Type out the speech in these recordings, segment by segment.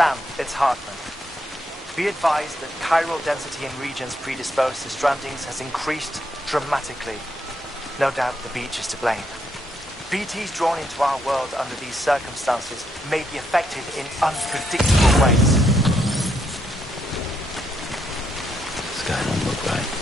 Sam, it's Hartman. Be advised that chiral density in regions predisposed to strandings has increased dramatically. No doubt the beach is to blame. BTs drawn into our world under these circumstances may be affected in unpredictable ways. This guy don't look right.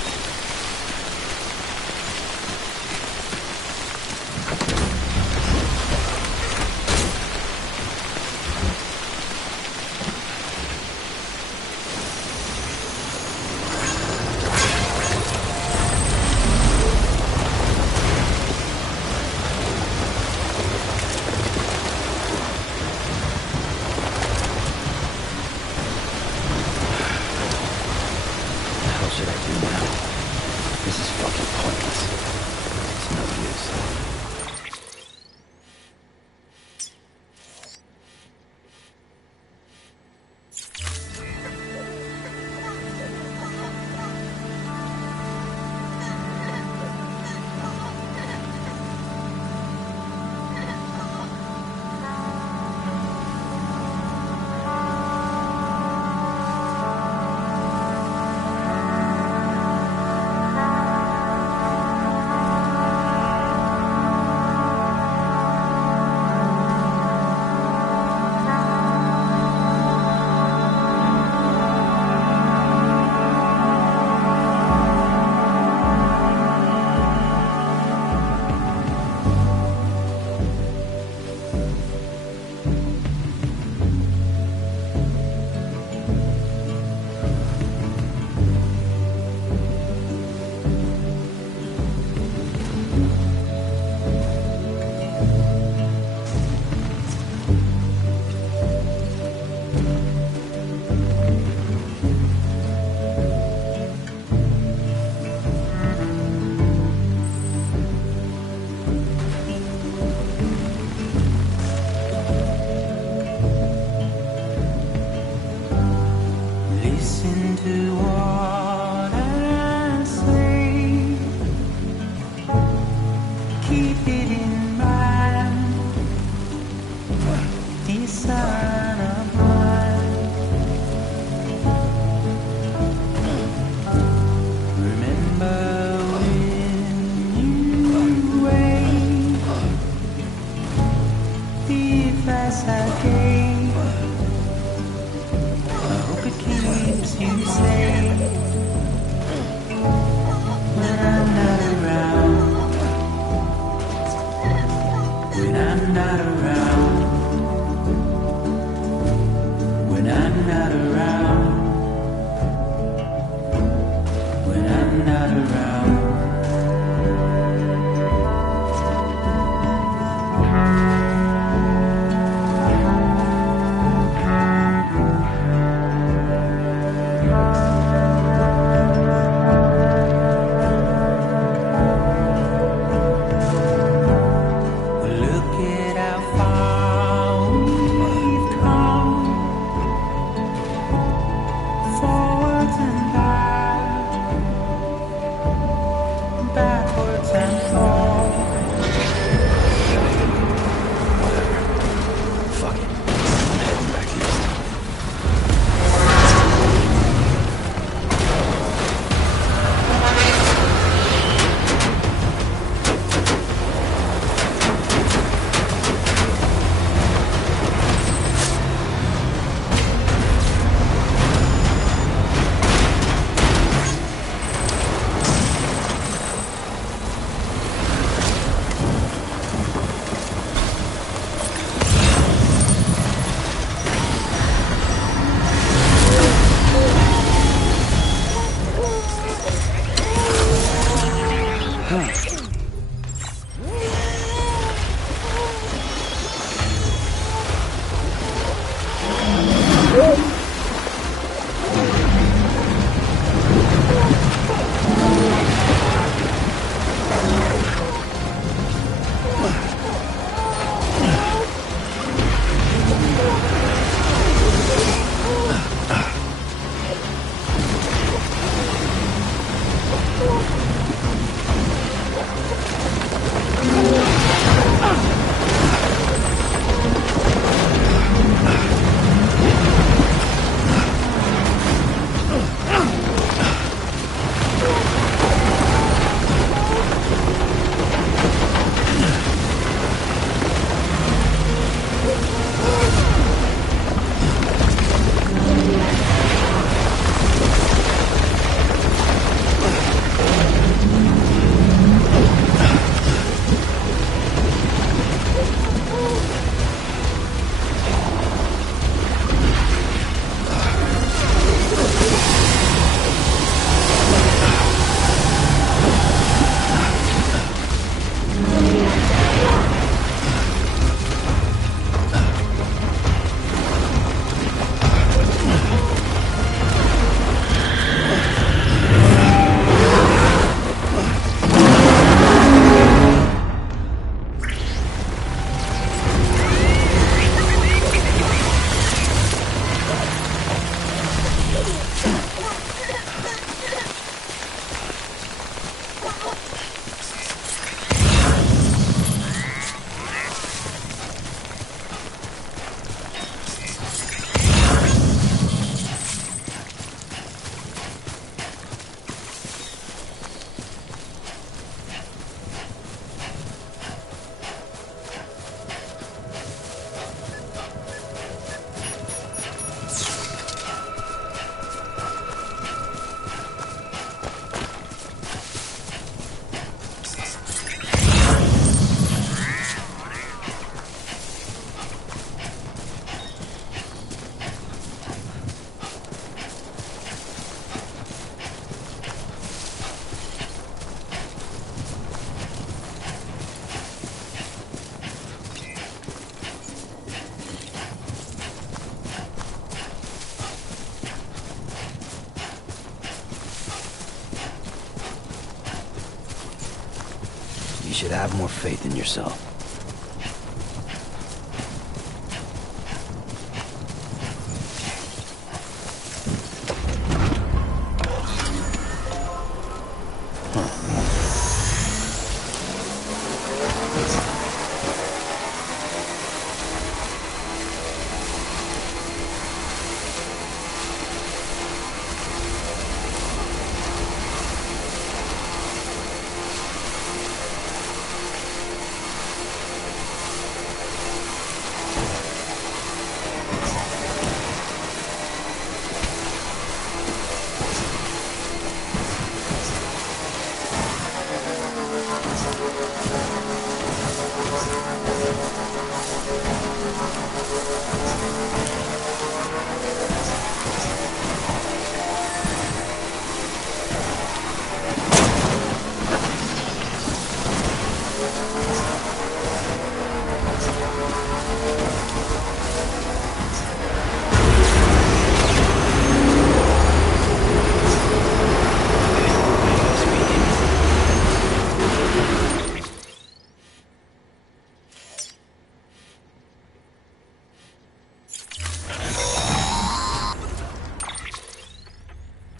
You should have more faith in yourself.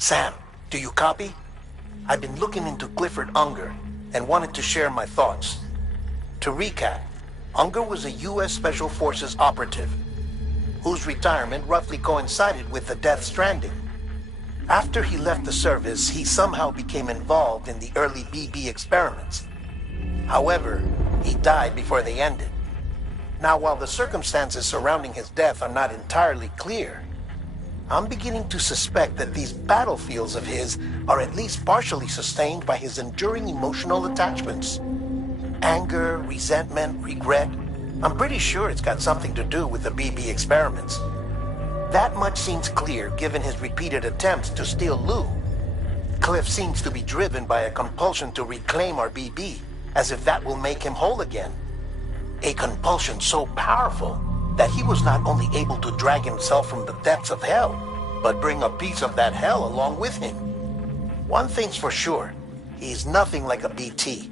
Sam, do you copy? I've been looking into Clifford Unger and wanted to share my thoughts. To recap, Unger was a U.S. Special Forces operative whose retirement roughly coincided with the death Stranding. After he left the service, he somehow became involved in the early BB experiments. However, he died before they ended. Now, while the circumstances surrounding his death are not entirely clear, I'm beginning to suspect that these battlefields of his are at least partially sustained by his enduring emotional attachments. Anger, resentment, regret. I'm pretty sure it's got something to do with the BB experiments. That much seems clear given his repeated attempts to steal Lou. Cliff seems to be driven by a compulsion to reclaim our BB, as if that will make him whole again. A compulsion so powerful that he was not only able to drag himself from the depths of hell, but bring a piece of that hell along with him. One thing's for sure, he's nothing like a BT.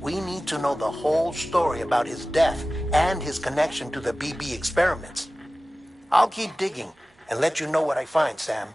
We need to know the whole story about his death and his connection to the BB experiments. I'll keep digging and let you know what I find, Sam.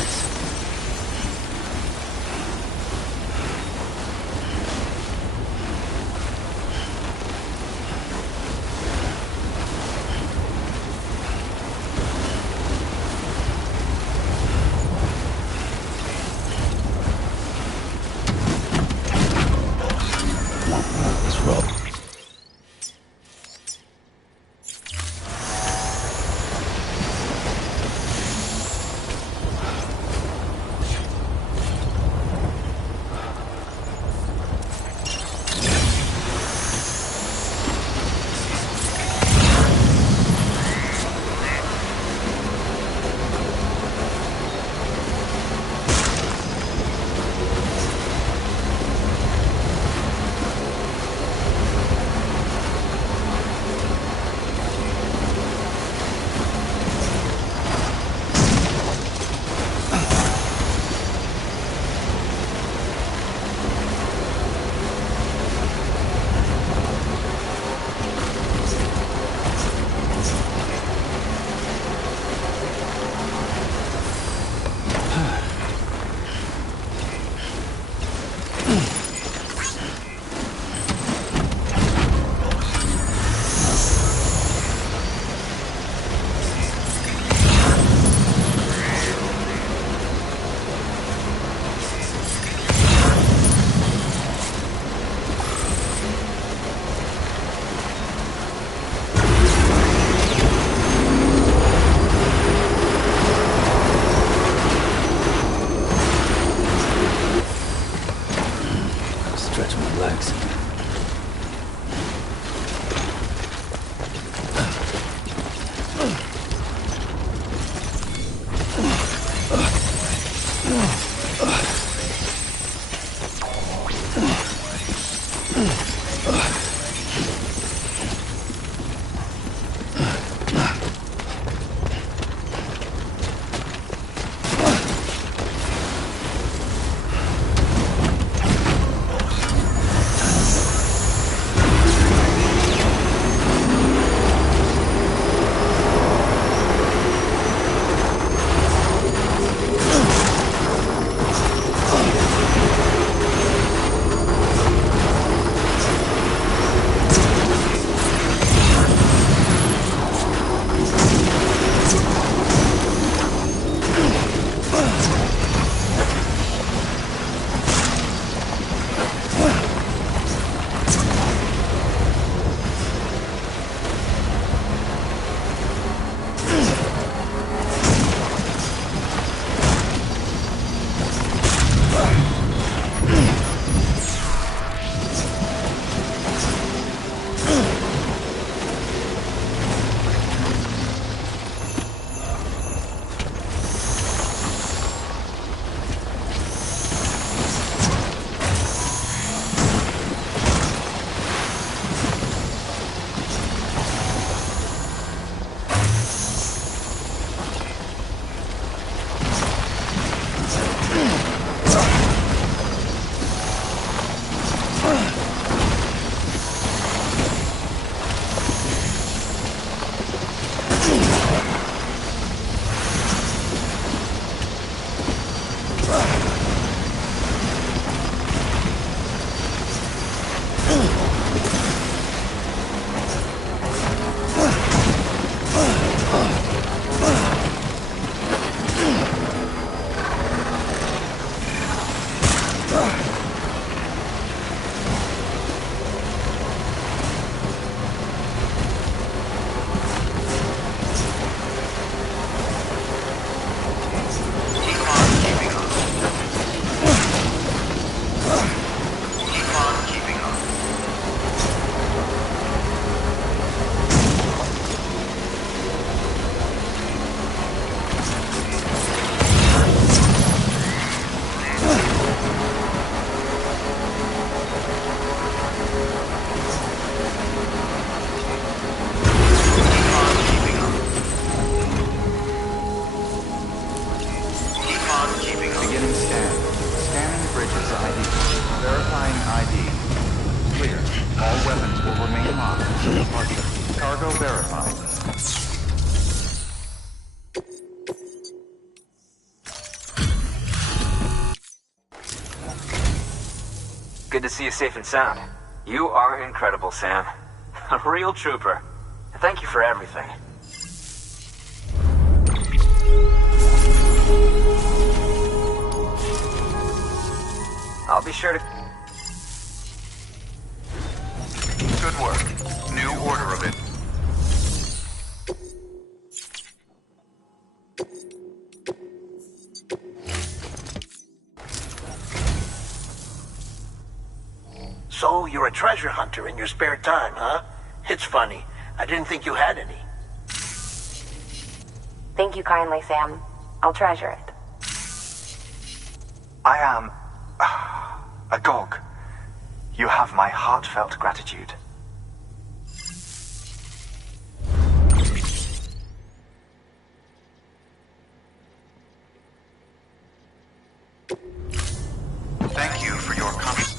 sense. Let's roll. good to see you safe and sound. You are incredible, Sam. A real trooper. Thank you for everything. I'll be sure to... Good work. New order of it. So, you're a treasure hunter in your spare time, huh? It's funny. I didn't think you had any. Thank you kindly, Sam. I'll treasure it. I am agog. You have my heartfelt gratitude. Thank you for your contribution.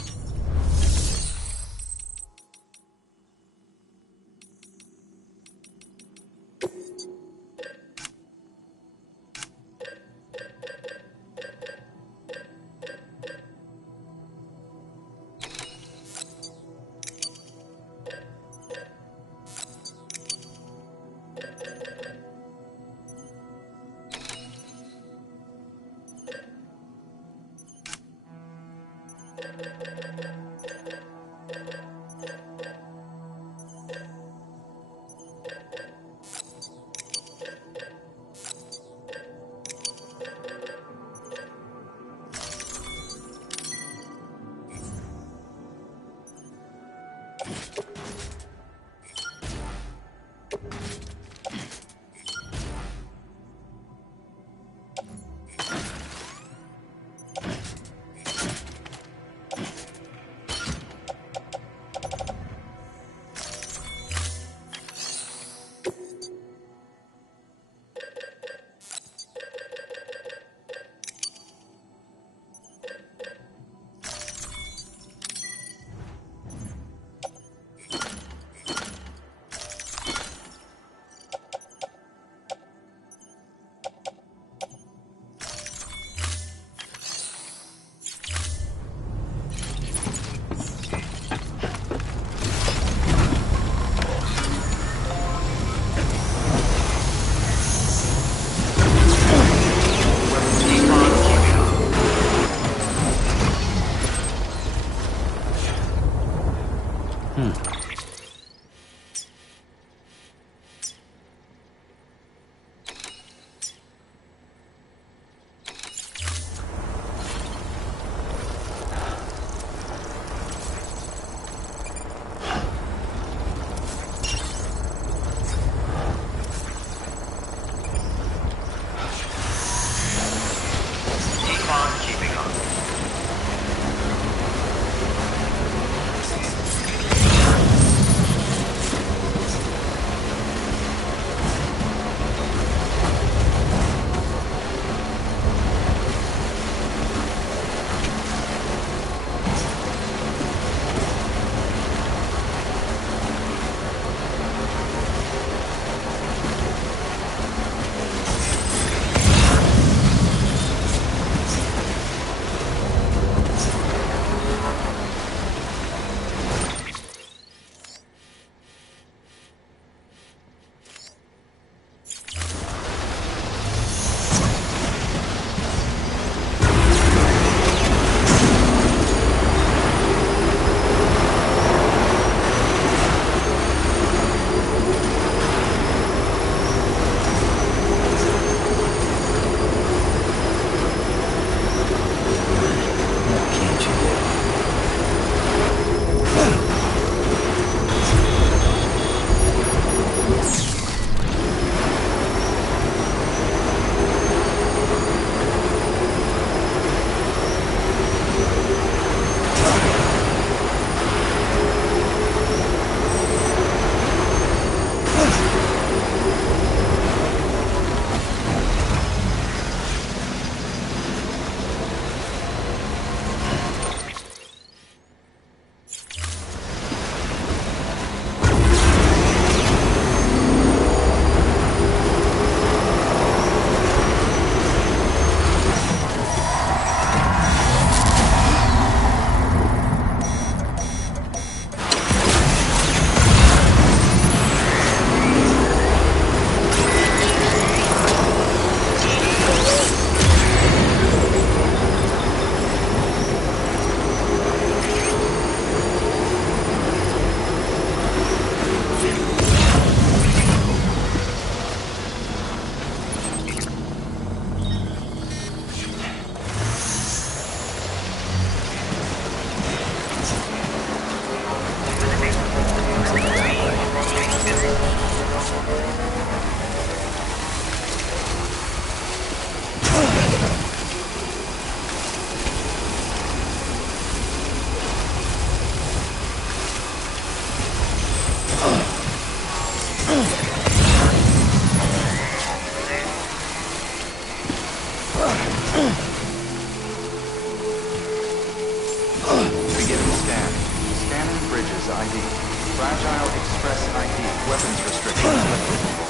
Fragile Express ID. Weapons restrictions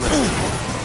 lifted.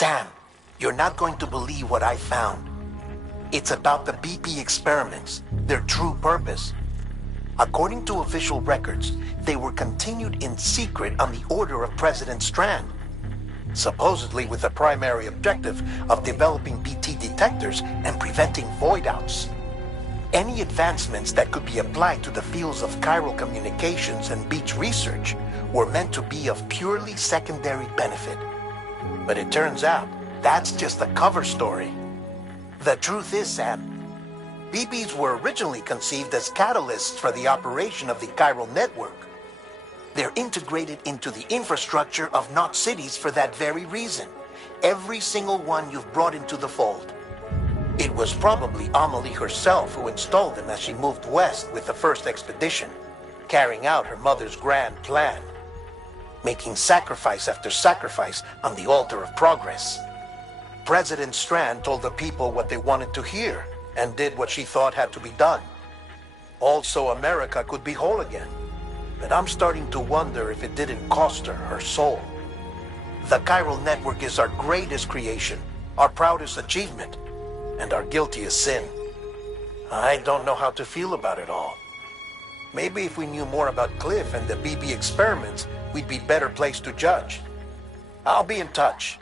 Sam, you're not going to believe what I found. It's about the BP experiments, their true purpose. According to official records, they were continued in secret on the order of President Strand, supposedly with the primary objective of developing BT detectors and preventing void-outs. Any advancements that could be applied to the fields of chiral communications and beach research were meant to be of purely secondary benefit. But it turns out, that's just a cover story. The truth is, Sam, BBs were originally conceived as catalysts for the operation of the chiral network. They're integrated into the infrastructure of not cities for that very reason. Every single one you've brought into the fold. It was probably Amelie herself who installed them as she moved west with the first expedition, carrying out her mother's grand plan, making sacrifice after sacrifice on the altar of progress. President Strand told the people what they wanted to hear and did what she thought had to be done. Also, America could be whole again. But I'm starting to wonder if it didn't cost her her soul. The chiral network is our greatest creation, our proudest achievement, and our guiltiest sin. I don't know how to feel about it all. Maybe if we knew more about Cliff and the BB experiments, we'd be better placed to judge. I'll be in touch.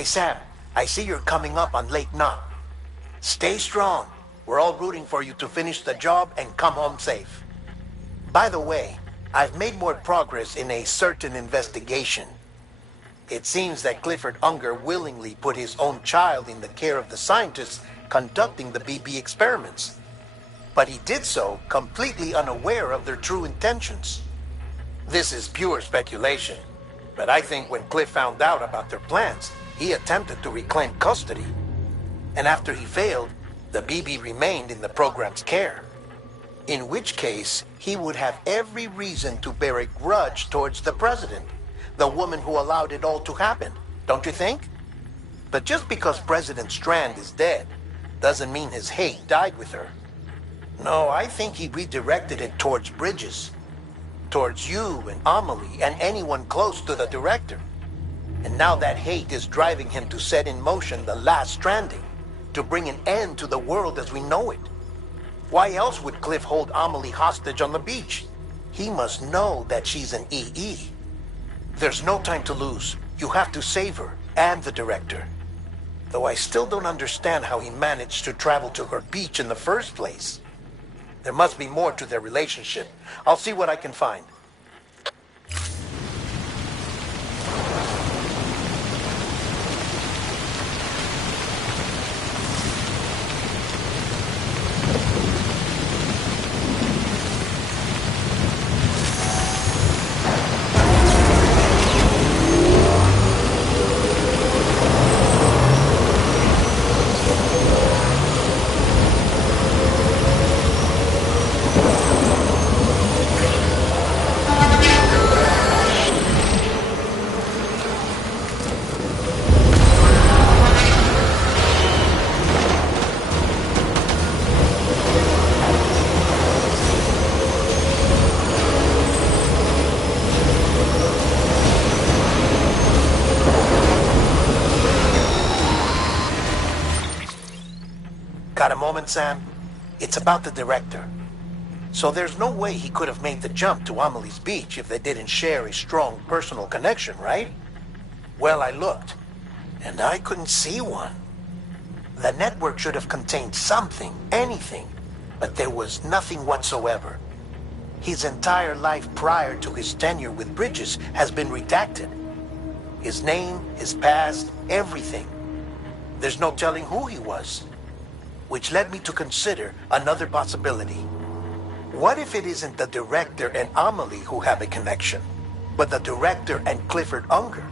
Hey Sam, I see you're coming up on Lake Knot. Stay strong. We're all rooting for you to finish the job and come home safe. By the way, I've made more progress in a certain investigation. It seems that Clifford Unger willingly put his own child in the care of the scientists conducting the BB experiments. But he did so completely unaware of their true intentions. This is pure speculation, but I think when Cliff found out about their plans, he attempted to reclaim custody. And after he failed, the BB remained in the program's care. In which case, he would have every reason to bear a grudge towards the president, the woman who allowed it all to happen, don't you think? But just because President Strand is dead, doesn't mean his hate died with her. No, I think he redirected it towards Bridges. towards you and Amelie and anyone close to the director. And now that hate is driving him to set in motion the last Stranding, to bring an end to the world as we know it. Why else would Cliff hold Amelie hostage on the beach? He must know that she's an EE. There's no time to lose. You have to save her and the director. Though I still don't understand how he managed to travel to her beach in the first place. There must be more to their relationship. I'll see what I can find. Got a moment, Sam? It's about the director. So there's no way he could have made the jump to Amelie's beach if they didn't share a strong personal connection, right? Well, I looked, and I couldn't see one. The network should have contained something, anything, but there was nothing whatsoever. His entire life prior to his tenure with Bridges has been redacted. His name, his past, everything. There's no telling who he was. Which led me to consider another possibility. What if it isn't the director and Amelie who have a connection, but the director and Clifford Unger?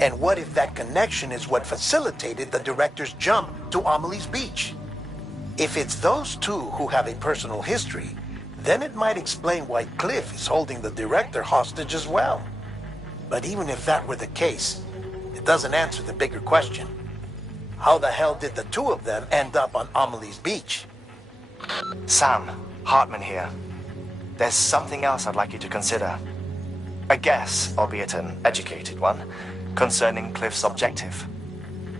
And what if that connection is what facilitated the director's jump to Amelie's beach? If it's those two who have a personal history, then it might explain why Cliff is holding the director hostage as well. But even if that were the case, it doesn't answer the bigger question. How the hell did the two of them end up on Amelie's beach? Sam, Hartman here. There's something else I'd like you to consider. A guess, albeit an educated one, concerning Cliff's objective.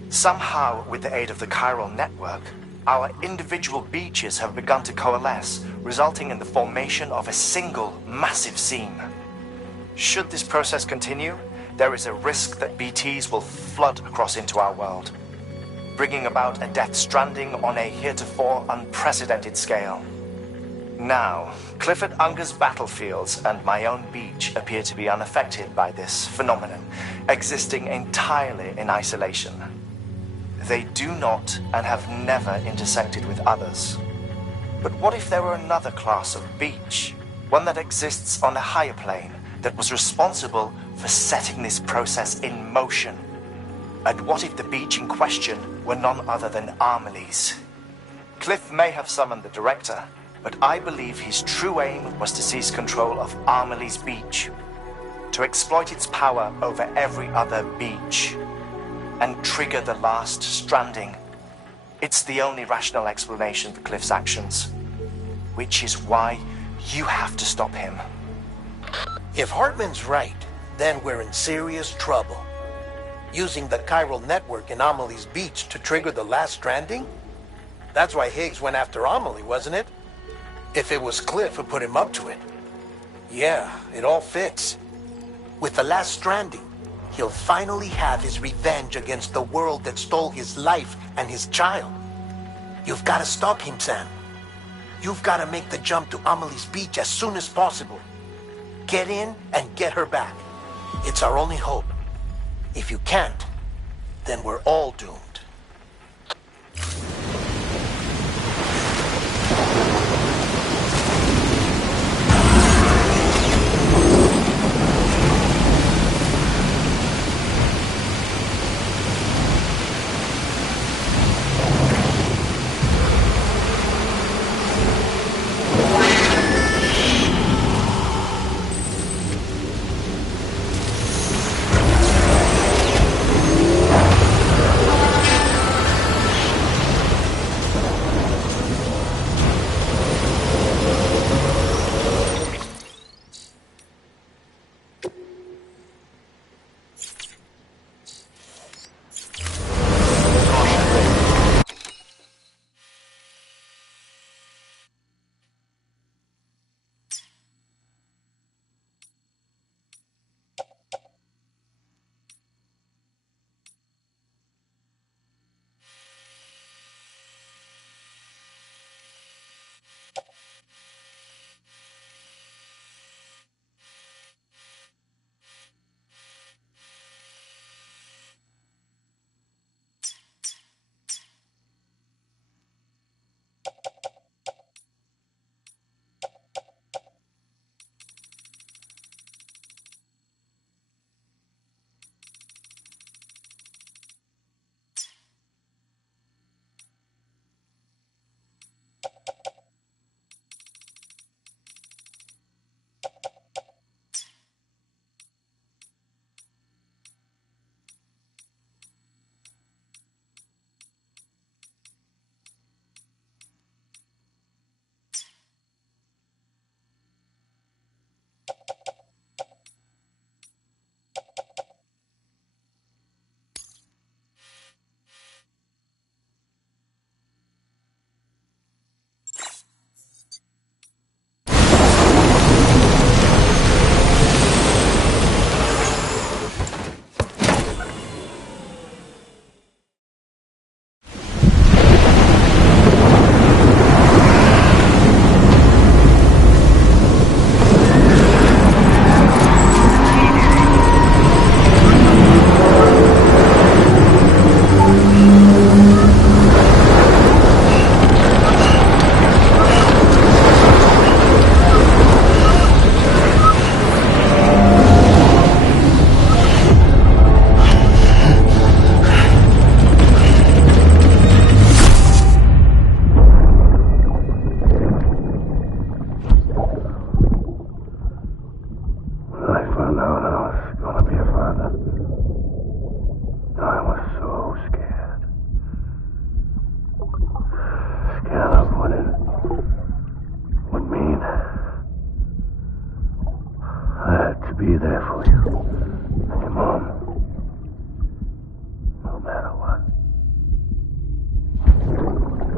Somehow, with the aid of the chiral network, our individual beaches have begun to coalesce, resulting in the formation of a single massive seam. Should this process continue, there is a risk that BTs will flood across into our world, bringing about a death stranding on a heretofore unprecedented scale. Now, Clifford Unger's battlefields and my own beach appear to be unaffected by this phenomenon, existing entirely in isolation. They do not and have never intersected with others. But what if there were another class of beach, one that exists on a higher plane, that was responsible for setting this process in motion? And what if the beach in question were none other than Amelie's? Cliff may have summoned the director, but I believe his true aim was to seize control of Amelie's beach, to exploit its power over every other beach, and trigger the last Stranding. It's the only rational explanation for Cliff's actions, which is why you have to stop him. If Hartman's right, then we're in serious trouble. Using the chiral network in Amelie's beach to trigger the last Stranding? That's why Higgs went after Amelie, wasn't it? If it was Cliff who put him up to it. Yeah, it all fits. With the last Stranding, he'll finally have his revenge against the world that stole his life and his child. You've got to stop him, Sam. You've got to make the jump to Amelie's beach as soon as possible. Get in and get her back. It's our only hope. If you can't, then we're all doomed.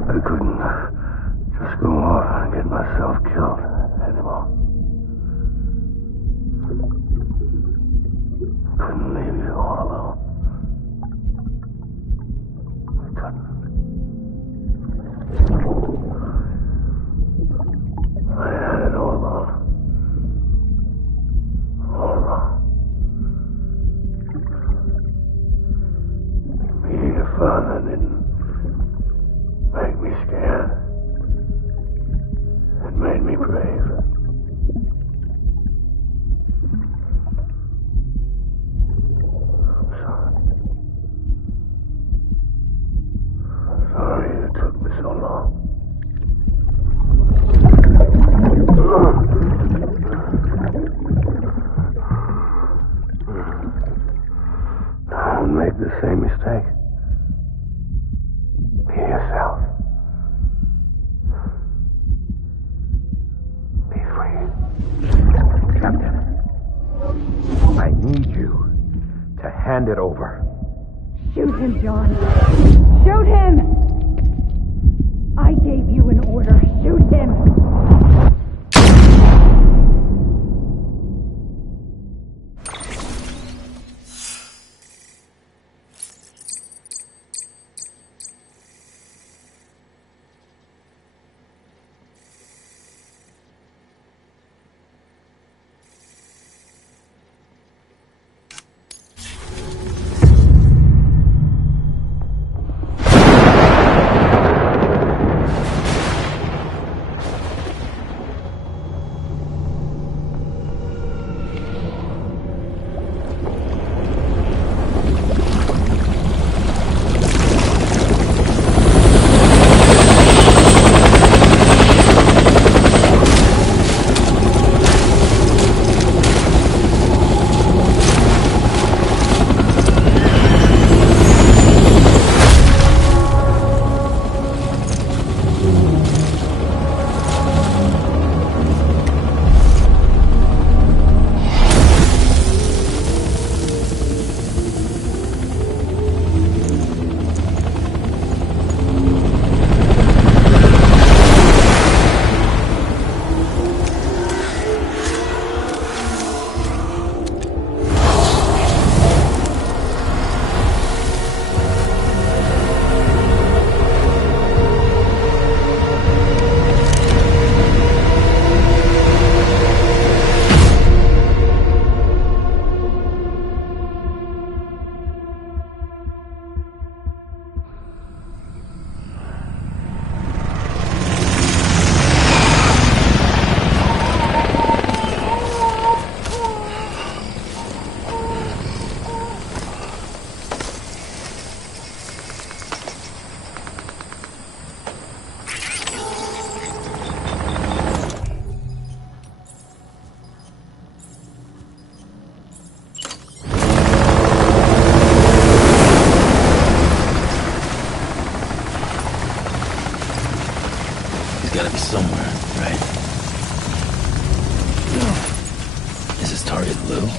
I couldn't just go off and get myself killed anymore. Couldn't leave you all alone. I couldn't. I had it all wrong. All wrong. Being a father didn't make me scared. It made me brave. I'm sorry. I'm sorry it took me so long. Don't make the same mistake. Be yourself. Be free. Captain, I need you to hand it over. Shoot him, John. Shoot him! I gave you an order. Shoot him! Gotta be somewhere, right? Is his target Lou?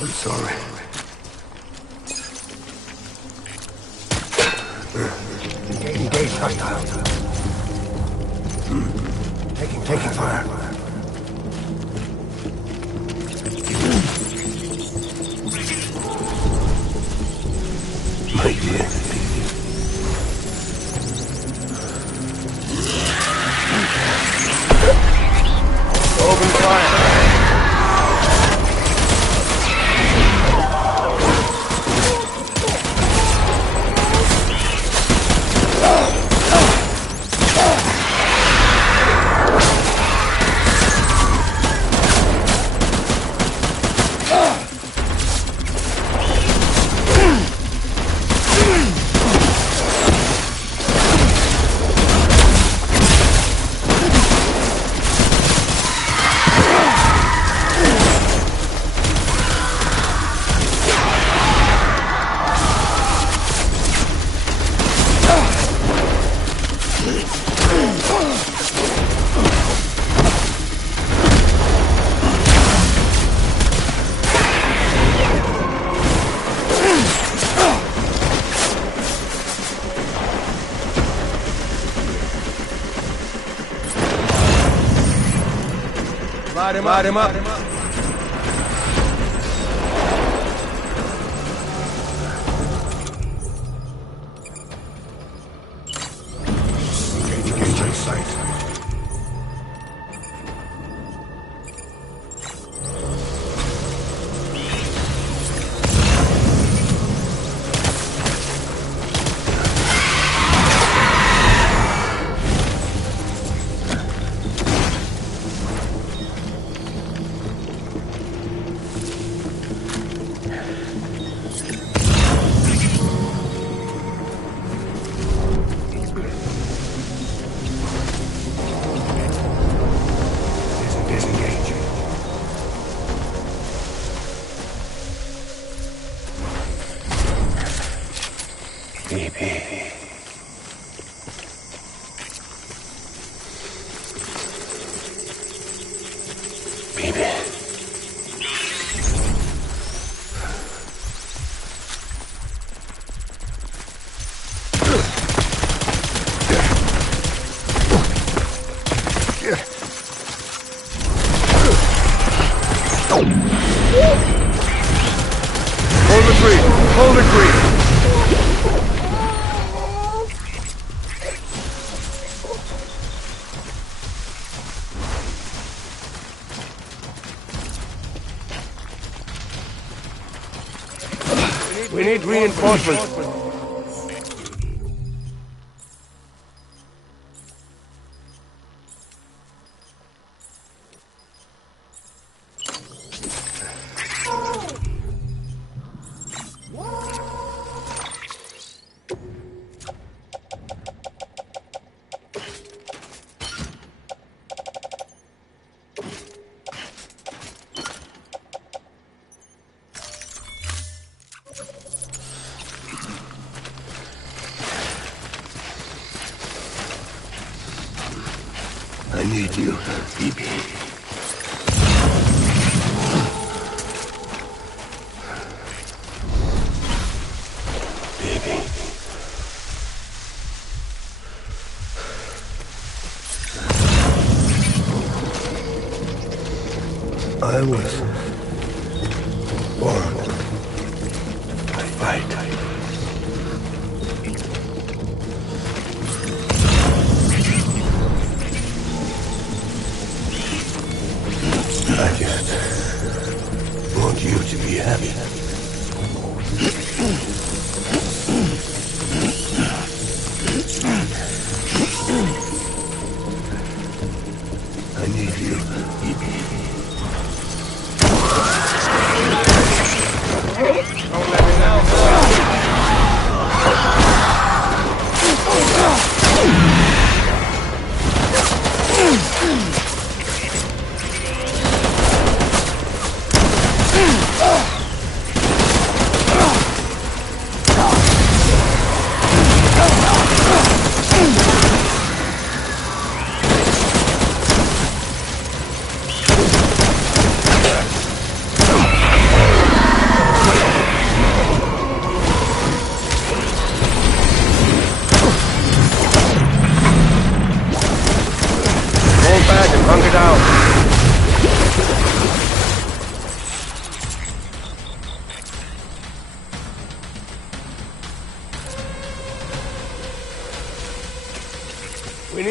I'm sorry. Engage hostiles. Taking fire. My dear. Open fire. Light him up. Engage in sight. Hold the tree! We need reinforcements. I need you, Phoebe. Baby. I was born to fight. I just want you to be happy. I need you, Evie. Don't let me down.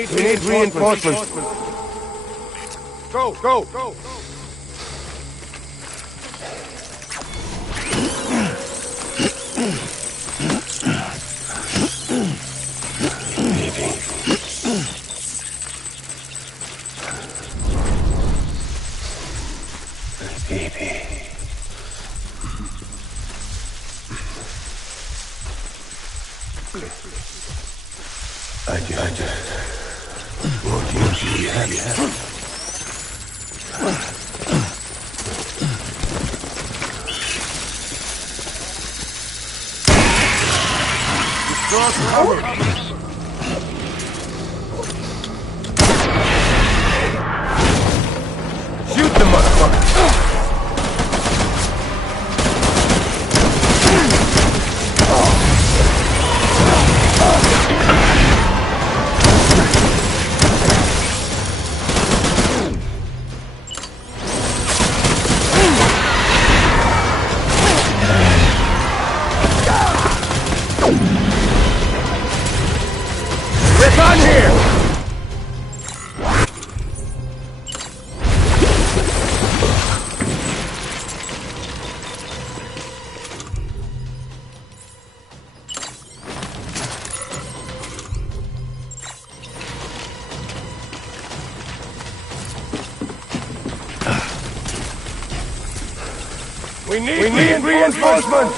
need reinforcements. Go! Baby. I just want you to be happy. Shoot the motherfucker! Get on here! We need reinforcements!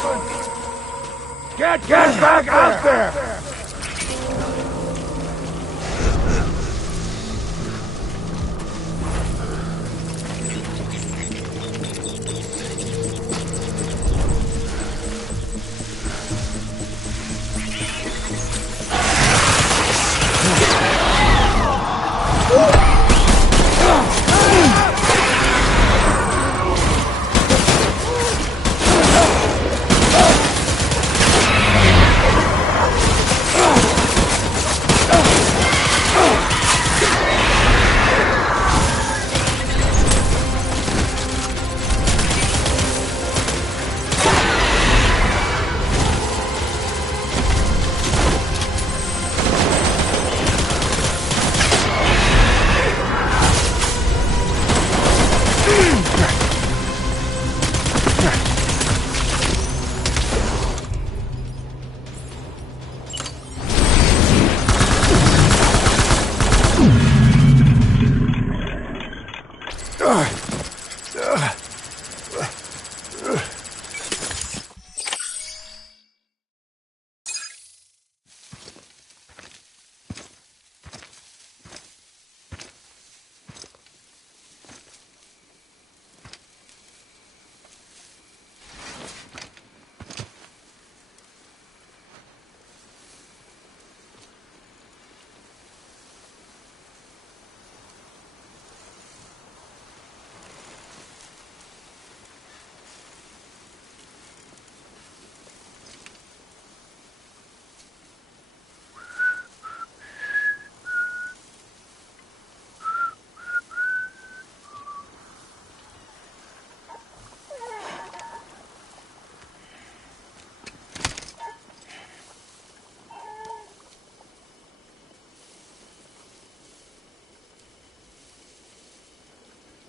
Get back out there!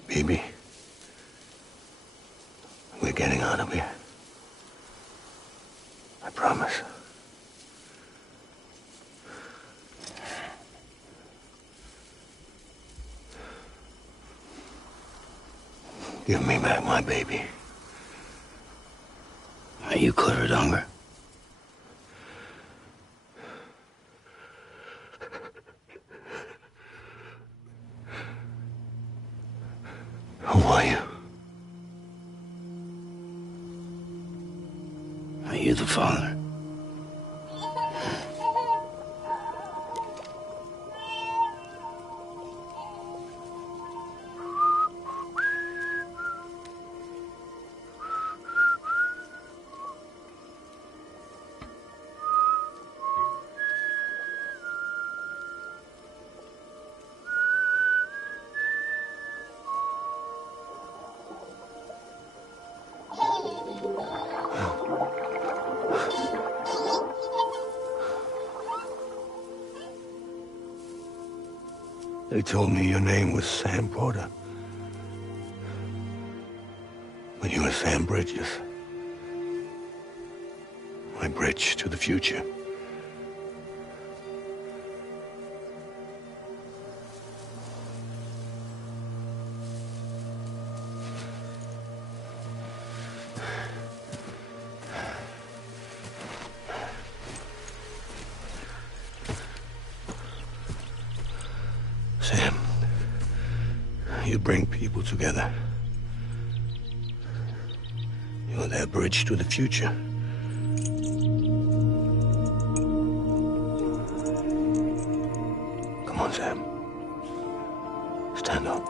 Baby, we're getting out of here. I promise. Give me back my baby. Are you Clifford Unger? Who are you? Are you the father? They told me your name was Sam Porter. But you were Sam Bridges. My bridge to the future. Sam, you bring people together. You're their bridge to the future. Come on, Sam. Stand up.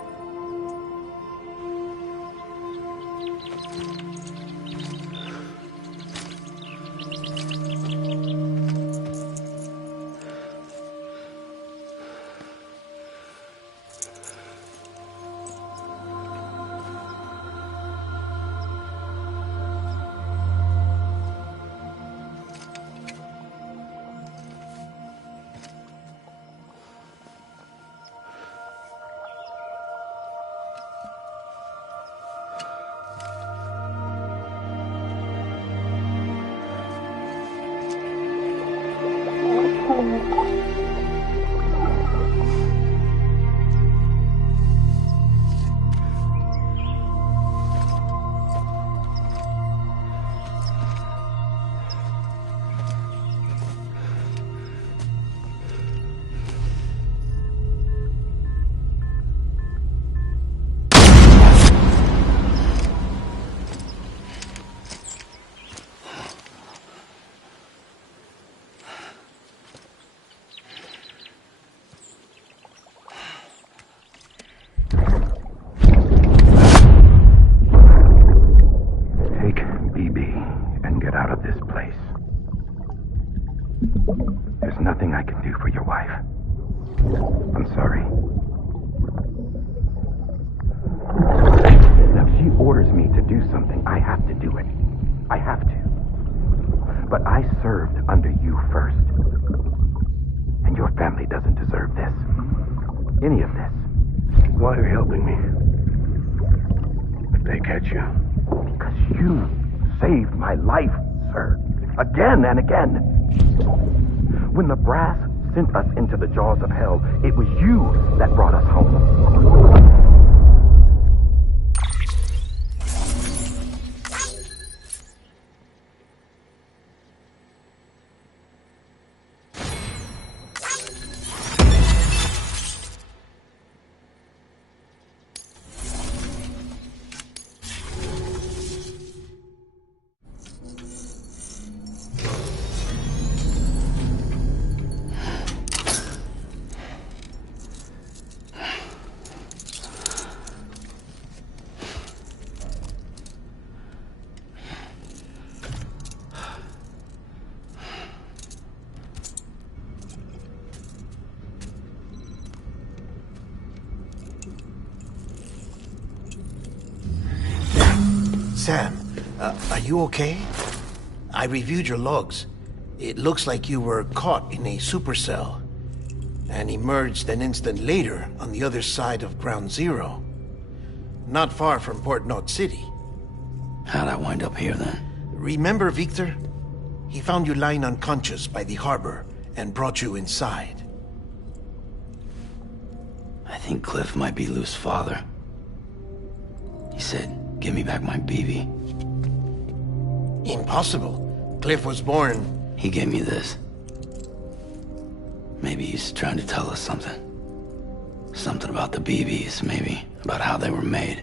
Nothing I can do for your wife. I'm sorry. Now, if she orders me to do something, I have to do it. I have to. But I served under you first. And your family doesn't deserve this. Any of this. Why are you helping me? If they catch you. Because you saved my life, sir. Again and again. When the brass sent us into the jaws of hell, it was you that brought us home. Sam, are you okay? I reviewed your logs. It looks like you were caught in a supercell and emerged an instant later on the other side of Ground Zero. Not far from Port Knot City. How'd I wind up here then? Remember Victor? He found you lying unconscious by the harbor and brought you inside. I think Cliff might be Lou's father. He said, "Give me back my BB." Impossible. Cliff was born... He gave me this. Maybe he's trying to tell us something. Something about the BBs, maybe. About how they were made.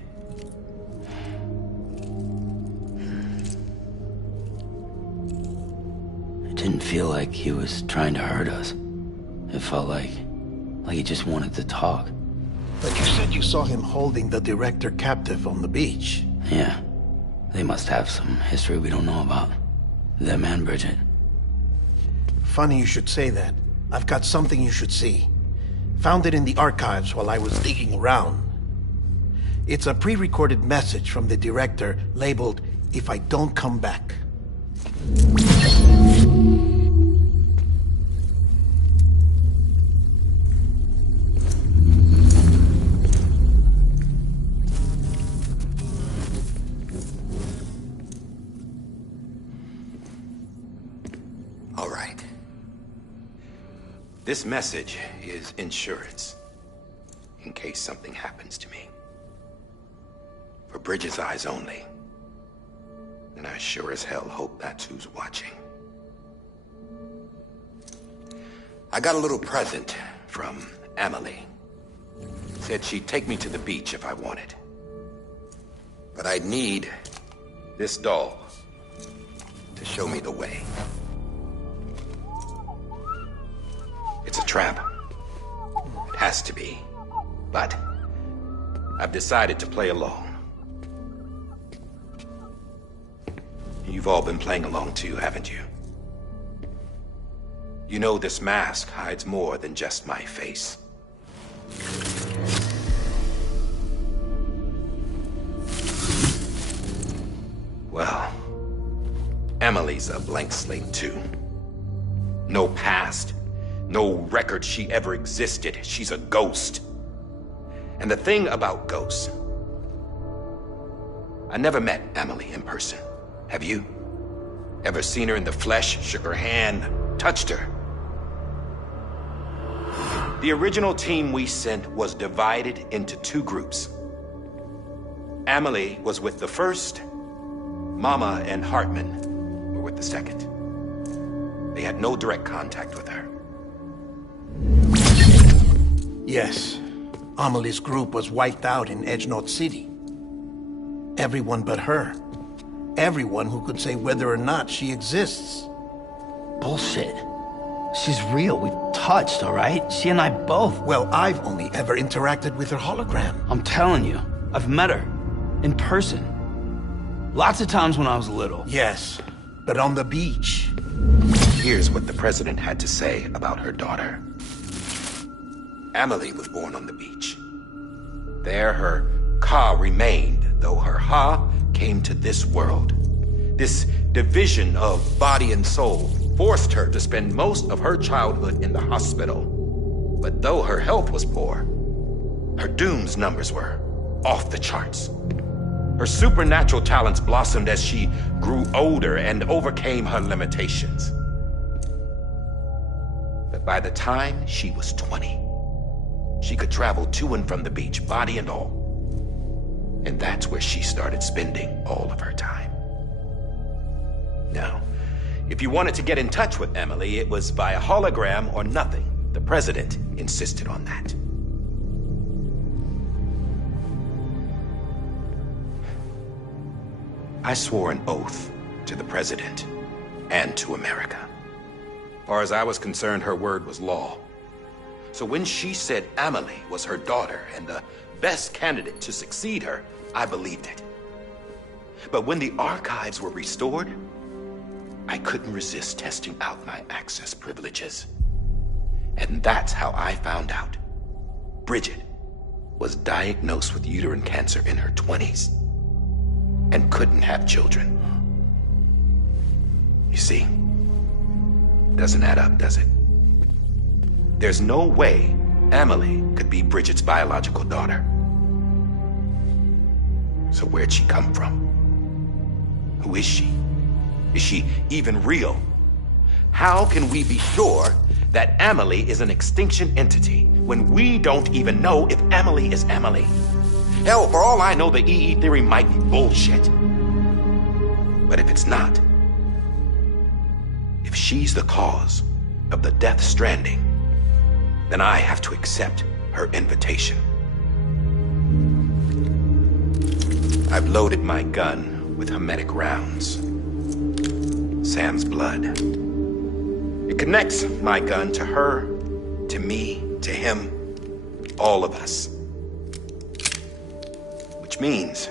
It didn't feel like he was trying to hurt us. It felt like he just wanted to talk. But you said you saw him holding the director captive on the beach. Yeah. They must have some history we don't know about. Them and Bridget. Funny you should say that. I've got something you should see. Found it in the archives while I was digging around. It's a pre-recorded message from the director labeled, "If I don't come back." This message is insurance, in case something happens to me. For Bridget's eyes only. And I sure as hell hope that's who's watching. I got a little present from Emily. Said she'd take me to the beach if I wanted. But I'd need this doll to show me the way. It's a trap. It has to be. But I've decided to play along. You've all been playing along too, haven't you? You know this mask hides more than just my face. Well, Emily's a blank slate too. No past, no record she ever existed. She's a ghost. And the thing about ghosts, I never met Emily in person. Have you? Ever seen her in the flesh, shook her hand, touched her? The original team we sent was divided into two groups. Emily was with the first. Mama and Hartman were with the second. They had no direct contact with her. Yes. Amelie's group was wiped out in Edgenorth City. Everyone but her. Everyone who could say whether or not she exists. Bullshit. She's real. We've touched, all right? She and I both. Well, I've only ever interacted with her hologram. I'm telling you, I've met her. In person. Lots of times when I was little. Yes, but on the beach. Here's what the president had to say about her daughter. Emily was born on the beach. There her Ka remained, though her Ha came to this world. This division of body and soul forced her to spend most of her childhood in the hospital. But though her health was poor, her Doom's numbers were off the charts. Her supernatural talents blossomed as she grew older and overcame her limitations. But by the time she was 20, she could travel to and from the beach, body and all. And that's where she started spending all of her time. Now, if you wanted to get in touch with Emily, it was via hologram or nothing. The president insisted on that. I swore an oath to the president and to America. As far as I was concerned, her word was law. So when she said Emily was her daughter and the best candidate to succeed her, I believed it. But when the archives were restored, I couldn't resist testing out my access privileges. And that's how I found out Bridget was diagnosed with uterine cancer in her 20s and couldn't have children. You see, doesn't add up, does it? There's no way Emily could be Bridget's biological daughter. So where'd she come from? Who is she? Is she even real? How can we be sure that Emily is an extinction entity when we don't even know if Emily is Emily? Hell, for all I know, the EE theory might be bullshit. But if it's not, if she's the cause of the death stranding, then I have to accept her invitation. I've loaded my gun with hermetic rounds. Sam's blood. It connects my gun to her, to me, to him, all of us. Which means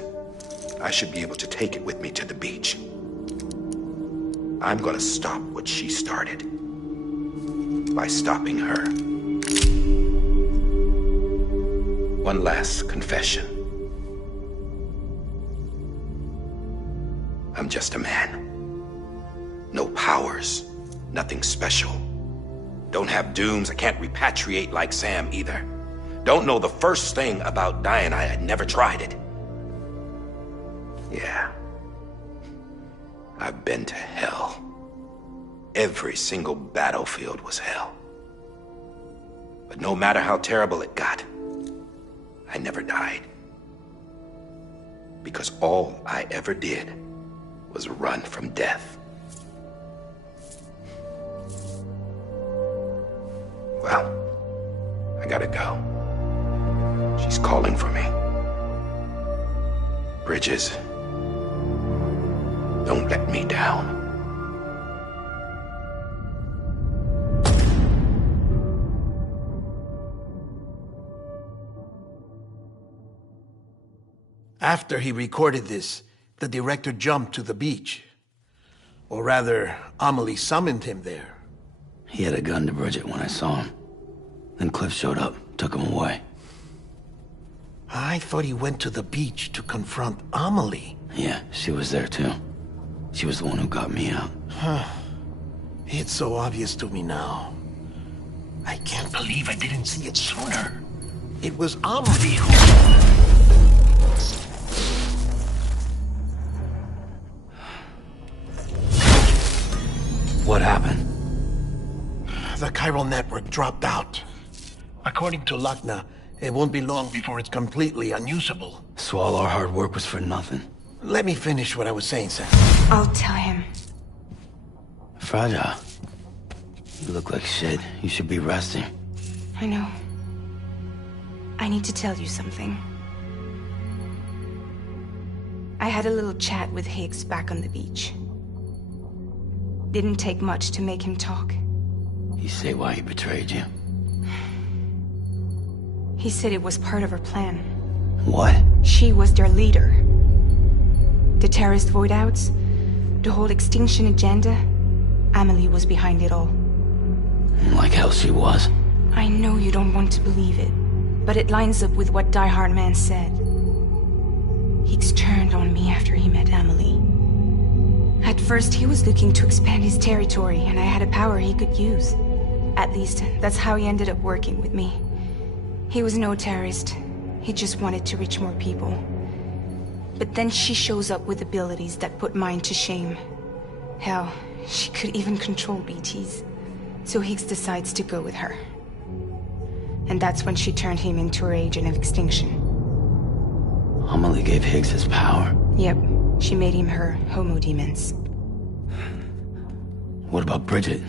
I should be able to take it with me to the beach. I'm gonna stop what she started by stopping her. One last confession. I'm just a man. No powers, nothing special. Don't have dooms, I can't repatriate like Sam either. Don't know the first thing about dying, I had never tried it. Yeah. I've been to hell. Every single battlefield was hell. But no matter how terrible it got, I never died. Because all I ever did was run from death. Well, I gotta go. She's calling for me. Bridges, don't let me down. After he recorded this, the director jumped to the beach. Or rather, Amelie summoned him there. He had a gun to Bridget when I saw him. Then Cliff showed up, took him away. I thought he went to the beach to confront Amelie. Yeah, she was there too. She was the one who got me out. It's so obvious to me now. I can't believe I didn't see it sooner. It was Amelie who... What happened? The chiral network dropped out. According to Lakna, it won't be long before it's completely unusable. So all our hard work was for nothing. Let me finish what I was saying, Sam. I'll tell him. Fragile. You look like shit. You should be resting. I know. I need to tell you something. I had a little chat with Higgs back on the beach. Didn't take much to make him talk. You say why he betrayed you? He said it was part of her plan. What? She was their leader. The terrorist void-outs, the whole extinction agenda, Amelie was behind it all. Like hell she was. I know you don't want to believe it, but it lines up with what Die Hard Man said. Higgs turned on me after he met Amelie. At first, he was looking to expand his territory, and I had a power he could use. At least, that's how he ended up working with me. He was no terrorist. He just wanted to reach more people. But then she shows up with abilities that put mine to shame. Hell, she could even control BTs. So Higgs decides to go with her. And that's when she turned him into her agent of extinction. Amelie gave Higgs his power. Yep, she made him her homo demons. What about Bridget?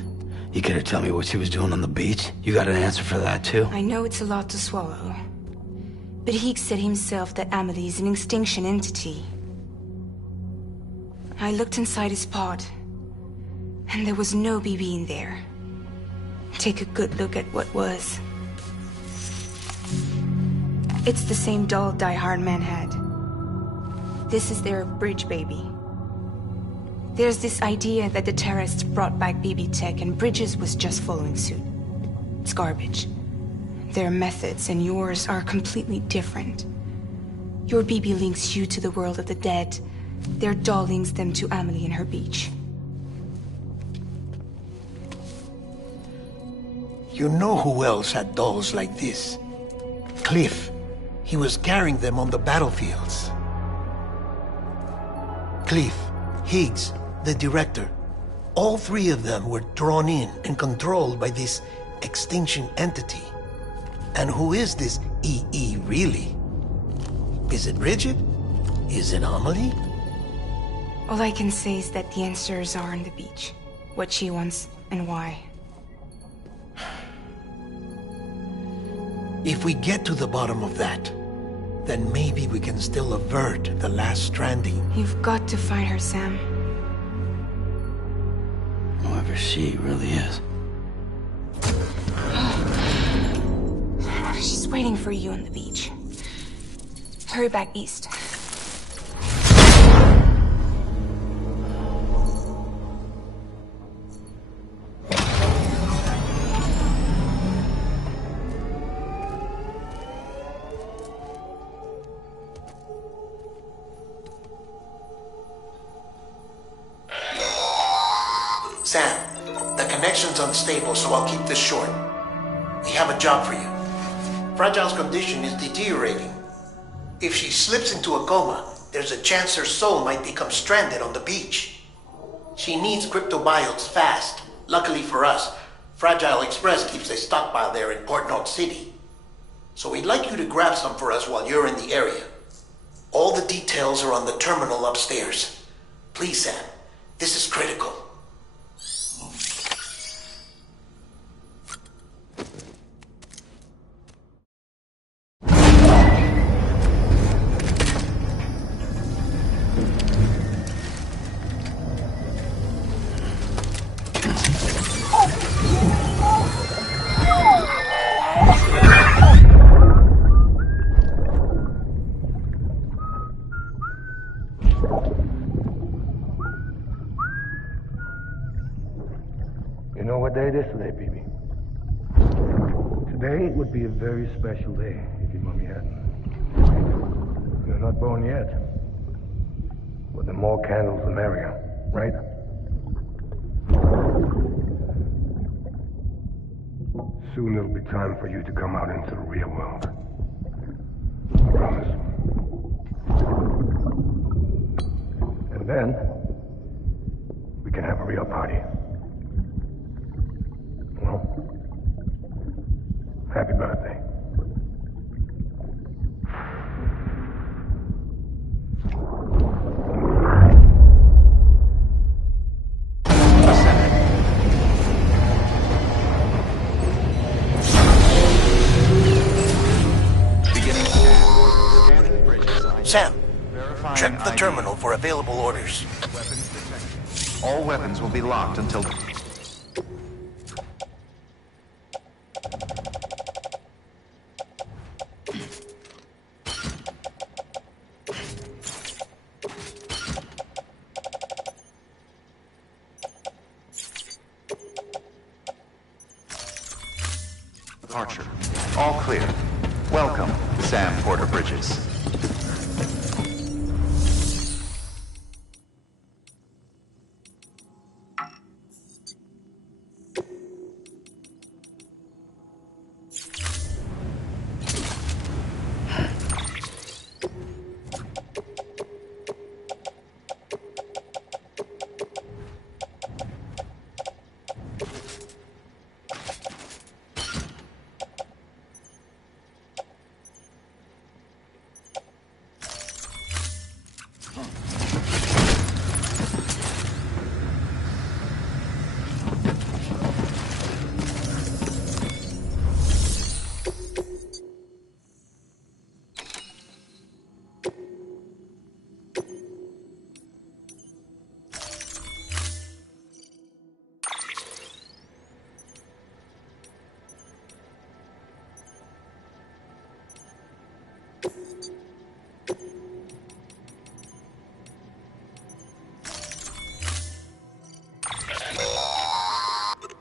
You care to tell me what she was doing on the beach? You got an answer for that too? I know it's a lot to swallow. But Higgs said himself that Amelie is an extinction entity. I looked inside his pod, and there was no BB in there. Take a good look at what was. It's the same doll Die Hard Man had. This is their bridge baby. There's this idea that the terrorists brought back BB tech and Bridges was just following suit. It's garbage. Their methods and yours are completely different. Your BB links you to the world of the dead. Their doll links them to Amelie and her beach. You know who else had dolls like this? Cliff. He was carrying them on the battlefields. Cliff, Higgs, the director. All three of them were drawn in and controlled by this extinction entity. And who is this EE really? Is it Bridget? Is it Amelie? All I can say is that the answers are on the beach. What she wants and why. If we get to the bottom of that, then maybe we can still avert the last stranding. You've got to find her, Sam. Whoever she really is. She's waiting for you on the beach. Hurry back east. Sam, the connection's unstable, so I'll keep this short. We have a job for you. Fragile's condition is deteriorating. If she slips into a coma, there's a chance her soul might become stranded on the beach. She needs cryptobiotes fast. Luckily for us, Fragile Express keeps a stockpile there in Port Knot City. So we'd like you to grab some for us while you're in the area. All the details are on the terminal upstairs. Please, Sam, this is critical. You know what day it is today, BB? Today would be a very special day if your mommy hadn't. You're not born yet. But the more candles, the merrier, right? Soon it'll be time for you to come out into the real world. I promise. And then, we can have a real party. Well, happy birthday. Sam, check the terminal for available orders. All weapons will be locked until... Departure. All clear. Welcome, Sam Porter Bridges.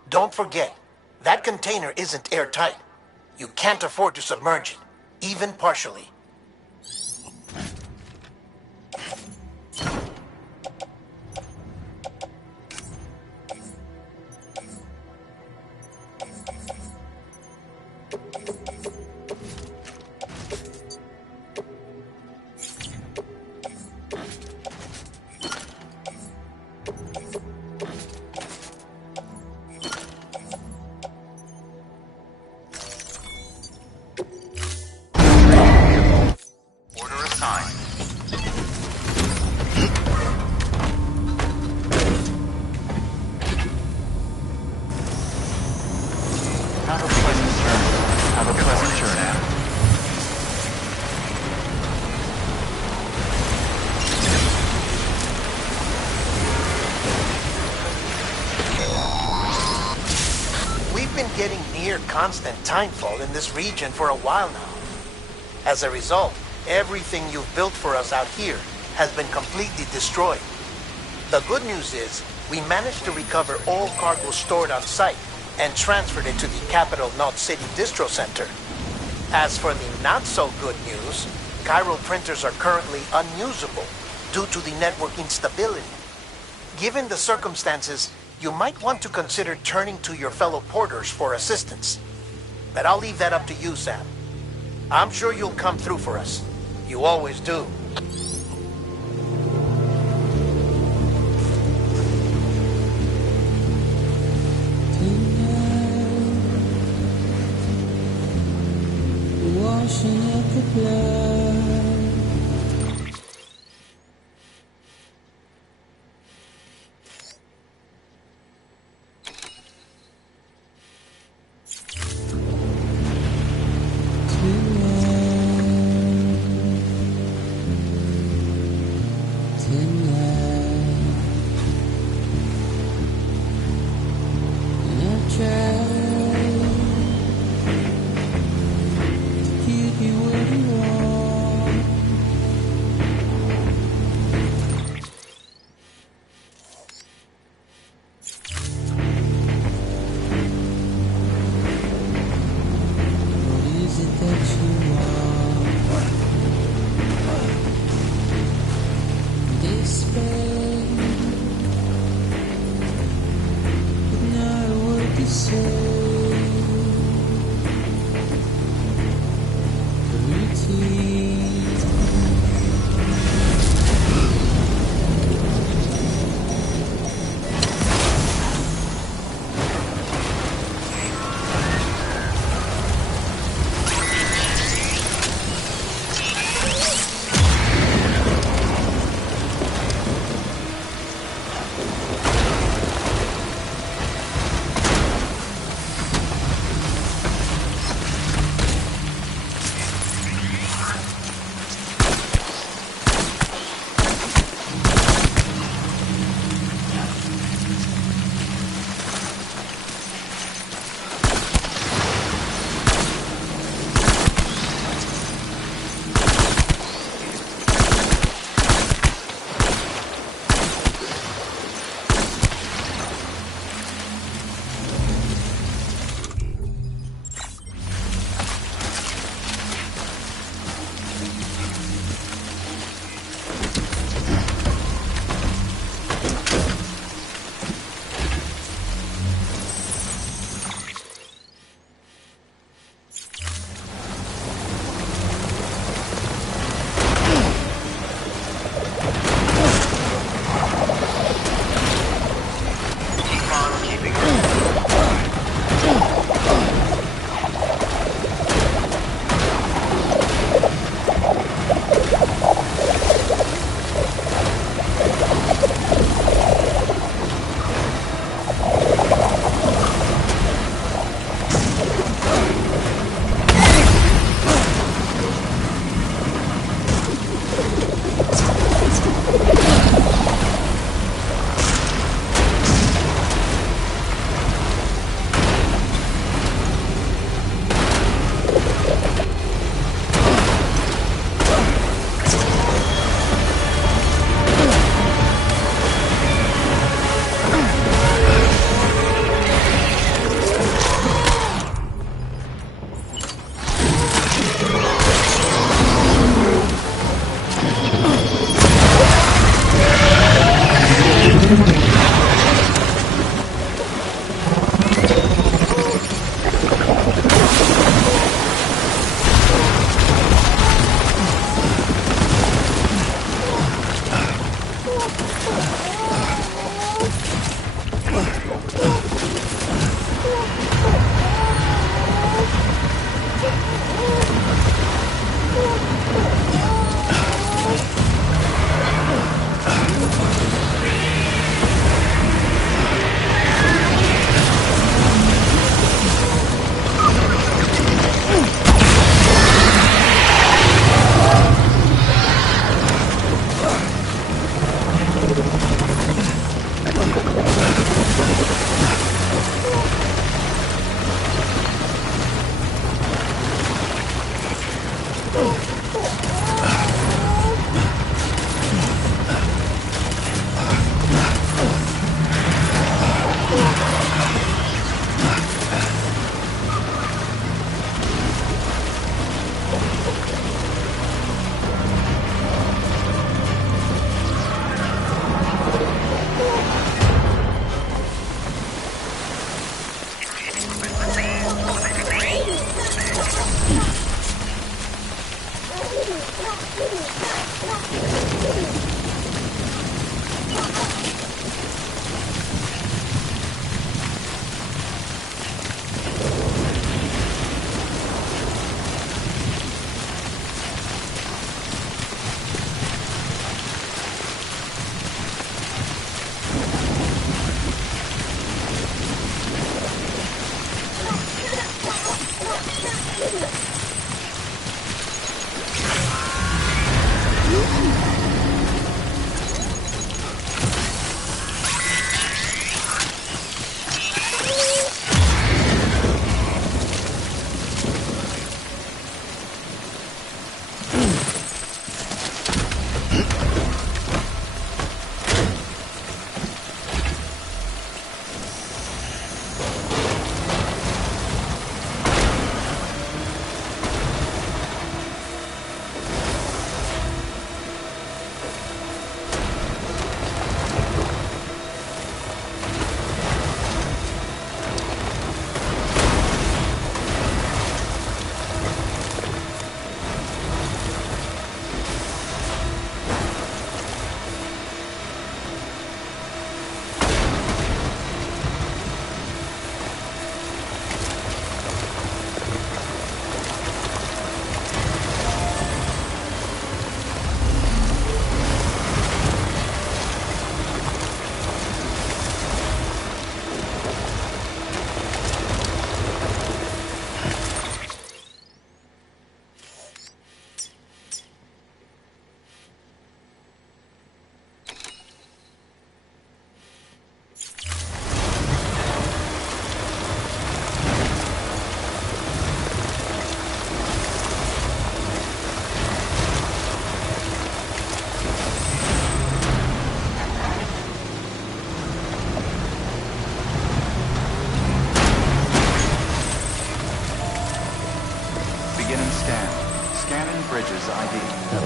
Don't forget, that container isn't airtight. You can't afford to submerge it, even partially. Getting near constant timefall in this region for a while now. As a result, everything you've built for us out here has been completely destroyed. The good news is, we managed to recover all cargo stored on site and transferred it to the Capital Knot City Distro Center. As for the not-so-good news, chiral printers are currently unusable due to the network instability. Given the circumstances, you might want to consider turning to your fellow porters for assistance. But I'll leave that up to you, Sam. I'm sure you'll come through for us. You always do. Tonight.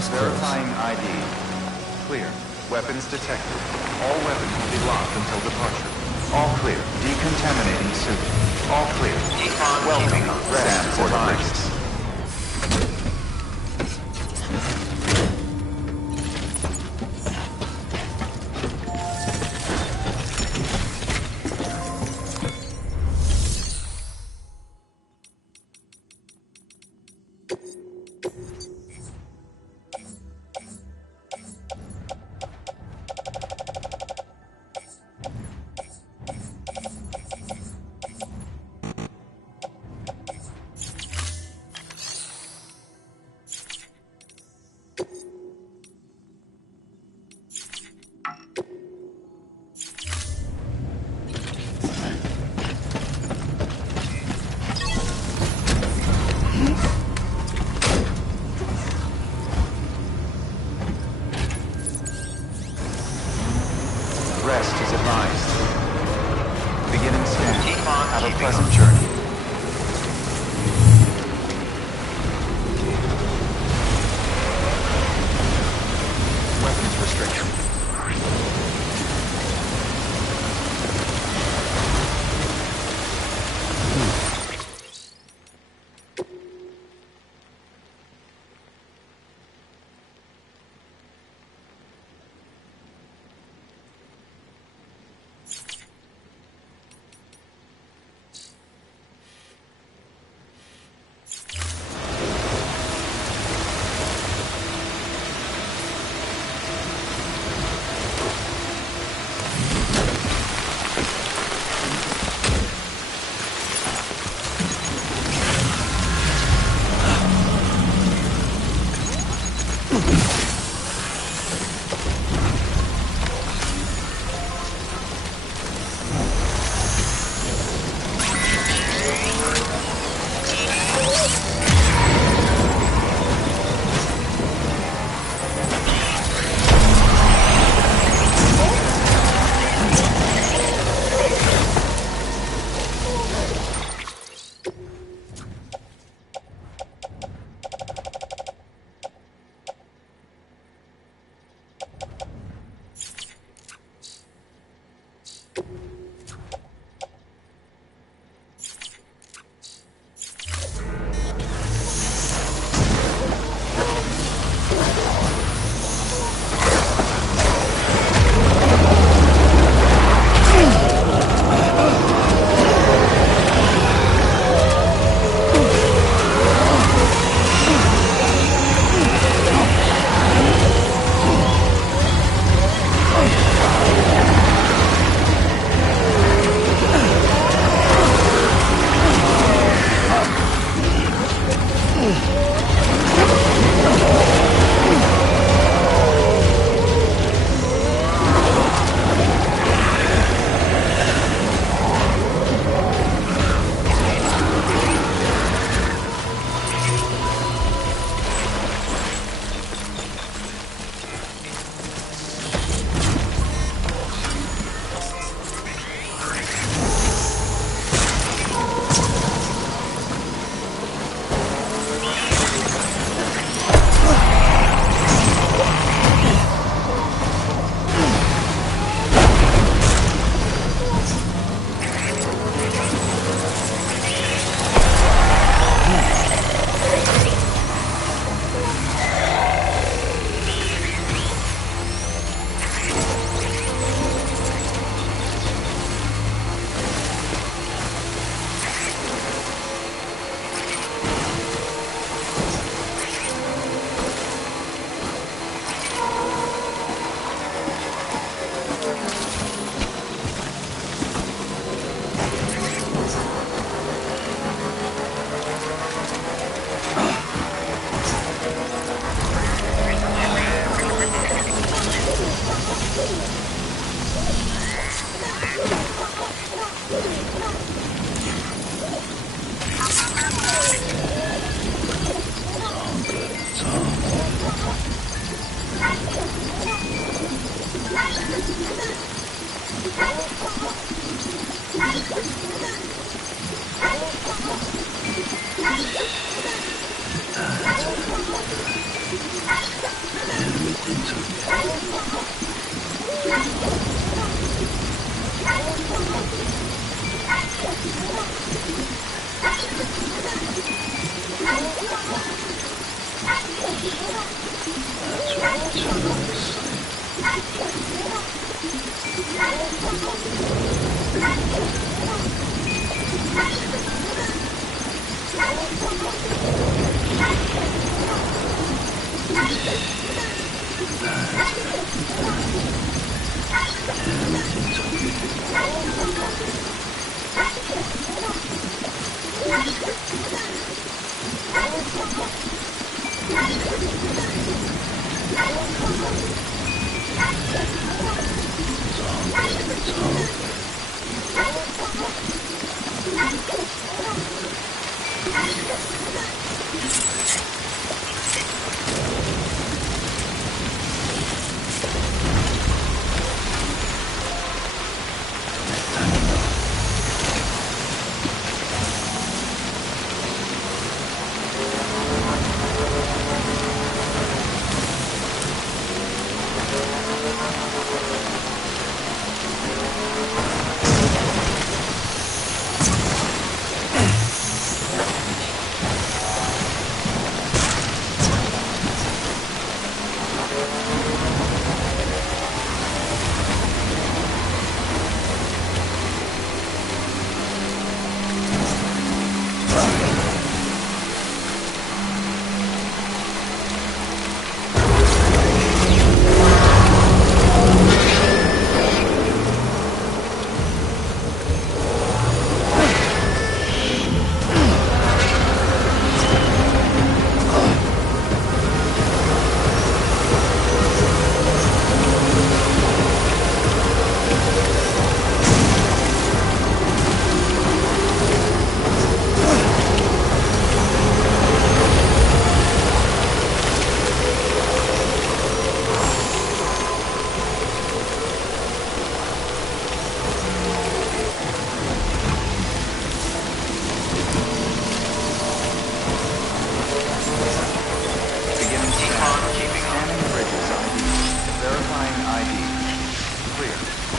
was close. Verifying ID. Clear. Weapons detected. All weapons will be locked until departure. All clear. Decontaminating suit. All clear. Welcome. Sam advised. Rest is advised. Beginning scan. Have a pleasant journey. Weapons restriction.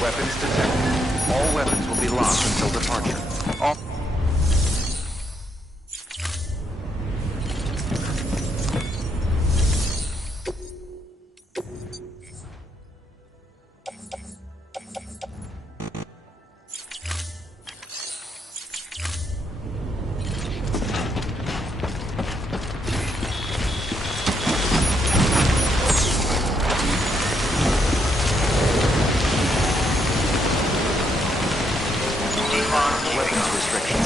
Weapons detected. All weapons will be locked until departure. All weapons restrictions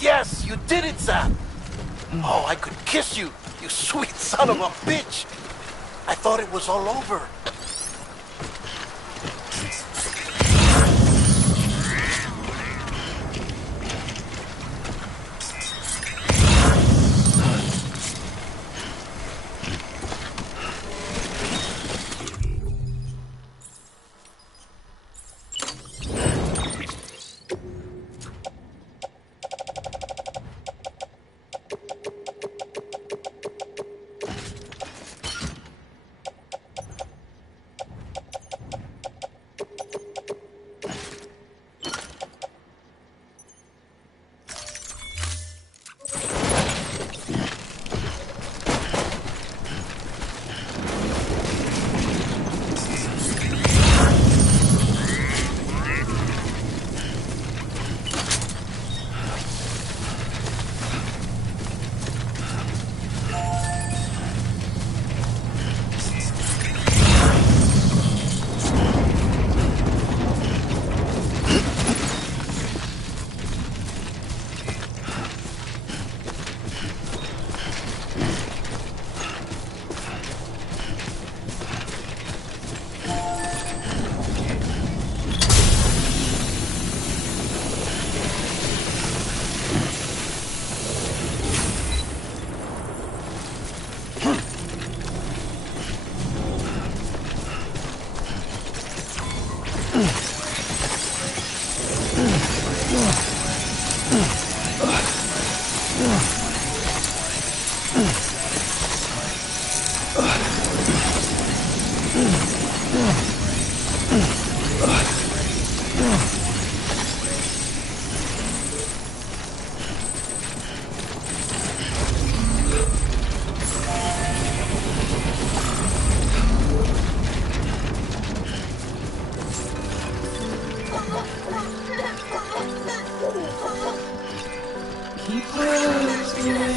Yes, you did it, Sam! Oh, I could kiss you, you sweet son of a bitch! I thought it was all over. Weapons detected.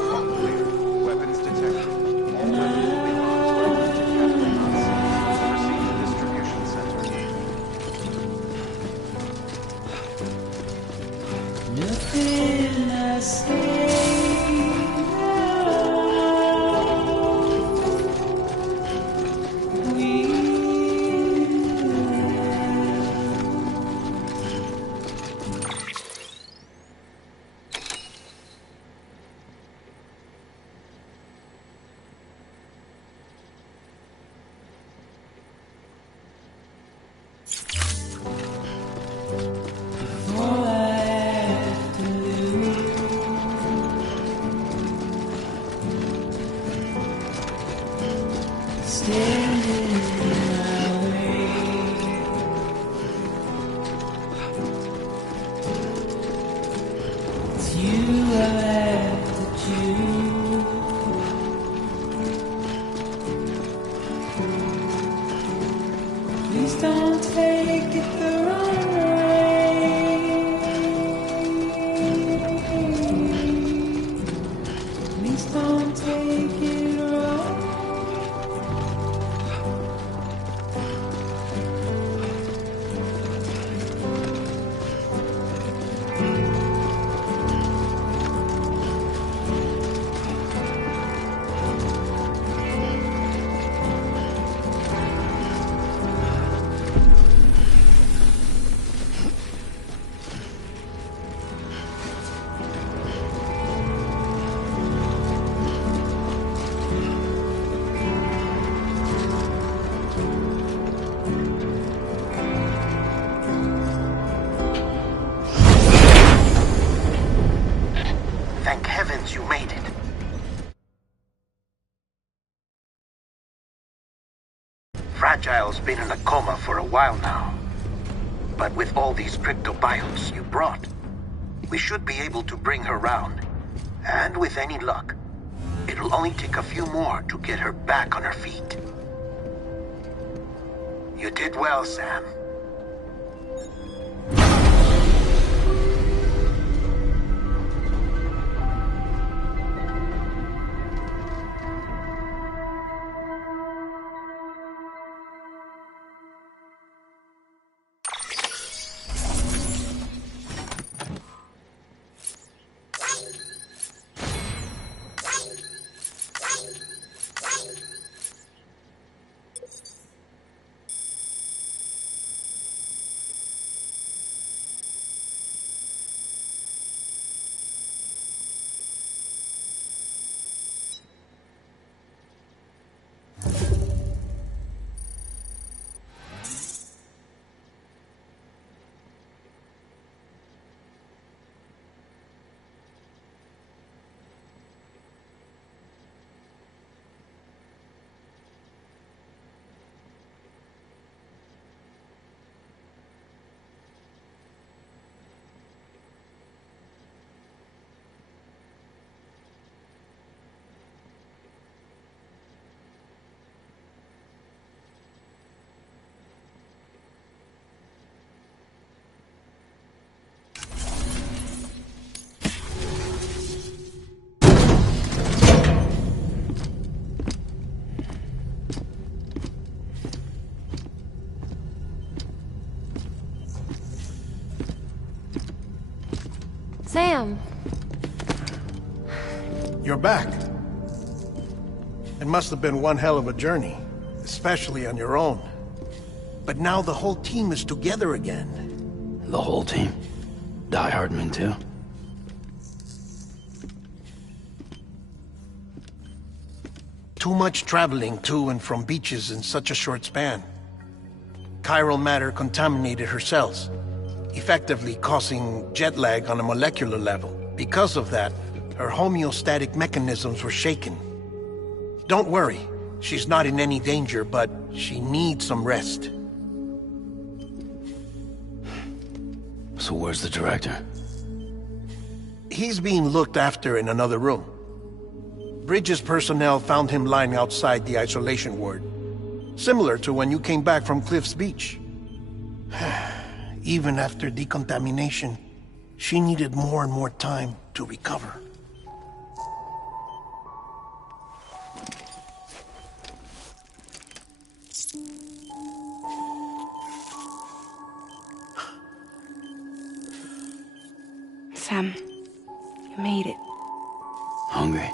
All weapons will be locked permanent to Captain Unseen. Proceed to distribution center. Nothing I say Thank heavens you made it. Fragile's been in a coma for a while now. But with all these cryptobiotes you brought, we should be able to bring her round. And with any luck, it'll only take a few more to get her back on her feet. You did well, Sam. Sam. You're back. It must have been one hell of a journey, especially on your own. But now the whole team is together again. The whole team? Die Hardman too? Too much traveling to and from beaches in such a short span. Chiral matter contaminated her cells, effectively causing jet lag on a molecular level. Because of that, her homeostatic mechanisms were shaken. Don't worry, she's not in any danger, but she needs some rest. So where's the director? He's being looked after in another room. Bridges personnel found him lying outside the isolation ward. Similar to when you came back from Cliff's Beach. Even after decontamination, she needed more and more time to recover. Sam, you made it. Hungry?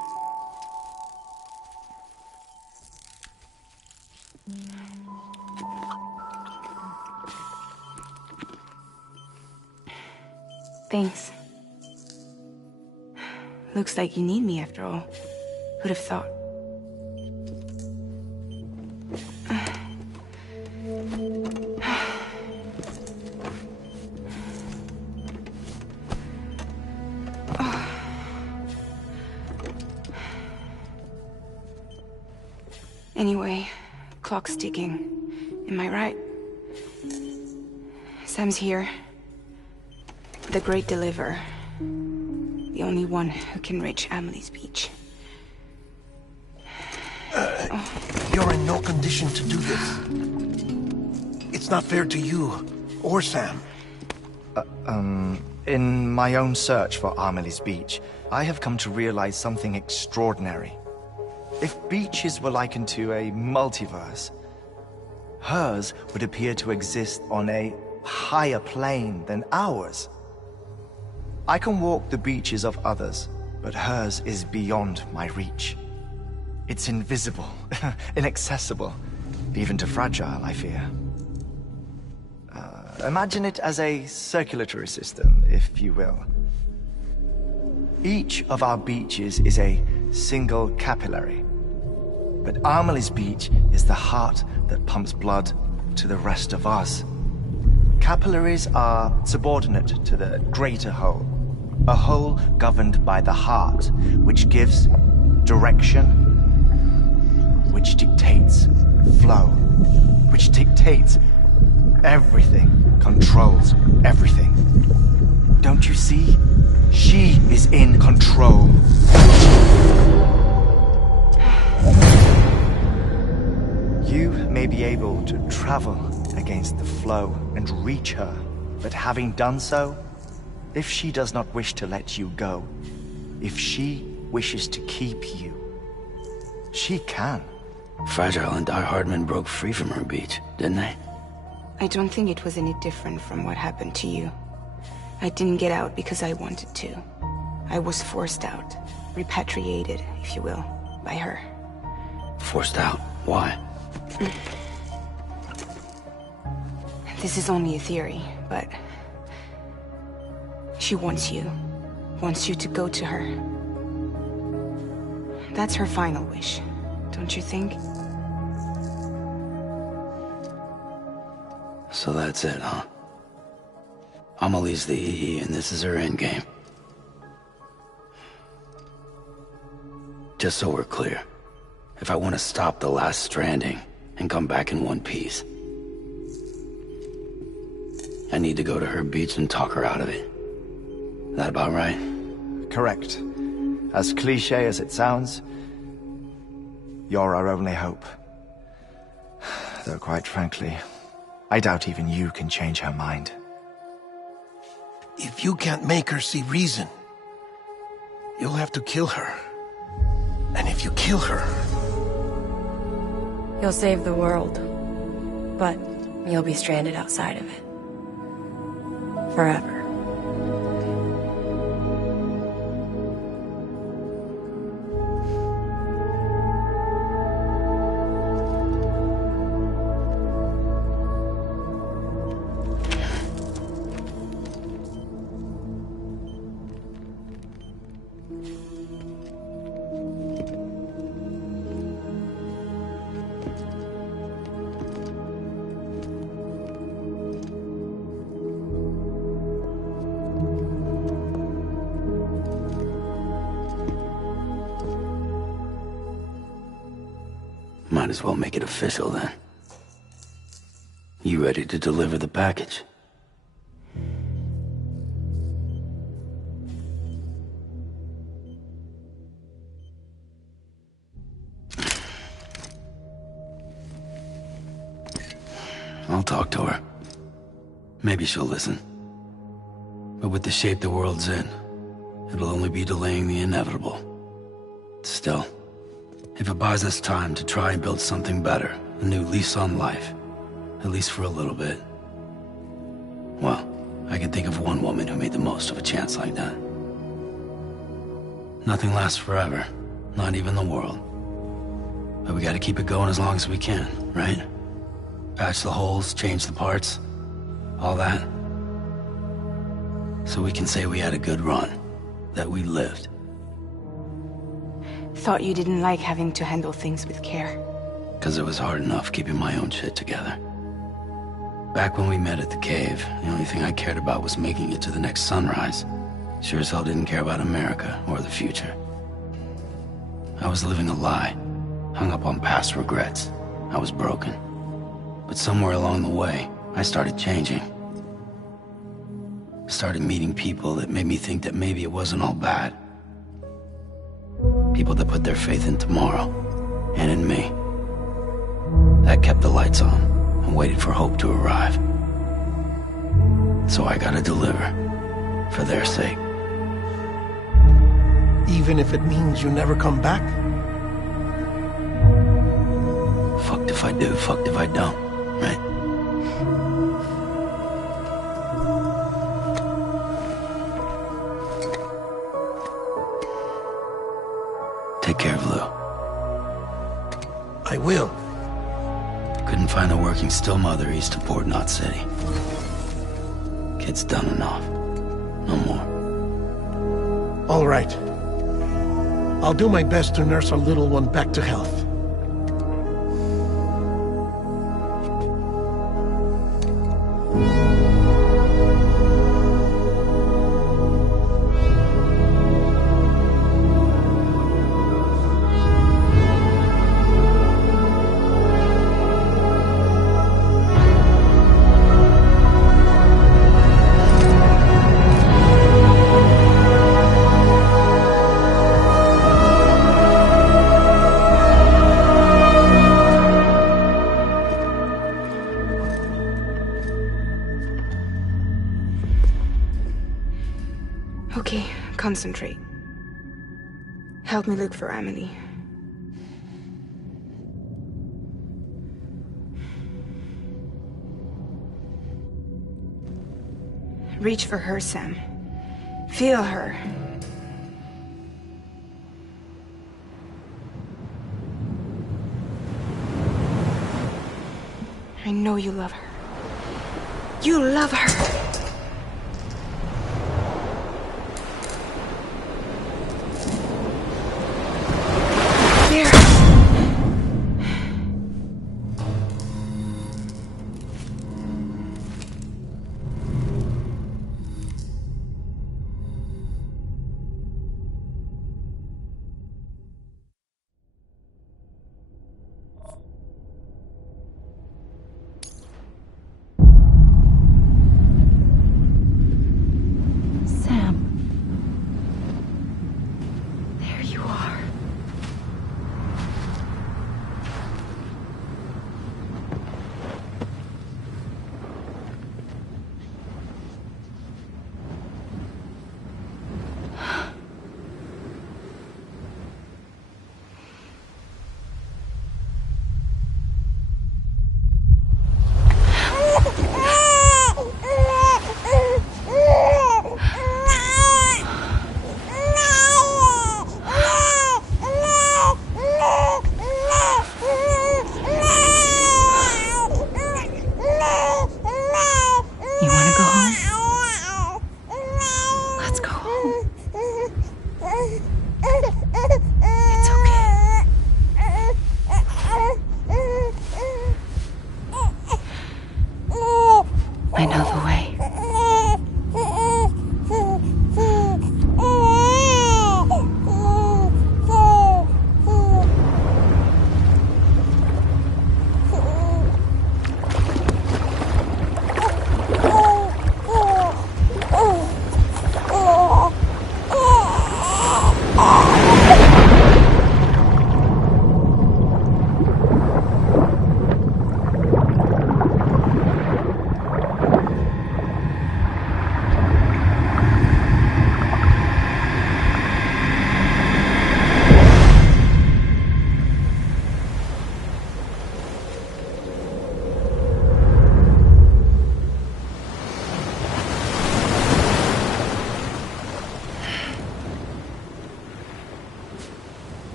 Thanks. Looks like you need me after all. Who'd have thought? Anyway, clock's ticking. Am I right? Sam's here. The Great Deliverer. The only one who can reach Amelie's Beach. You're in no condition to do this. It's not fair to you, or Sam. In my own search for Amelie's Beach, I have come to realize something extraordinary. If beaches were likened to a multiverse, hers would appear to exist on a higher plane than ours. I can walk the beaches of others, but hers is beyond my reach. It's invisible, inaccessible, even to fragile, I fear. Imagine it as a circulatory system, if you will. Each of our beaches is a single capillary, but Amelie's Beach is the heart that pumps blood to the rest of us. Capillaries are subordinate to the greater whole, a whole governed by the heart, which gives direction, which dictates flow, which dictates everything, controls everything. Don't you see? She is in control. You may be able to travel against the flow and reach her, but having done so, if she does not wish to let you go, if she wishes to keep you, she can. Fragile and Die Hardman broke free from her beach, didn't they? I don't think it was any different from what happened to you. I didn't get out because I wanted to. I was forced out. Repatriated, if you will, by her. Forced out? Why? This is only a theory, but... she wants you. Wants you to go to her. That's her final wish, don't you think? So that's it, huh? Amelie's the EE, and this is her endgame. Just so we're clear, if I want to stop the last Stranding and come back in one piece, I need to go to her beach and talk her out of it. That about right? Correct. As cliché as it sounds, you're our only hope. Though quite frankly, I doubt even you can change her mind. If you can't make her see reason, you'll have to kill her. And if you kill her... You'll save the world, but you'll be stranded outside of it. Forever. might as well make it official then. You ready to deliver the package? I'll talk to her. Maybe she'll listen. But with the shape the world's in, it'll only be delaying the inevitable. Still, if it buys us time to try and build something better, a new lease on life, at least for a little bit, well, I can think of one woman who made the most of a chance like that. Nothing lasts forever, not even the world. But we gotta keep it going as long as we can, right? Patch the holes, change the parts, all that. So we can say we had a good run, that we lived. Thought you didn't like having to handle things with care. 'Cause it was hard enough keeping my own shit together. Back when we met at the cave, the only thing I cared about was making it to the next sunrise. Sure as hell didn't care about America or the future. I was living a lie, hung up on past regrets. I was broken. But somewhere along the way, I started changing. Started meeting people that made me think that maybe it wasn't all bad. People that put their faith in tomorrow, and in me. That kept the lights on, and waited for hope to arrive. So I gotta deliver, for their sake. Even if it means you never come back? Fucked if I do, fucked if I don't, right? Take care of Lou. I will. Couldn't find a working still mother east of Port Knot City. Kid's done enough. No more. All right. I'll do my best to nurse our little one back to health. Okay, concentrate. Help me look for Emily. Reach for her, Sam. Feel her. I know you love her. You love her!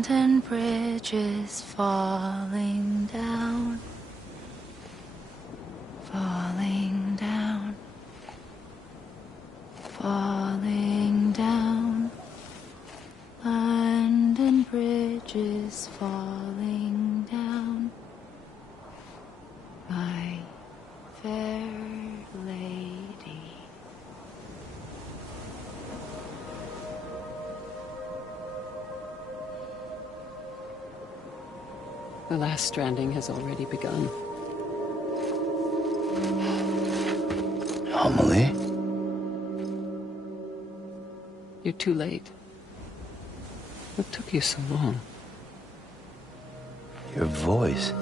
Abandoned bridges falling down. Falling down. Falling down. London Bridge is falling down. My fair lady. The last stranding has already begun. Amelie? You're too late. What took you so long? Your voice.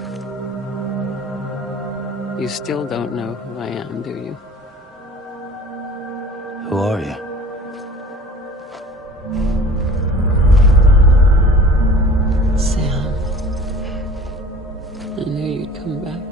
You still don't know who I am, do you? Who are you? Sam. I knew you'd come back.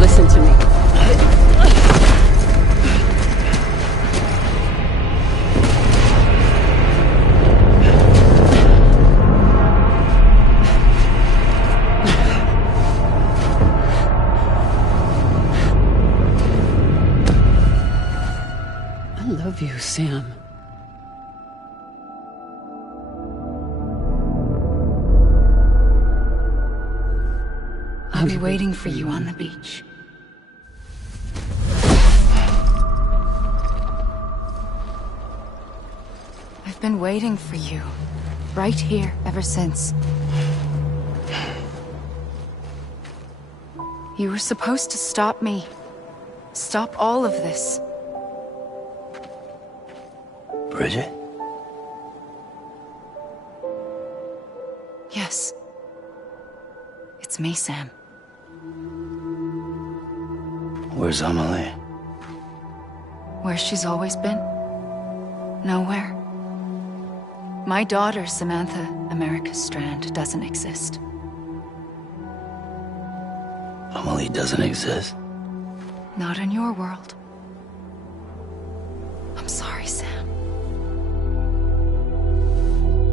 Listen to me. I love you, Sam. I'll be waiting for you on the beach. I've been waiting for you, right here, ever since. You were supposed to stop me. Stop all of this. Bridget? Yes. It's me, Sam. Where's Amelie? Where she's always been. Nowhere. My daughter, Samantha America Strand, doesn't exist. Amelie doesn't exist? Not in your world. I'm sorry, Sam.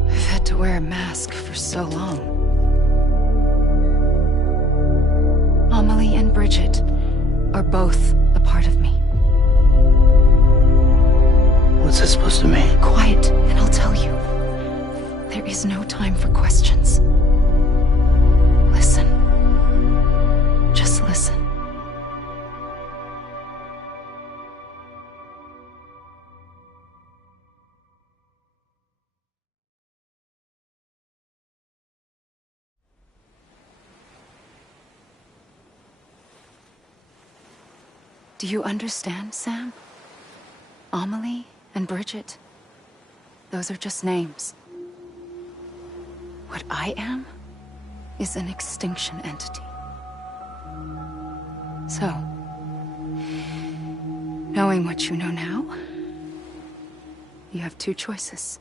I've had to wear a mask for so long. Amelie and Bridget are both a part of me. What's that supposed to mean? Quiet, and I'll tell you. There is no time for questions. Listen. Just listen. Do you understand, Sam? Amelie and Bridget, those are just names. What I am is an extinction entity. So, knowing what you know now, you have two choices.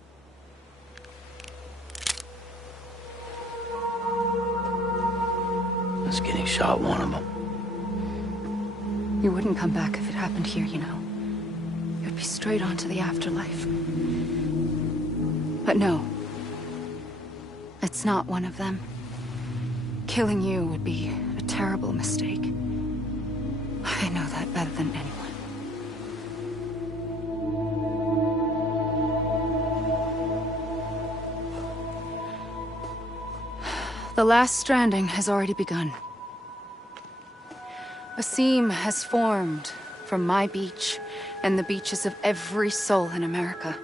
Is getting shot one of them? You wouldn't come back if it happened here, you know. You'd be straight on to the afterlife. But no. It's not one of them. Killing you would be a terrible mistake. I know that better than anyone. The last stranding has already begun. A seam has formed from my beach and the beaches of every soul in America.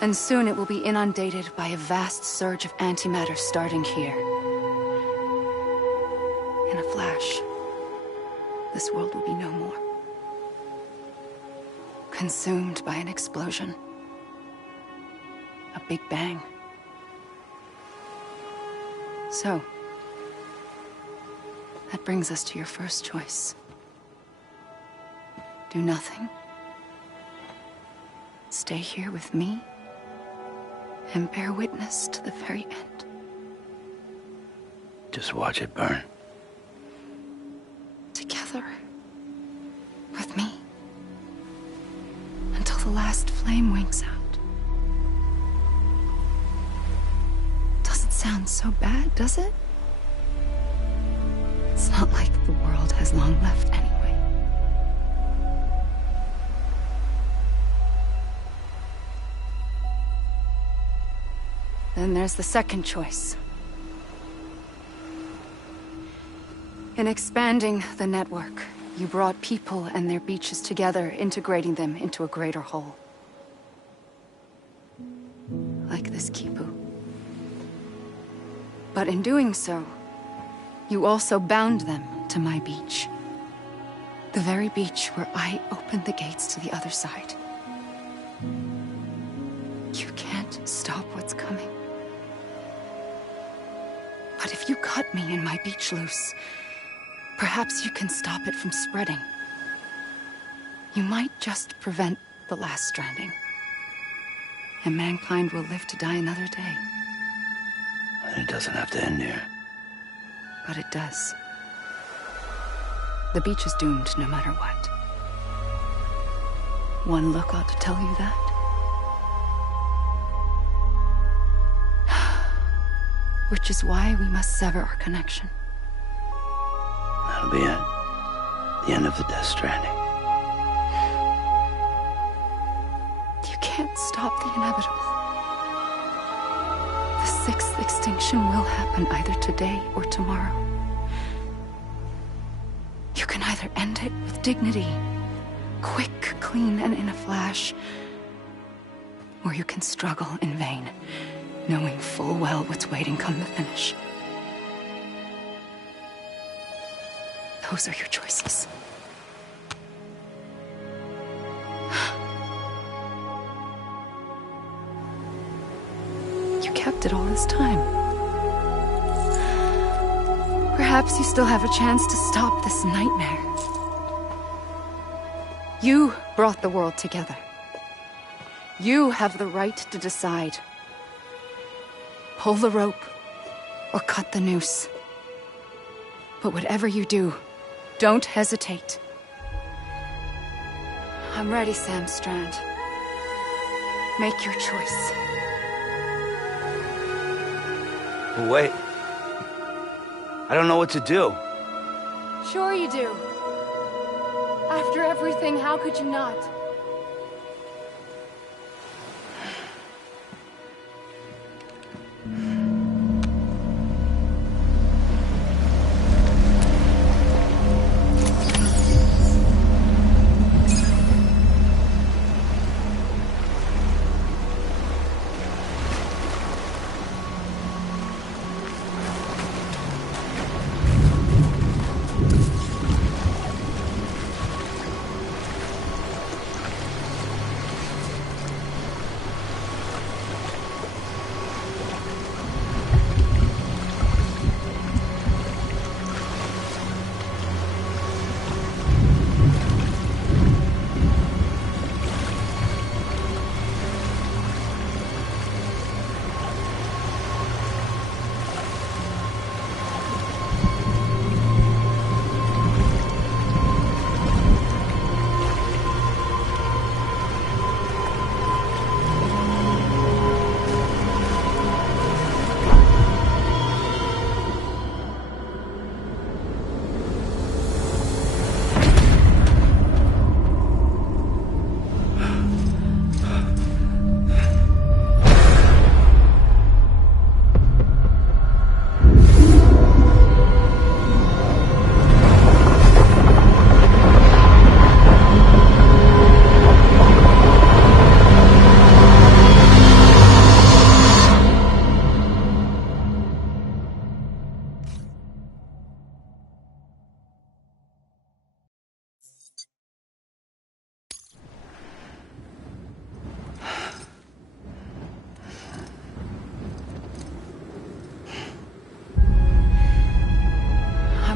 And soon it will be inundated by a vast surge of antimatter starting here. In a flash, this world will be no more. Consumed by an explosion. A big bang. So, that brings us to your first choice. Do nothing. Stay here with me and bear witness to the very end. Just watch it burn. Together. With me. Until the last flame winks out. Doesn't sound so bad, does it? It's not like the world has long left anyway. Then there's the second choice. In expanding the network, you brought people and their beaches together, integrating them into a greater whole. Like this Kipu. But in doing so, you also bound them to my beach. The very beach where I opened the gates to the other side. You can't stop what's coming. But if you cut me and my beach loose, perhaps you can stop it from spreading. You might just prevent the last stranding. And mankind will live to die another day. And it doesn't have to end here. But it does. The beach is doomed no matter what. One look ought to tell you that. Which is why we must sever our connection. That'll be it. The end of the Death Stranding. You can't stop the inevitable. The sixth extinction will happen either today or tomorrow. You can either end it with dignity, quick, clean, and in a flash, or you can struggle in vain, knowing full well what's waiting come the finish. Those are your choices. You kept it all this time. Perhaps you still have a chance to stop this nightmare. You brought the world together. You have the right to decide. Pull the rope, or cut the noose. But whatever you do, don't hesitate. I'm ready, Sam Strand. Make your choice. But wait. I don't know what to do. Sure you do. After everything, how could you not?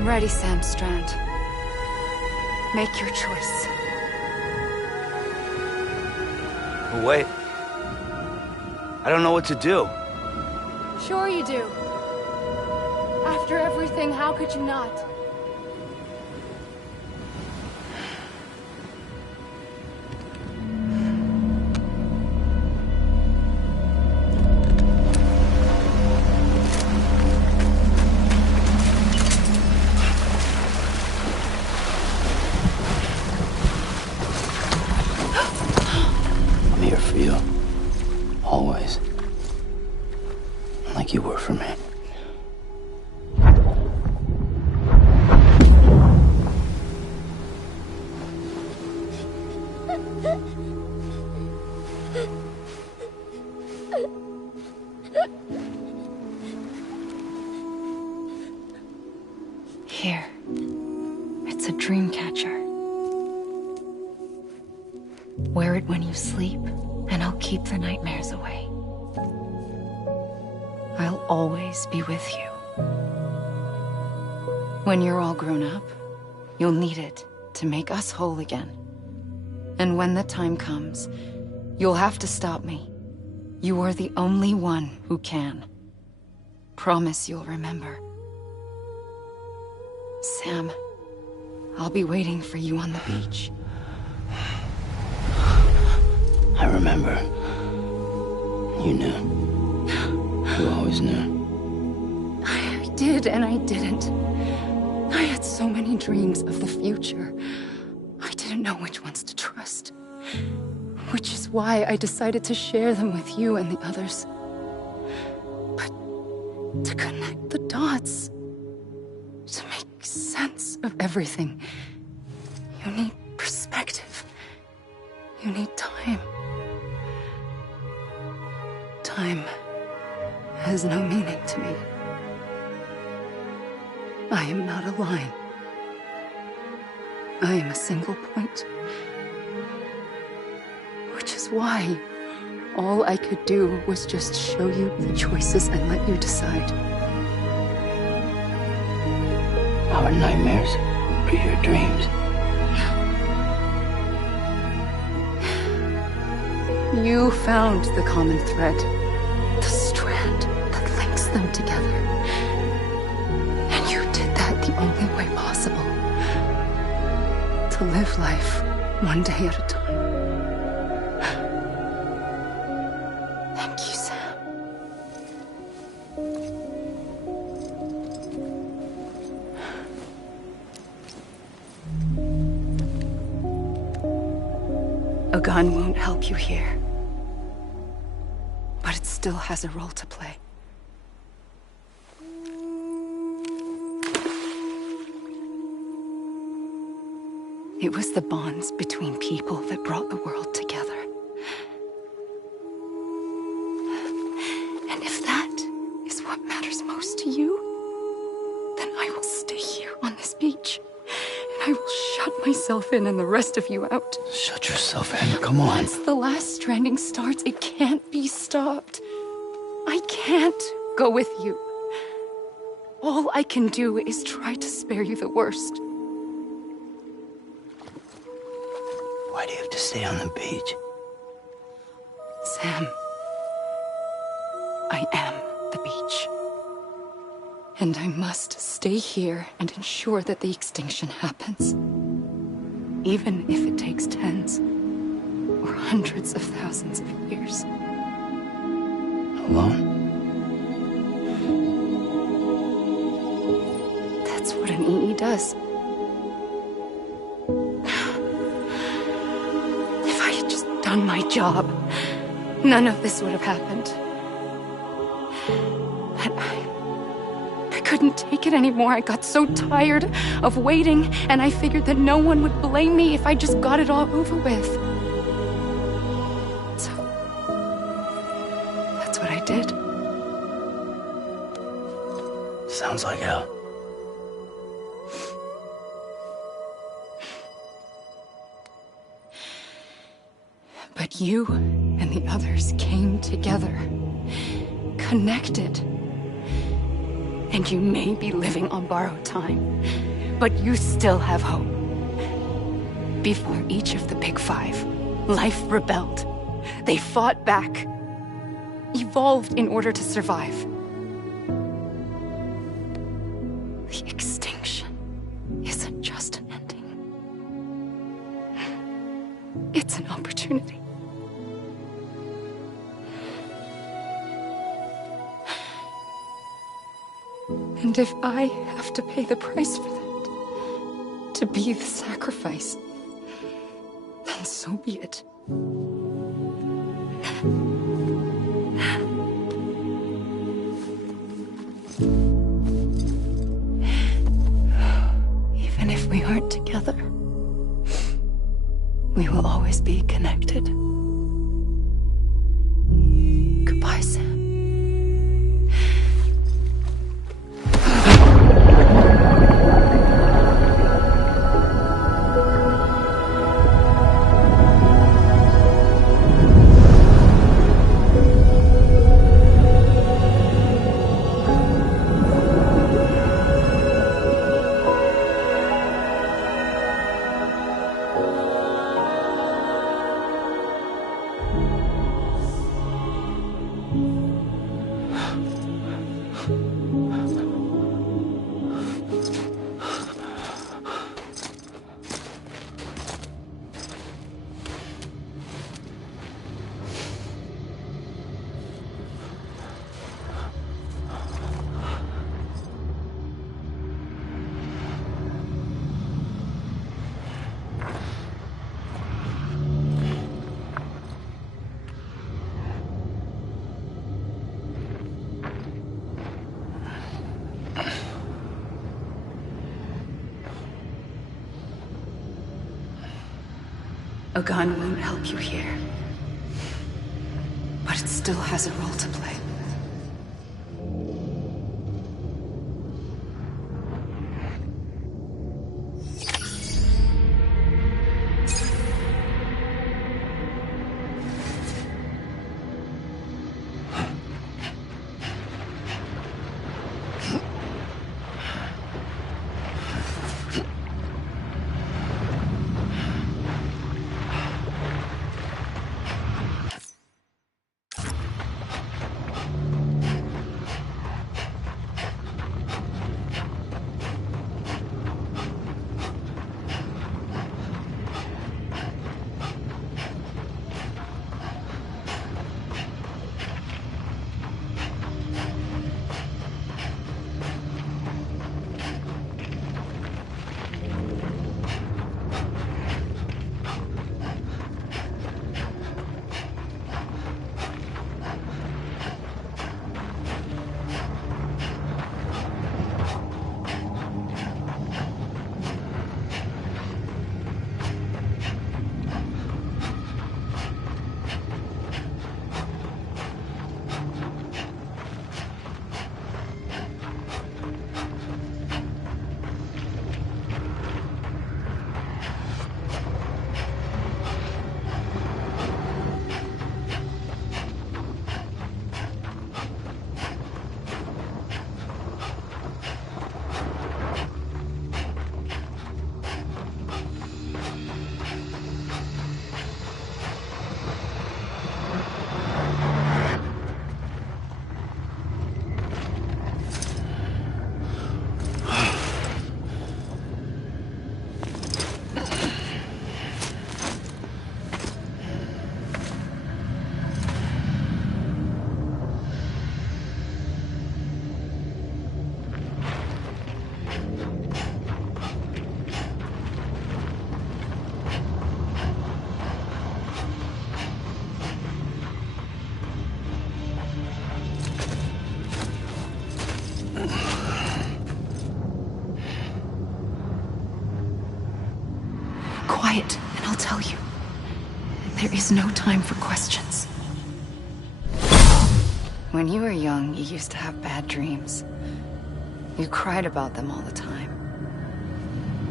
I'm ready, Sam Strand. Make your choice. But wait. I don't know what to do. Sure you do. After everything, how could you not? I'm here for you. Always. Like you were for me. Here. It's a dream catcher. Wear it when you sleep, and I'll keep the nightmares away. I'll always be with you. When you're all grown up, you'll need it to make us whole again. And when the time comes, you'll have to stop me. You are the only one who can. Promise you'll remember. Sam, I'll be waiting for you on the beach. I remember. You knew. You always knew. I did and I didn't. I had so many dreams of the future. I didn't know which ones to trust. Which is why I decided to share them with you and the others. But to connect the dots, to make sense of everything, you need perspective. You need time. Time has no meaning to me. I am not a line. I am a single point. Which is why all I could do was just show you the choices and let you decide. Our nightmares are your dreams. You found the common thread, the strand that links them together. And you did that the only way possible. To live life one day at a time. Thank you, Sam. A gun won't help you here. But it still has a role to play. It was the bonds between people that brought the world together. And if that is what matters most to you, then I will stay here on this beach. And I will shut myself in and the rest of you out. Shut yourself in, come on. Once the last stranding starts, it can't be stopped. I can't go with you. All I can do is try to spare you the worst. Why do you have to stay on the beach? Sam, I am the beach. And I must stay here and ensure that the extinction happens. Even if it takes tens or hundreds of thousands of years. Alone? That's what an EE does. If I had just done my job, none of this would have happened. But I couldn't take it anymore. I got so tired of waiting, and I figured that no one would blame me if I just got it all over with. So, that's what I did. Sounds like hell. But you and the others came together, connected. And you may be living on borrowed time, but you still have hope. Before each of the Big Five, life rebelled. They fought back, evolved in order to survive. The extinction isn't just an ending. It's an opportunity. And if I have to pay the price for that, to be the sacrifice, then so be it. Even if we aren't together, we will always be connected. Goodbye, Sam. A gun won't help you here, but it still has a role to play. Quiet, and I'll tell you. There is no time for questions. When you were young, you used to have bad dreams. You cried about them all the time.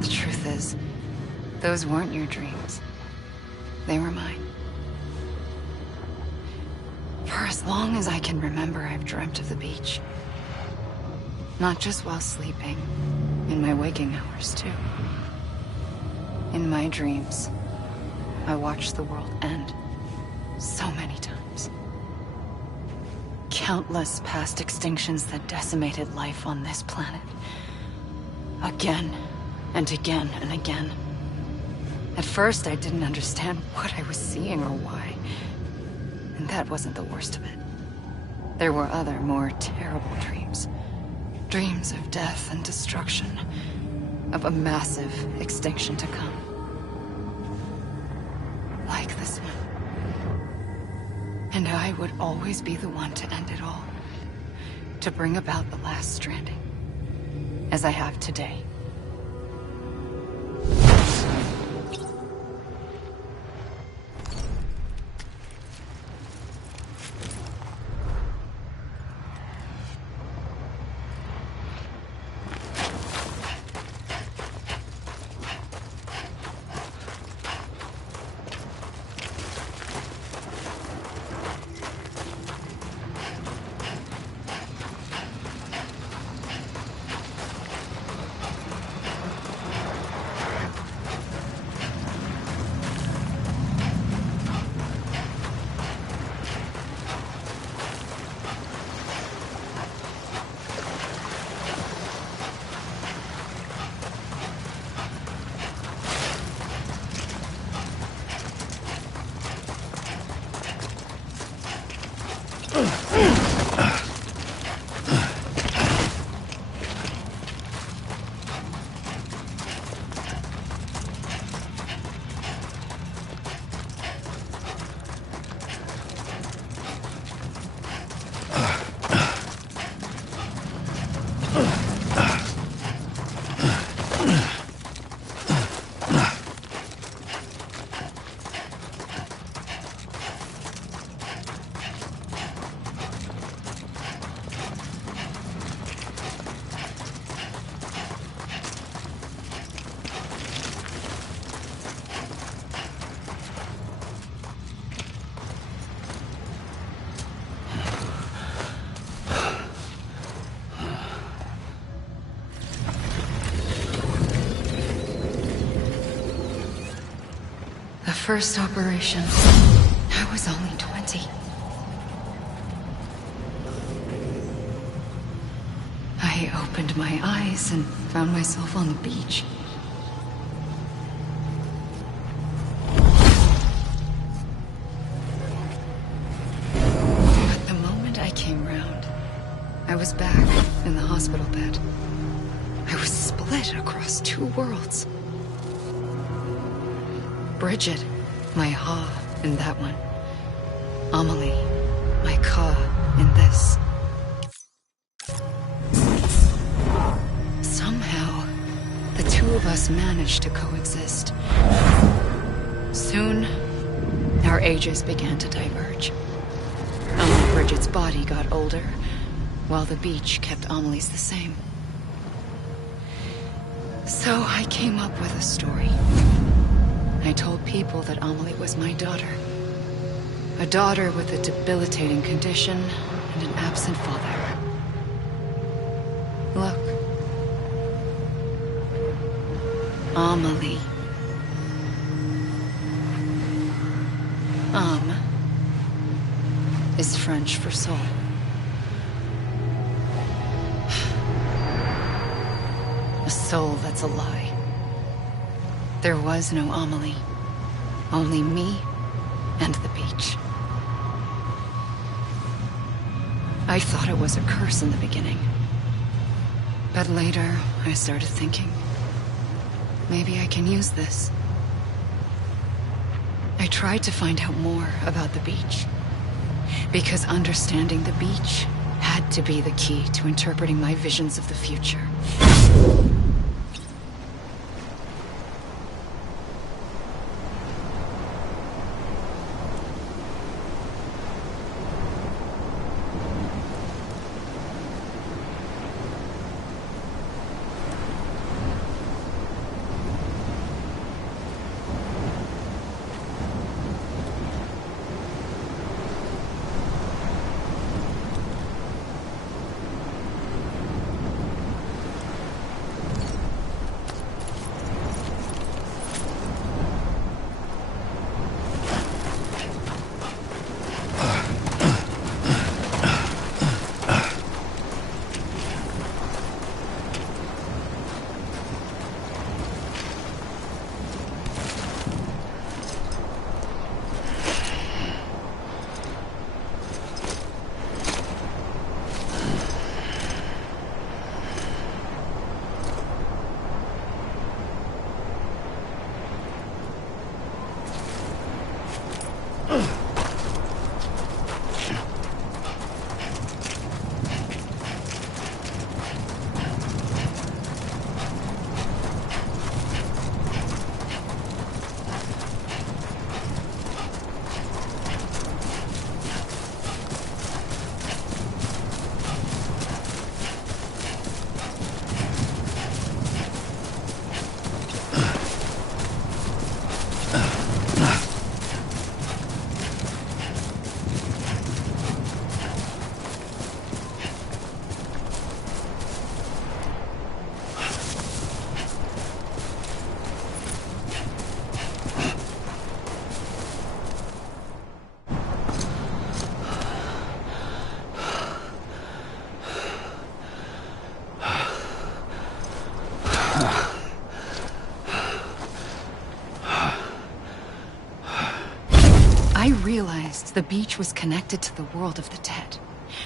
The truth is, those weren't your dreams. They were mine. For as long as I can remember, I've dreamt of the beach. Not just while sleeping. In my waking hours, too. In my dreams, I watched the world end. So many times. Countless past extinctions that decimated life on this planet. Again, and again, and again. At first, I didn't understand what I was seeing or why. And that wasn't the worst of it. There were other, more terrible dreams. Dreams of death and destruction. Of a massive extinction to come. Like this one. And I would always be the one to end it all. To bring about the last stranding. As I have today. First operation, I was only 20. I opened my eyes and found myself on the beach. But the moment I came round, I was back in the hospital bed. I was split across two worlds. Bridget, my Ha in that one. Amelie, my Ka in this. Somehow, the two of us managed to coexist. Soon, our ages began to diverge. Only Bridget's body got older, while the beach kept Amelie's the same. So I came up with a story. I told people that Amelie was my daughter. A daughter with a debilitating condition and an absent father. Look. Amelie. Âme is French for soul. A soul that's a lie. There was no Amelie. Only me and the beach. I thought it was a curse in the beginning. But later, I started thinking, maybe I can use this. I tried to find out more about the beach. Because understanding the beach had to be the key to interpreting my visions of the future. I realized the beach was connected to the world of the dead,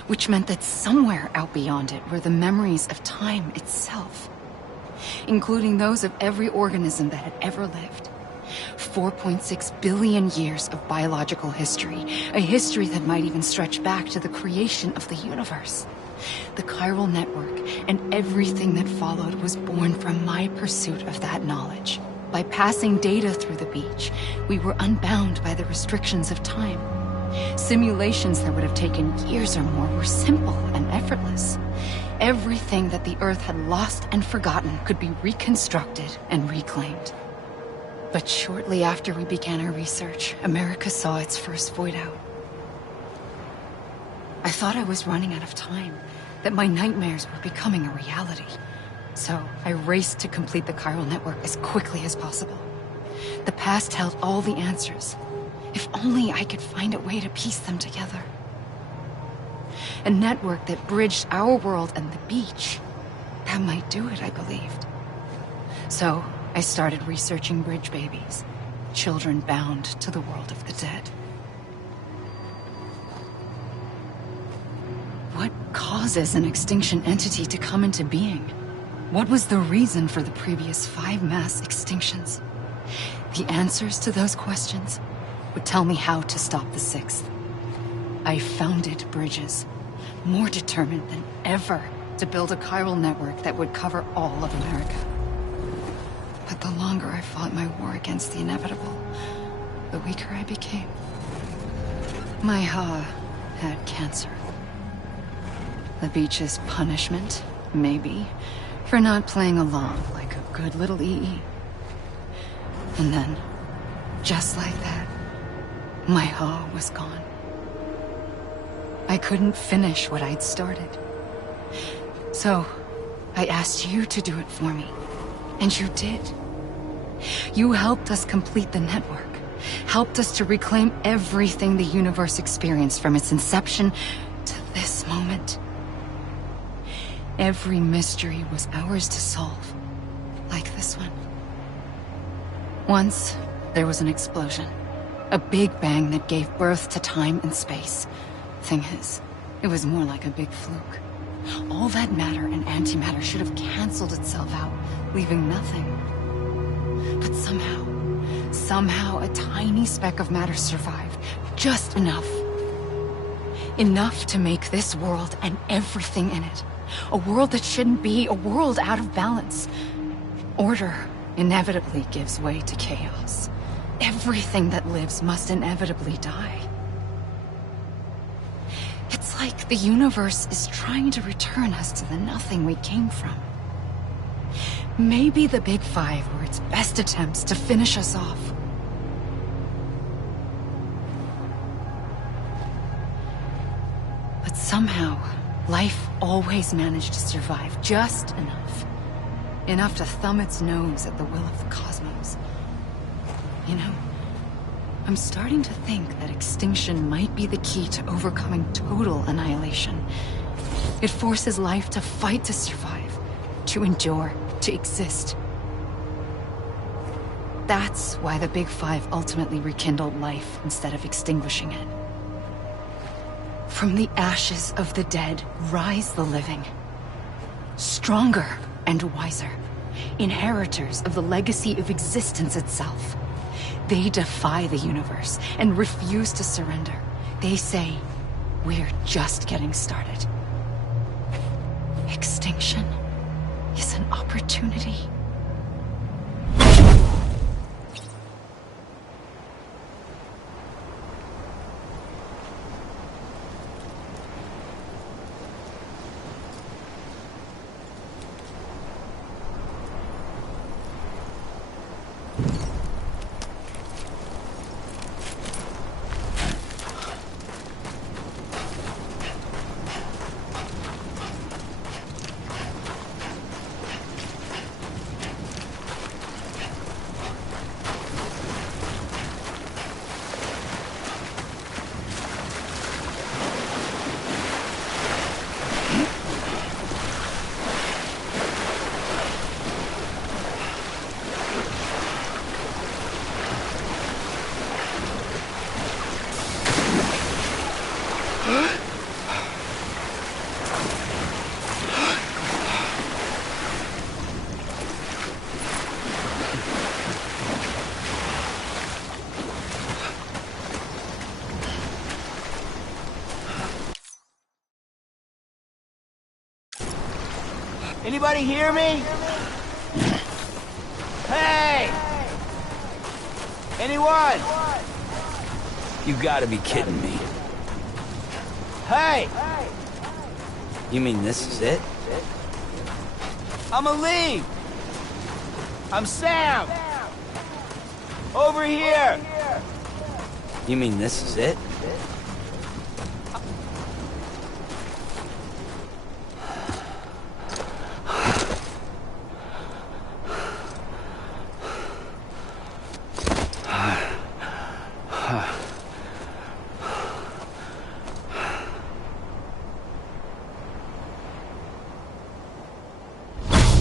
which meant that somewhere out beyond it were the memories of time itself, including those of every organism that had ever lived. 4.6 billion years of biological history, a history that might even stretch back to the creation of the universe. The chiral network and everything that followed was born from my pursuit of that knowledge. By passing data through the beach, we were unbound by the restrictions of time. Simulations that would have taken years or more were simple and effortless. Everything that the Earth had lost and forgotten could be reconstructed and reclaimed. But shortly after we began our research, America saw its first void out. I thought I was running out of time, that my nightmares were becoming a reality. So I raced to complete the chiral network as quickly as possible. The past held all the answers. If only I could find a way to piece them together. A network that bridged our world and the beach. That might do it, I believed. So I started researching bridge babies, children bound to the world of the dead. What causes an extinction entity to come into being? What was the reason for the previous 5 mass extinctions? The answers to those questions would tell me how to stop the 6th. I founded bridges, more determined than ever to build a chiral network that would cover all of America. But the longer I fought my war against the inevitable, the weaker I became. My Ha had cancer. The beach's punishment, maybe, for not playing along like a good little EE. And then, just like that, my Ha was gone. I couldn't finish what I'd started. So, I asked you to do it for me. And you did. You helped us complete the network. Helped us to reclaim everything the universe experienced from its inception to this moment. Every mystery was ours to solve, like this one. Once, there was an explosion. A big bang that gave birth to time and space. Thing is, it was more like a big fluke. All that matter and antimatter should have canceled itself out, leaving nothing. But somehow a tiny speck of matter survived. Just enough. Enough to make this world and everything in it. A world that shouldn't be, a world out of balance. Order inevitably gives way to chaos. Everything that lives must inevitably die. It's like the universe is trying to return us to the nothing we came from. Maybe the Big Five were its best attempts to finish us off. But somehow, life always managed to survive just enough. Enough to thumb its nose at the will of the cosmos. You know, I'm starting to think that extinction might be the key to overcoming total annihilation. It forces life to fight to survive, to endure, to exist. That's why the Big Five ultimately rekindled life instead of extinguishing it. From the ashes of the dead rise the living. Stronger and wiser. Inheritors of the legacy of existence itself. They defy the universe and refuse to surrender. They say, we're just getting started. Extinction is an opportunity. Anybody hear me? Hey! Anyone? You gotta be kidding me. Hey! You mean this is it? I'm Ali! I'm Sam! Over here! You mean this is it?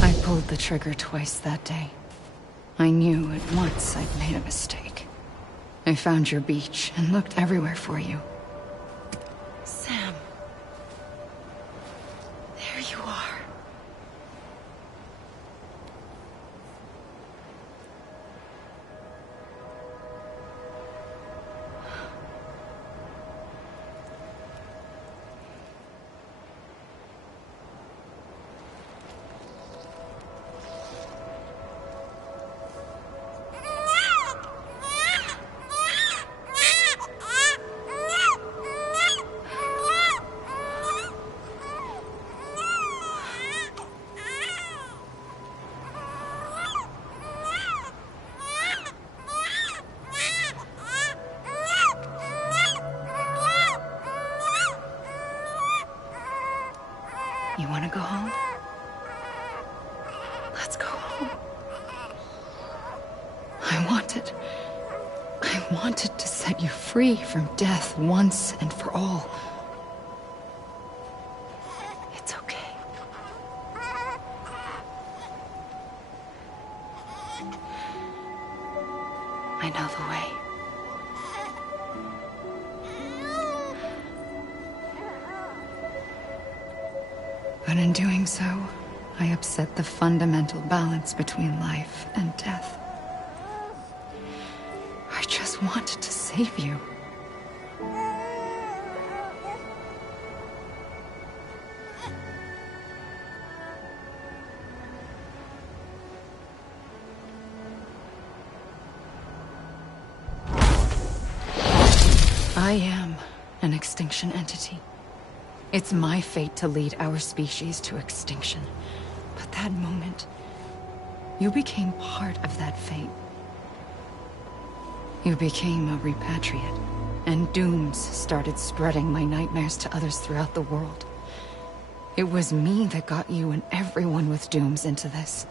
I pulled the trigger twice that day. I knew at once I'd made a mistake. I found your beach and looked everywhere for you. Sam. There you are. You want to go home? Let's go home. I wanted to set you free from death once and for all. It's okay. I know the way. But in doing so, I upset the fundamental balance between life and death. I just wanted to save you. I am an extinction entity. It's my fate to lead our species to extinction. But that moment, you became part of that fate. You became a repatriate, and dooms started spreading my nightmares to others throughout the world. It was me that got you and everyone with dooms into this.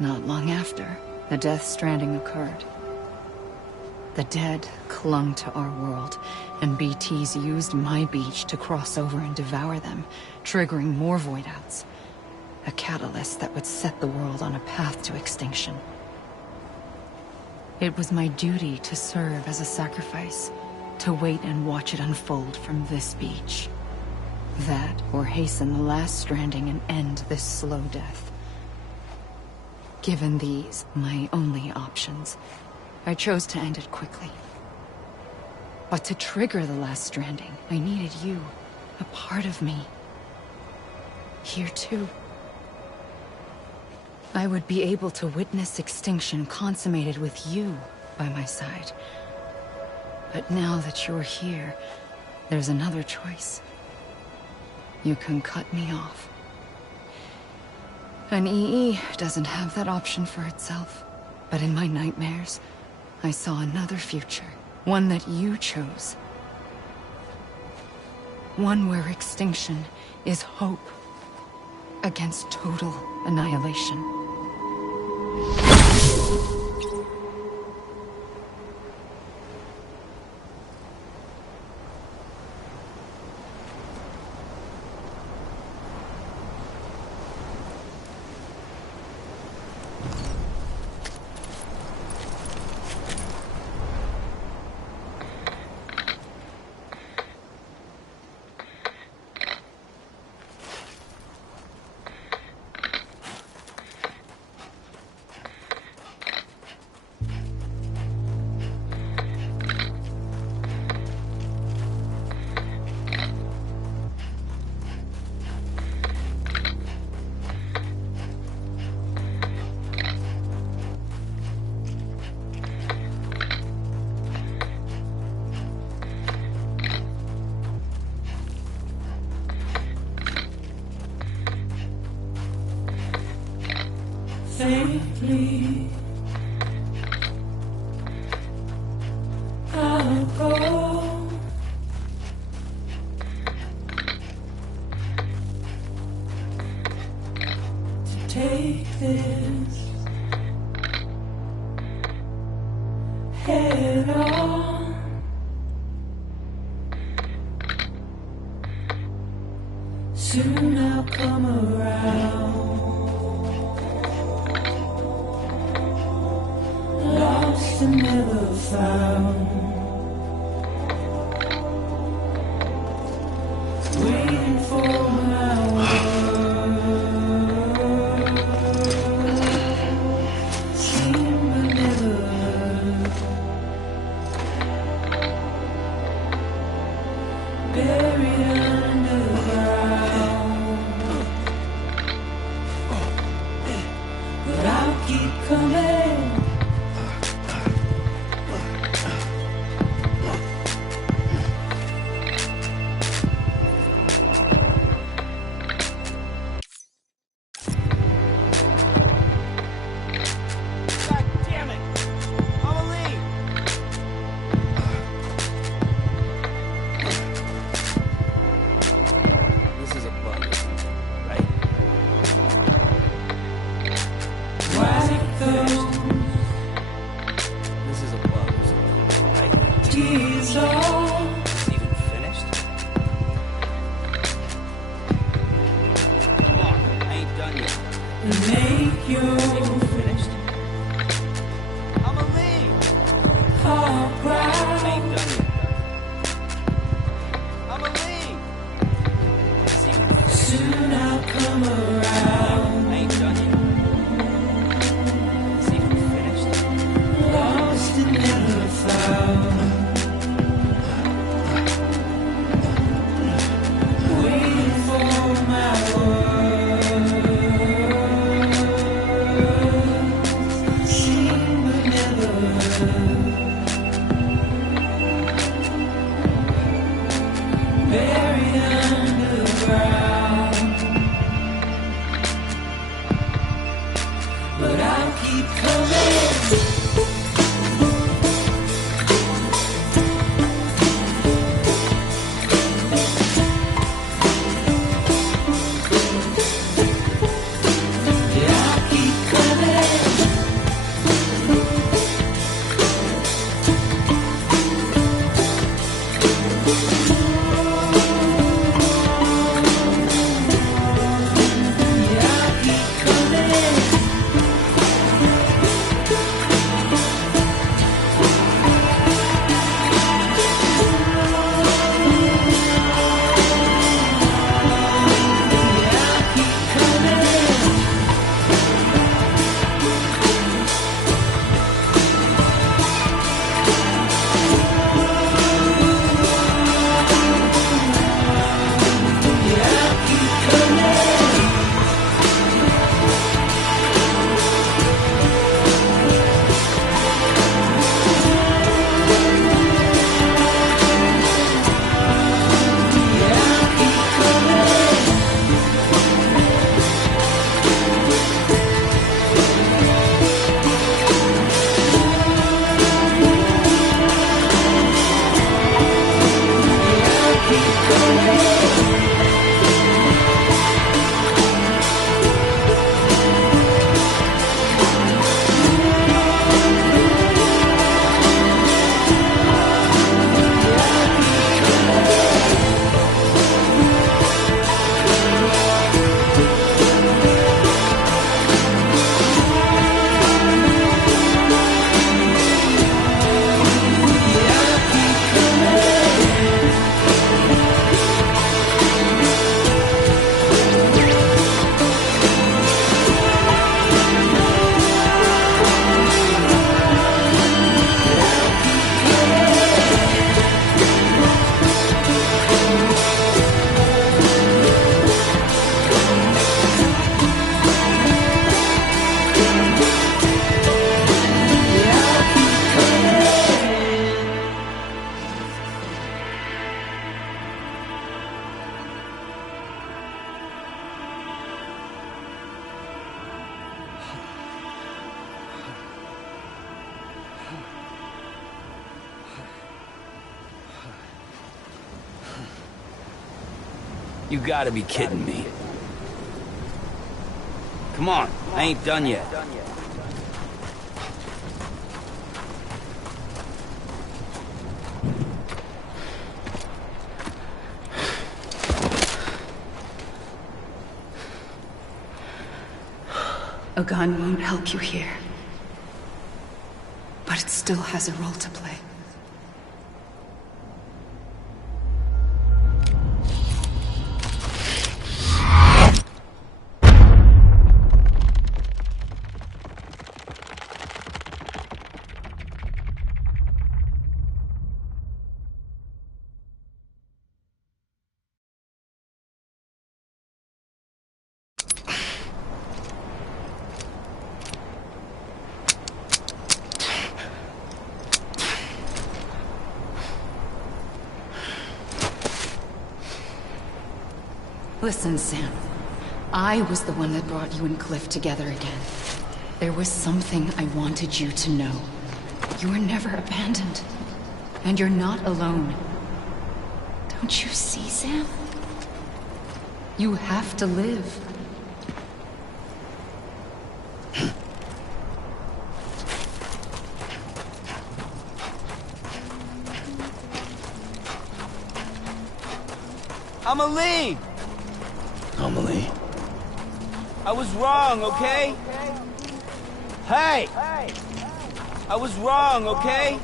Not long after, the Death Stranding occurred. The dead clung to our world, and BTs used my beach to cross over and devour them, triggering more void-outs. A catalyst that would set the world on a path to extinction. It was my duty to serve as a sacrifice, to wait and watch it unfold from this beach. That, or hasten the last stranding and end this slow death. Given these, my only options, I chose to end it quickly. But to trigger the last stranding, I needed you, a part of me. Here too. I would be able to witness extinction consummated with you by my side. But now that you're here, there's another choice. You can cut me off. An EE doesn't have that option for itself. But in my nightmares, I saw another future. One that you chose. One where extinction is hope against total annihilation. faintly. I'll go. To take this head on. Soon I'll come around. Lost and never found. Waiting for my word. Seen but never heard. Buried underground. But I'll keep coming. Waiting for my word. You gotta be kidding me. Come on, I ain't done yet. A gun won't help you here. But it still has a role to play. Listen, Sam. I was the one that brought you and Cliff together again. There was something I wanted you to know. You were never abandoned. And you're not alone. Don't you see, Sam? You have to live. Amelie! Amelie? I was wrong, okay? Hey! I was wrong, okay?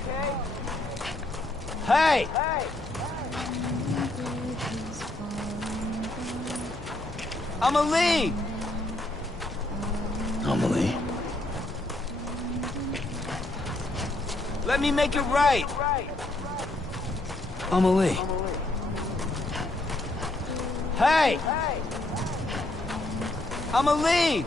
Hey! Amelie! Amelie? Let me make it right! Amelie? Hey! Amelie!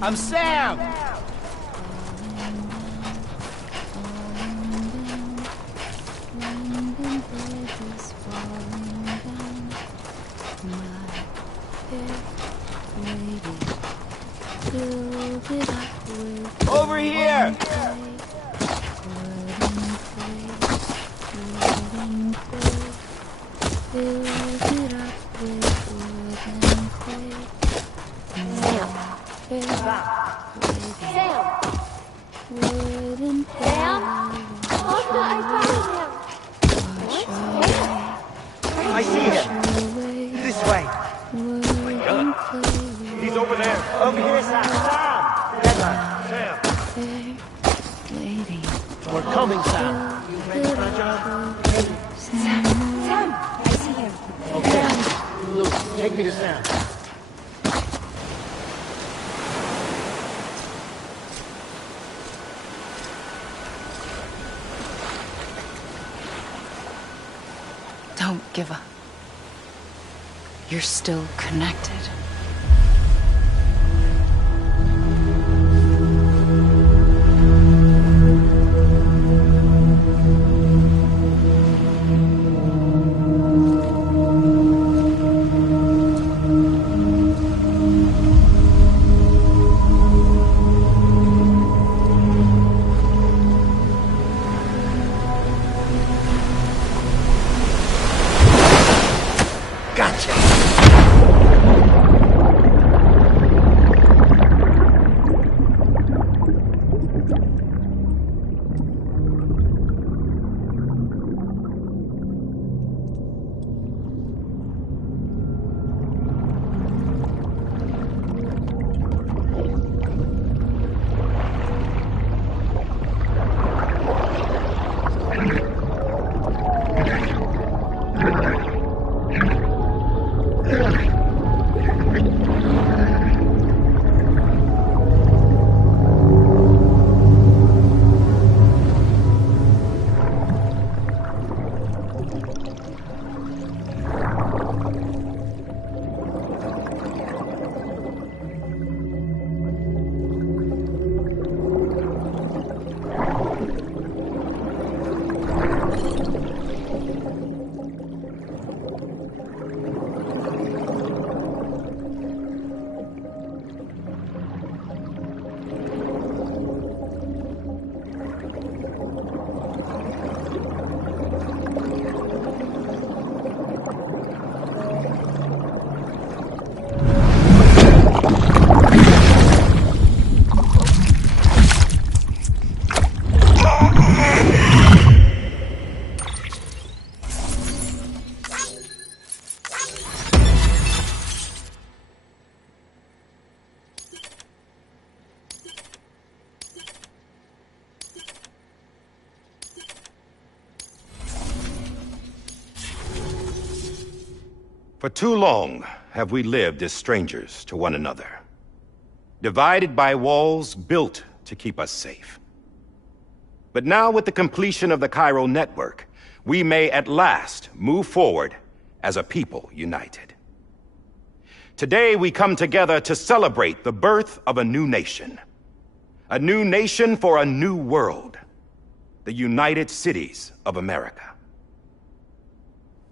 I'm Sam! Over here! I see him. This way. Oh my God. He's over there. Over here, Sam. Sam! We're coming, Sam. You ready for our job? Sam! I see him. Okay. Luke, take me to Sam. Don't give up. You're still connected. Gotcha! For too long have we lived as strangers to one another, divided by walls built to keep us safe. But now, with the completion of the Cairo network, we may at last move forward as a people united. Today we come together to celebrate the birth of a new nation. A new nation for a new world. The United Cities of America.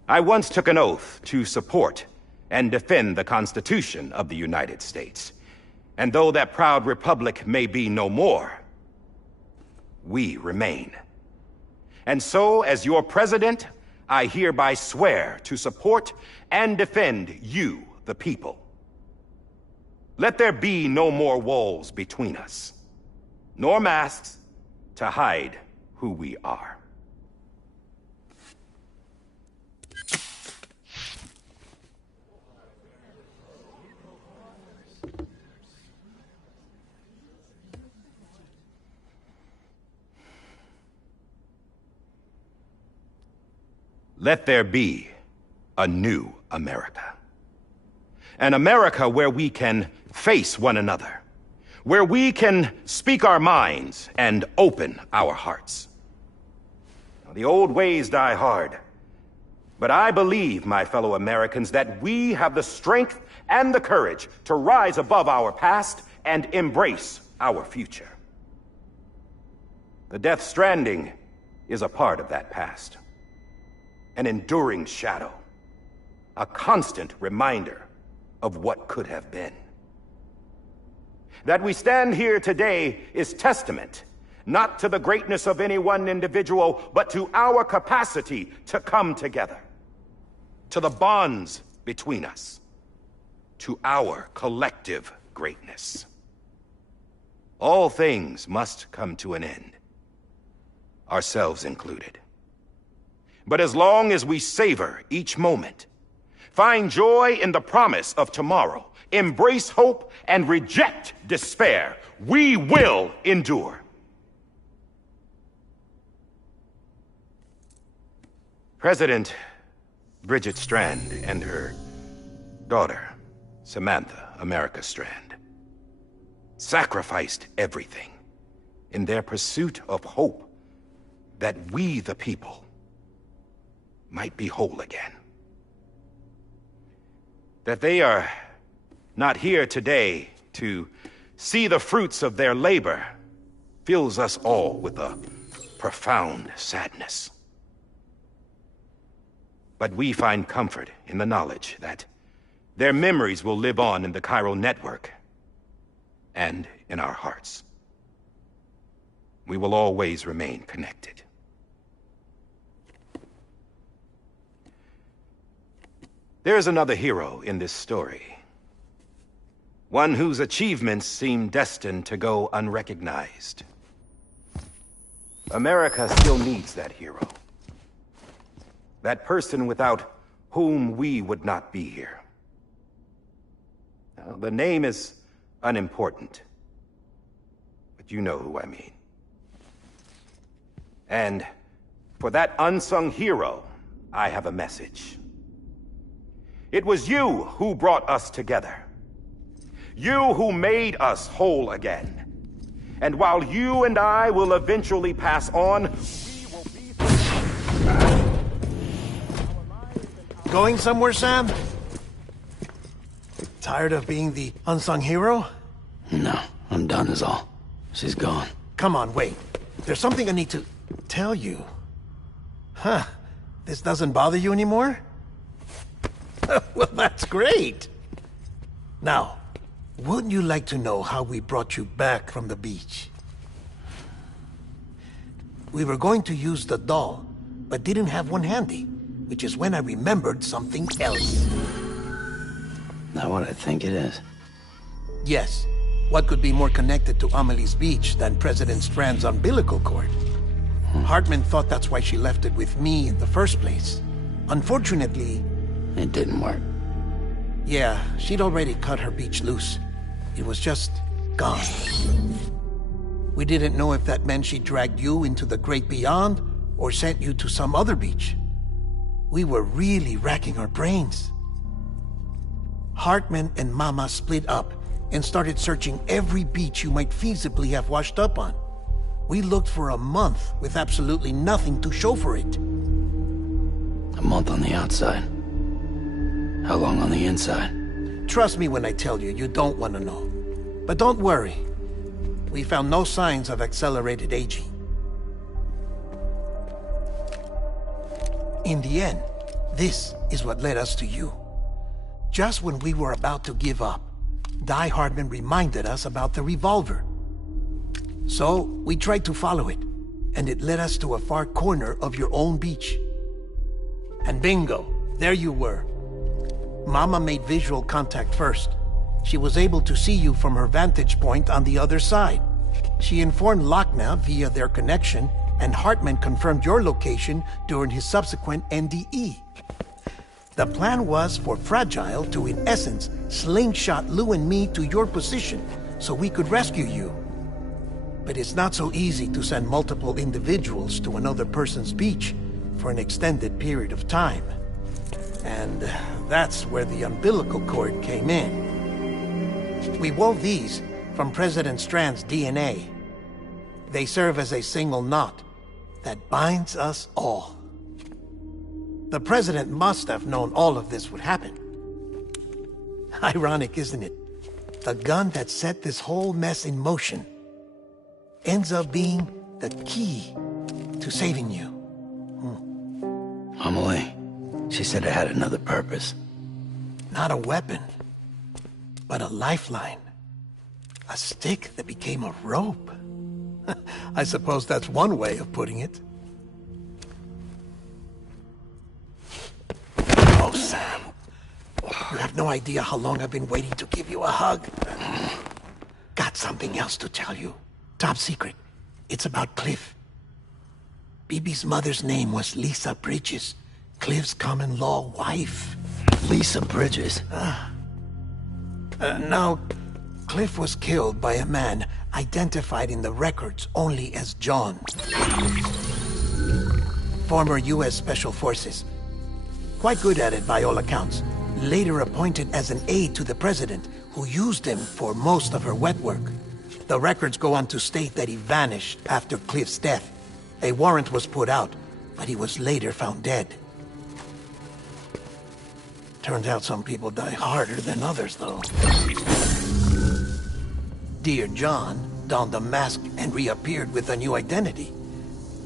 I once took an oath to support and defend the Constitution of the United States. And though that proud republic may be no more, we remain. And so, as your president, I hereby swear to support and defend you, the people. Let there be no more walls between us, nor masks to hide who we are. Let there be a new America. An America where we can face one another, where we can speak our minds and open our hearts. Now, the old ways die hard, but I believe, my fellow Americans, that we have the strength and the courage to rise above our past and embrace our future. The Death Stranding is a part of that past. An enduring shadow, a constant reminder of what could have been. That we stand here today is testament, not to the greatness of any one individual, but to our capacity to come together, to the bonds between us, to our collective greatness. All things must come to an end, ourselves included. But as long as we savor each moment, find joy in the promise of tomorrow, embrace hope, and reject despair, we will endure. President Bridget Strand and her daughter, Samantha America Strand, sacrificed everything in their pursuit of hope that we, the people, might be whole again. That they are not here today to see the fruits of their labor fills us all with a profound sadness. But we find comfort in the knowledge that their memories will live on in the Cairo network and in our hearts. We will always remain connected. There is another hero in this story. One whose achievements seem destined to go unrecognized. America still needs that hero. That person without whom we would not be here. Now, the name is unimportant, but you know who I mean. And for that unsung hero, I have a message. It was you who brought us together. You who made us whole again. And while you and I will eventually pass on, we will be... Going somewhere, Sam? Tired of being the unsung hero? No, I'm done is all. She's gone. Come on, wait. There's something I need to tell you. Huh. This doesn't bother you anymore? Well, that's great. Now, wouldn't you like to know how we brought you back from the beach? We were going to use the doll, but didn't have one handy, which is when I remembered something else. Not what I think it is. Yes. What could be more connected to Amelie's beach than President Strand's umbilical cord? Hartman thought that's why she left it with me in the first place. Unfortunately... It didn't work. Yeah, she'd already cut her beach loose. It was just gone. We didn't know if that meant she dragged you into the great beyond or sent you to some other beach. We were really racking our brains. Hartman and Mama split up and started searching every beach you might feasibly have washed up on. We looked for a month with absolutely nothing to show for it. A month on the outside. How long on the inside? Trust me when I tell you, you don't want to know. But don't worry. We found no signs of accelerated aging. In the end, this is what led us to you. Just when we were about to give up, Die Hardman reminded us about the revolver. So, we tried to follow it, and it led us to a far corner of your own beach. And bingo, there you were. Mama made visual contact first. She was able to see you from her vantage point on the other side. She informed Lochna via their connection, and Hartman confirmed your location during his subsequent NDE. The plan was for Fragile to, in essence, slingshot Lou and me to your position so we could rescue you. But it's not so easy to send multiple individuals to another person's beach for an extended period of time. And that's where the umbilical cord came in. We wove these from President Strand's DNA. They serve as a single knot that binds us all. The President must have known all of this would happen. Ironic, isn't it? The gun that set this whole mess in motion ends up being the key to saving you. Amelie, she said it had another purpose. Not a weapon, but a lifeline. A stick that became a rope. I suppose that's one way of putting it. Oh, Sam. You have no idea how long I've been waiting to give you a hug. Got something else to tell you. Top secret. It's about Cliff. Bibi's mother's name was Lisa Bridges, Cliff's common-law wife. Lisa Bridges? Now, Cliff was killed by a man identified in the records only as John. Former U.S. Special Forces. Quite good at it by all accounts. Later appointed as an aide to the president, who used him for most of her wet work. The records go on to state that he vanished after Cliff's death. A warrant was put out, but he was later found dead. Turns out some people die harder than others, though. Dear John donned a mask and reappeared with a new identity.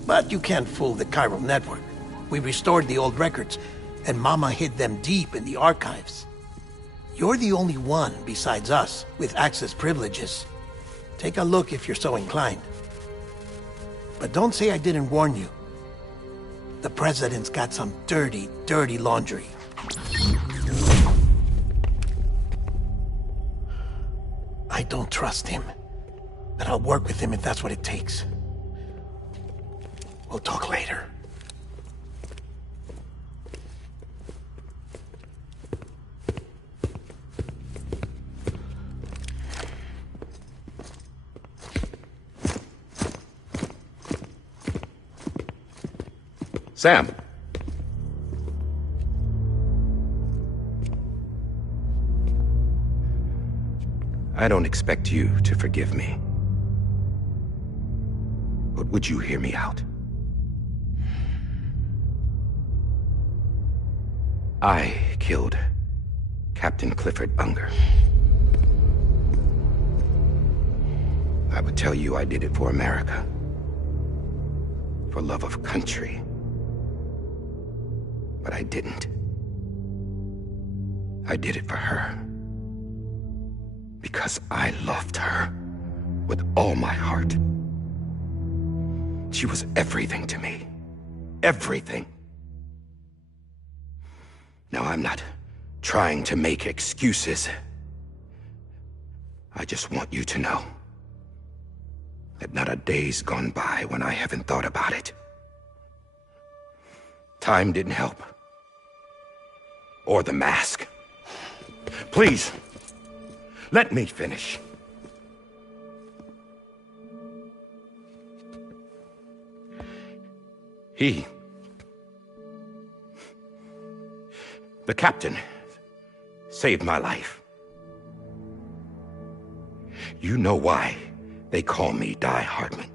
But you can't fool the chiral network. We restored the old records, and Mama hid them deep in the archives. You're the only one, besides us, with access privileges. Take a look if you're so inclined. But don't say I didn't warn you. The President's got some dirty, dirty laundry. I don't trust him, but I'll work with him if that's what it takes. We'll talk later. Sam! I don't expect you to forgive me. But would you hear me out? I killed Captain Clifford Unger. I would tell you I did it for America. For love of country. But I didn't. I did it for her. Because I loved her with all my heart. She was everything to me. Everything. Now, I'm not trying to make excuses. I just want you to know that not a day's gone by when I haven't thought about it. Time didn't help. Or the mask. Please, let me finish. The captain saved my life. You know why they call me Die Hardman.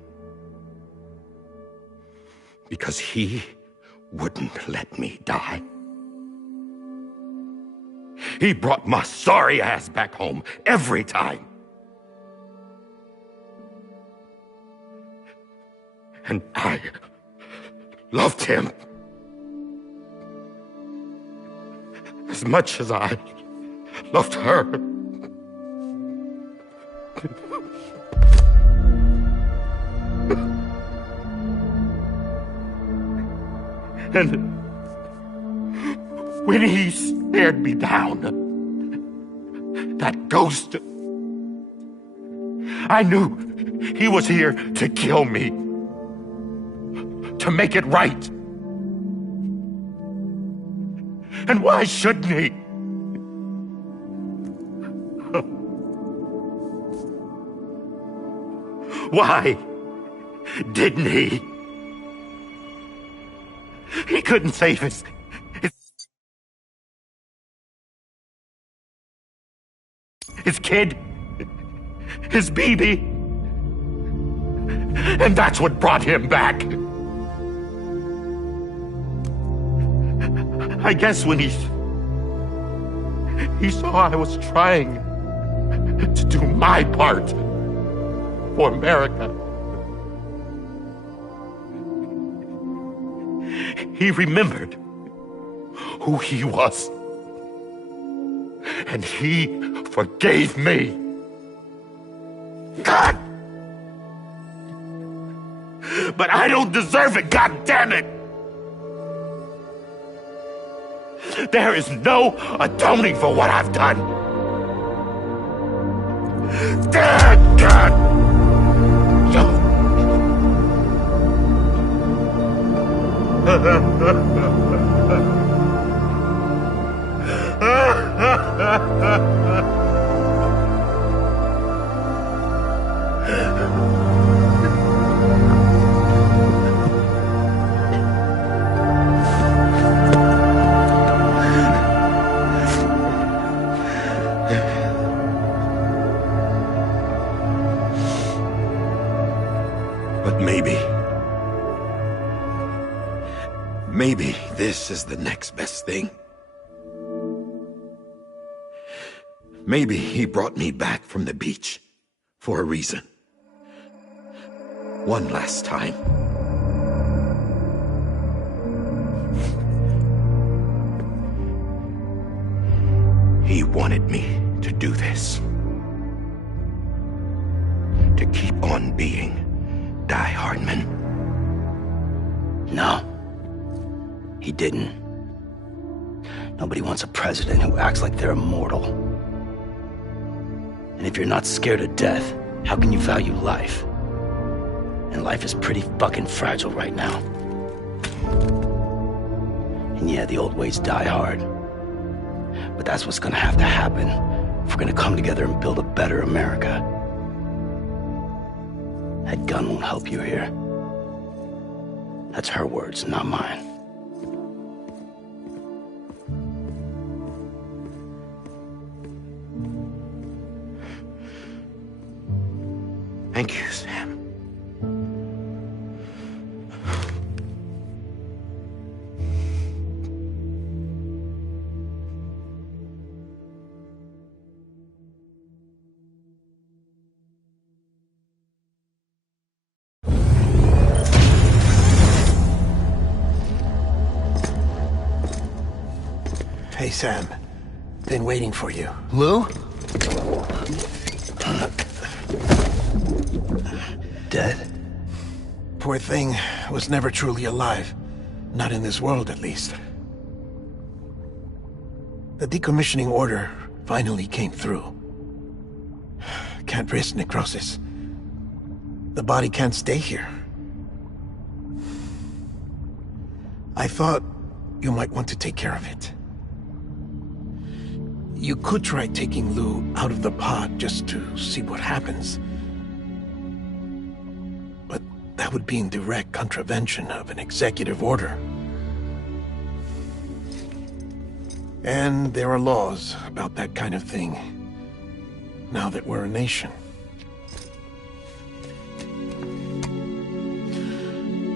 Because he wouldn't let me die. He brought my sorry ass back home every time. And I loved him as much as I loved her. And when he stared me down, that ghost, I knew he was here to kill me, to make it right. And why shouldn't he? Why didn't he? He couldn't save his kid, his baby, and that's what brought him back. I guess when he saw I was trying to do my part for America, he remembered who he was. And he forgave me. God! But I don't deserve it, God damn it! There is no atoning for what I've done. God! But maybe this is the next best thing. Maybe he brought me back from the beach for a reason. One last time. He wanted me to do this. To keep on being Die Hardman. No. He didn't. Nobody wants a president who acts like they're immortal. And if you're not scared of death, how can you value life? And life is pretty fucking fragile right now. And yeah, the old ways die hard. But that's what's gonna have to happen if we're gonna come together and build a better America. That gun won't help you here. That's her words, not mine. Thank you, Sam. Hey, Sam. Been waiting for you. Lou? Dead? Poor thing was never truly alive. Not in this world, at least. The decommissioning order finally came through. Can't risk necrosis. The body can't stay here. I thought you might want to take care of it. You could try taking Lou out of the pod just to see what happens. But that would be in direct contravention of an executive order. And there are laws about that kind of thing, now that we're a nation.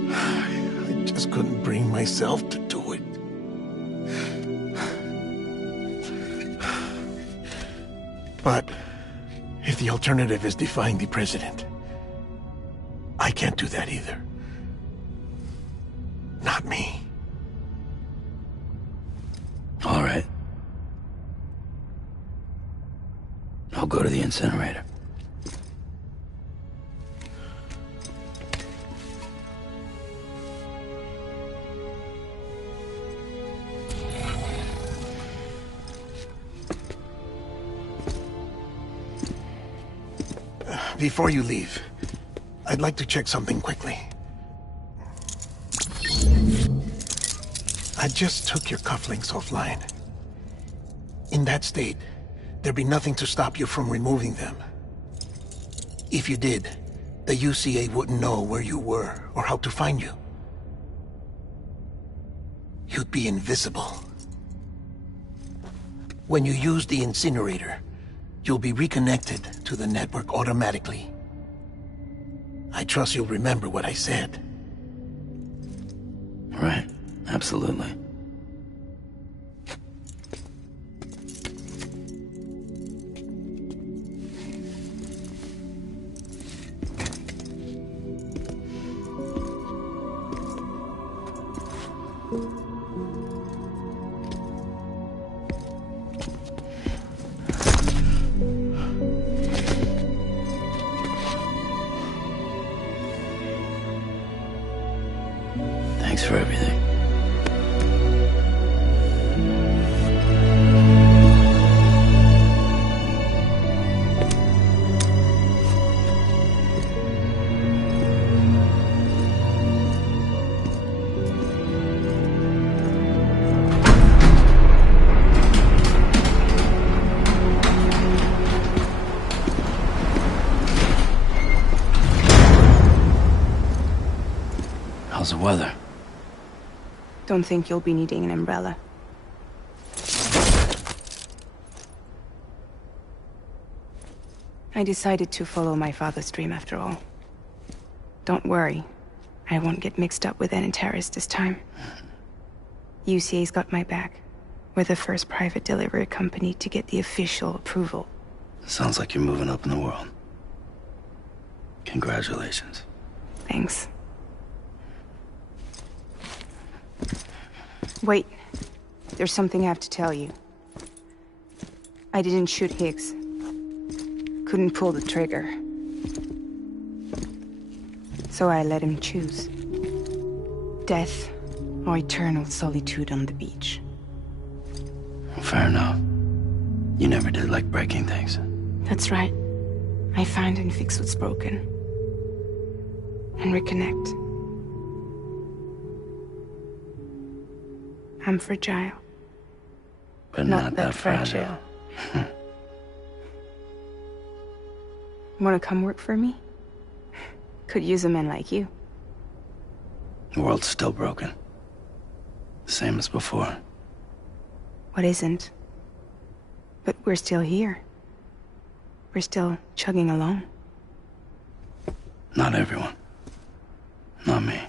I just couldn't bring myself to do it. But if the alternative is defying the president, I can't do that either. Not me. All right. I'll go to the incinerator. Before you leave, I'd like to check something quickly. I just took your cufflinks offline. In that state, there'd be nothing to stop you from removing them. If you did, the UCA wouldn't know where you were or how to find you. You'd be invisible. When you use the incinerator, you'll be reconnected to the network automatically. I trust you'll remember what I said. Right. Absolutely. Thanks for everything. How's the weather? Don't think you'll be needing an umbrella. I decided to follow my father's dream after all. Don't worry. I won't get mixed up with any terrorists this time. UCA's got my back. We're the first private delivery company to get the official approval. Sounds like you're moving up in the world. Congratulations. Thanks. Wait. There's something I have to tell you. I didn't shoot Higgs. Couldn't pull the trigger. So I let him choose. Death or eternal solitude on the beach. Fair enough. You never did like breaking things. That's right. I find and fix what's broken. And reconnect. I'm fragile. But not that fragile. Wanna come work for me? Could use a man like you. The world's still broken. The same as before. What isn't? But we're still here. We're still chugging along. Not everyone. Not me.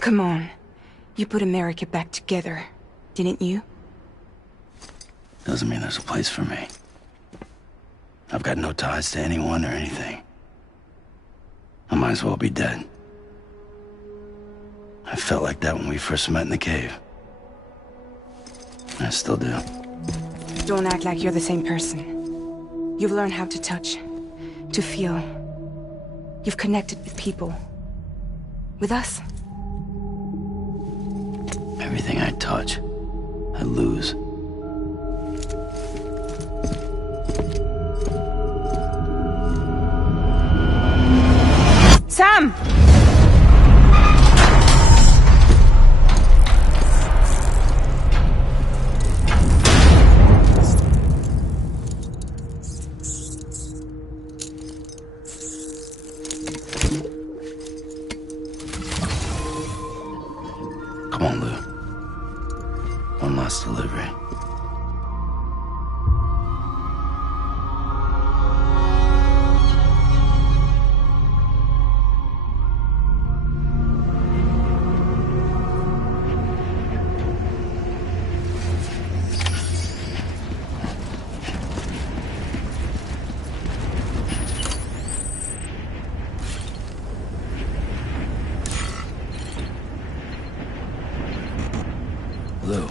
Come on. You put America back together, didn't you? Doesn't mean there's a place for me. I've got no ties to anyone or anything. I might as well be dead. I felt like that when we first met in the cave. I still do. Don't act like you're the same person. You've learned how to touch, to feel. You've connected with people. With us. Everything I touch, I lose. Sam! Come on, Lou. One last delivery. Lou.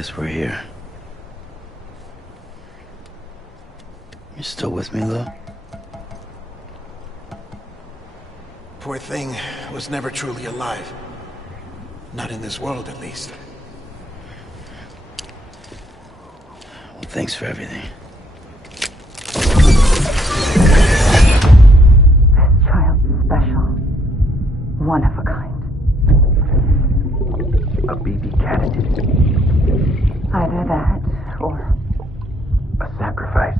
guess we're here. You still with me, though? Poor thing was never truly alive. Not in this world, at least. Well, thanks for everything. This child's special. One of a kind. A BB candidate. Either that, or... a sacrifice.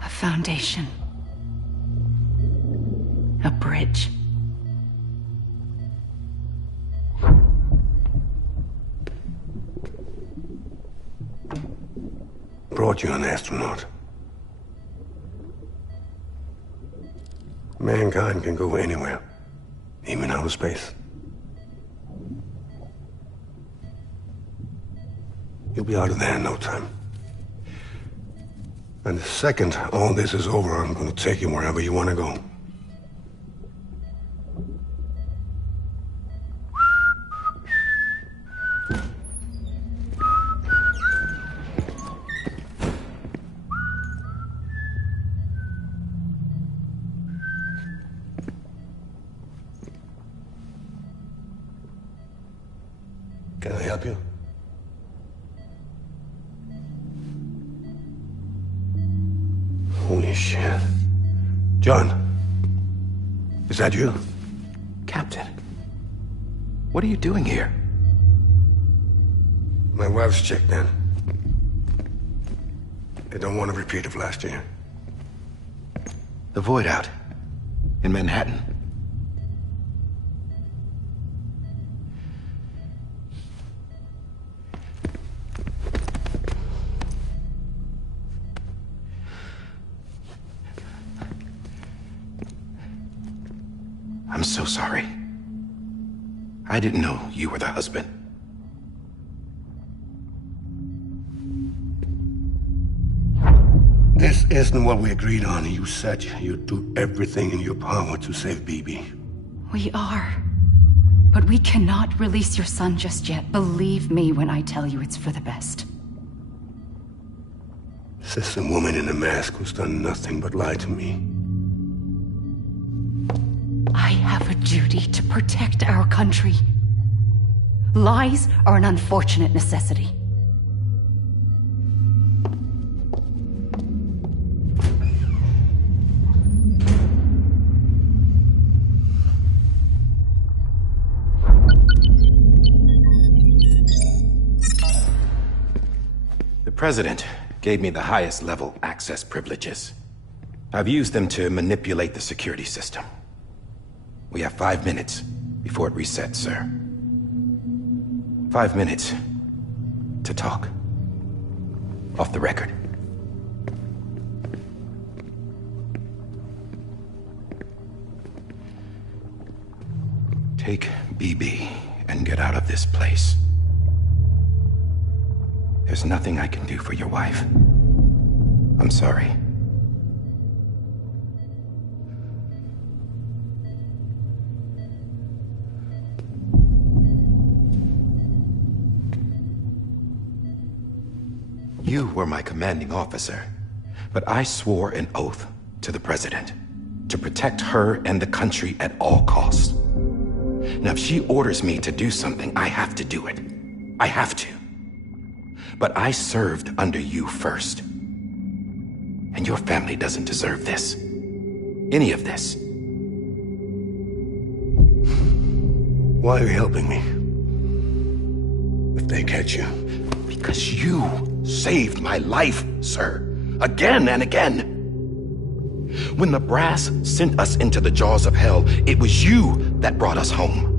A foundation. A bridge. Brought you an astronaut. Mankind can go anywhere, even outer space. You'll be out of there in no time. And the second all this is over, I'm going to take you wherever you want to go. Can I help you? Holy shit. John, is that you? Captain, what are you doing here? My wife's checked in. They don't want a repeat of last year. The Void Out in Manhattan. I'm so sorry. I didn't know you were the husband. This isn't what we agreed on. You said you'd do everything in your power to save Bibi. We are. But we cannot release your son just yet. Believe me when I tell you it's for the best. This is a woman in a mask who's done nothing but lie to me. I have a duty to protect our country. Lies are an unfortunate necessity. The President gave me the highest level access privileges. I've used them to manipulate the security system. We have 5 minutes before it resets, sir. 5 minutes to talk. Off the record. Take BB and get out of this place. There's nothing I can do for your wife. I'm sorry. You were my commanding officer, but I swore an oath to the President to protect her and the country at all costs. Now, if she orders me to do something, I have to do it. I have to. But I served under you first. And your family doesn't deserve this. Any of this. Why are you helping me? If they catch you. Because you saved my life, sir. Again and again. When the brass sent us into the jaws of hell, it was you that brought us home.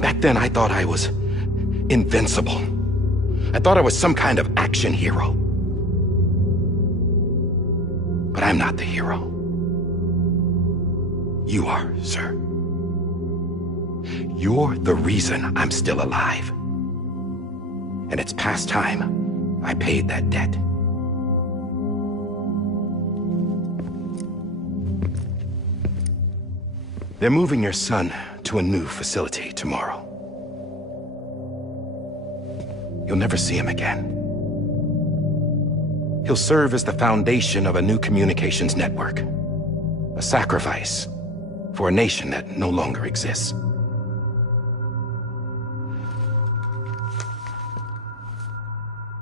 Back then, I thought I was invincible. I thought I was some kind of action hero. But I'm not the hero. You are, sir. You're the reason I'm still alive. And it's past time I paid that debt. They're moving your son to a new facility tomorrow. You'll never see him again. He'll serve as the foundation of a new communications network. A sacrifice for a nation that no longer exists.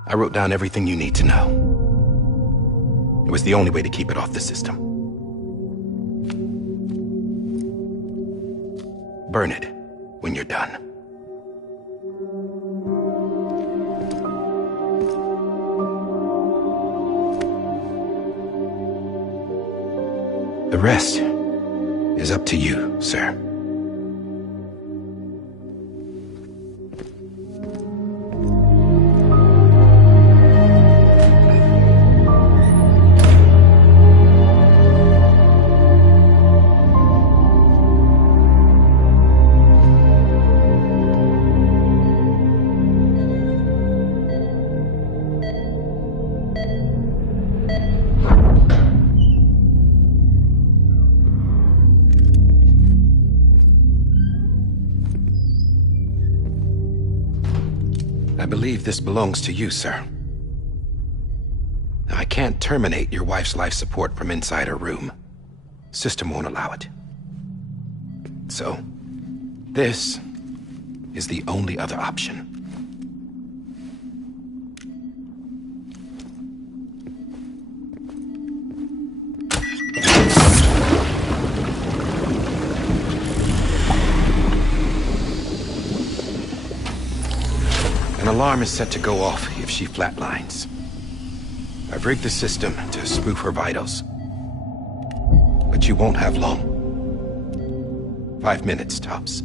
I wrote down everything you need to know. It was the only way to keep it off the system. Burn it when you're done. The rest is up to you, sir. I believe this belongs to you, sir. I can't terminate your wife's life support from inside her room. System won't allow it. So, this is the only other option. An alarm is set to go off if she flatlines. I've rigged the system to spoof her vitals. But you won't have long. 5 minutes, tops.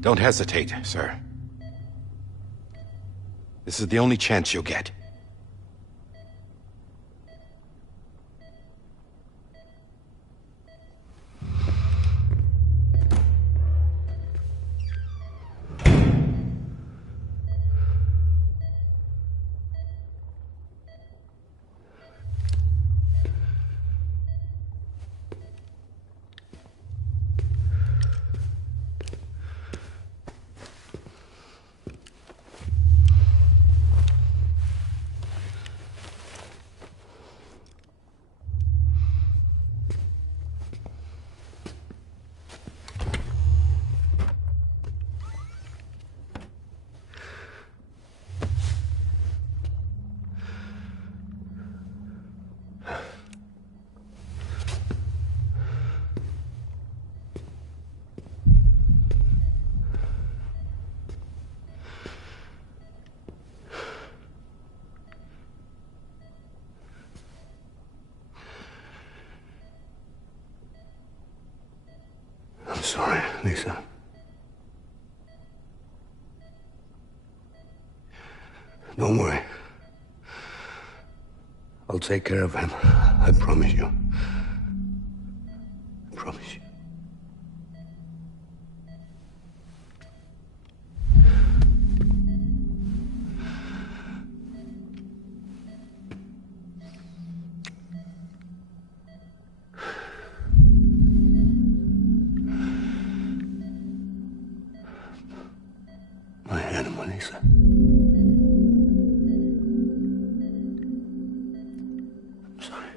Don't hesitate, sir. This is the only chance you'll get. I'm sorry, Lisa. Don't worry. I'll take care of him. I promise you. I promise you. My animal, Lisa. I'm sorry.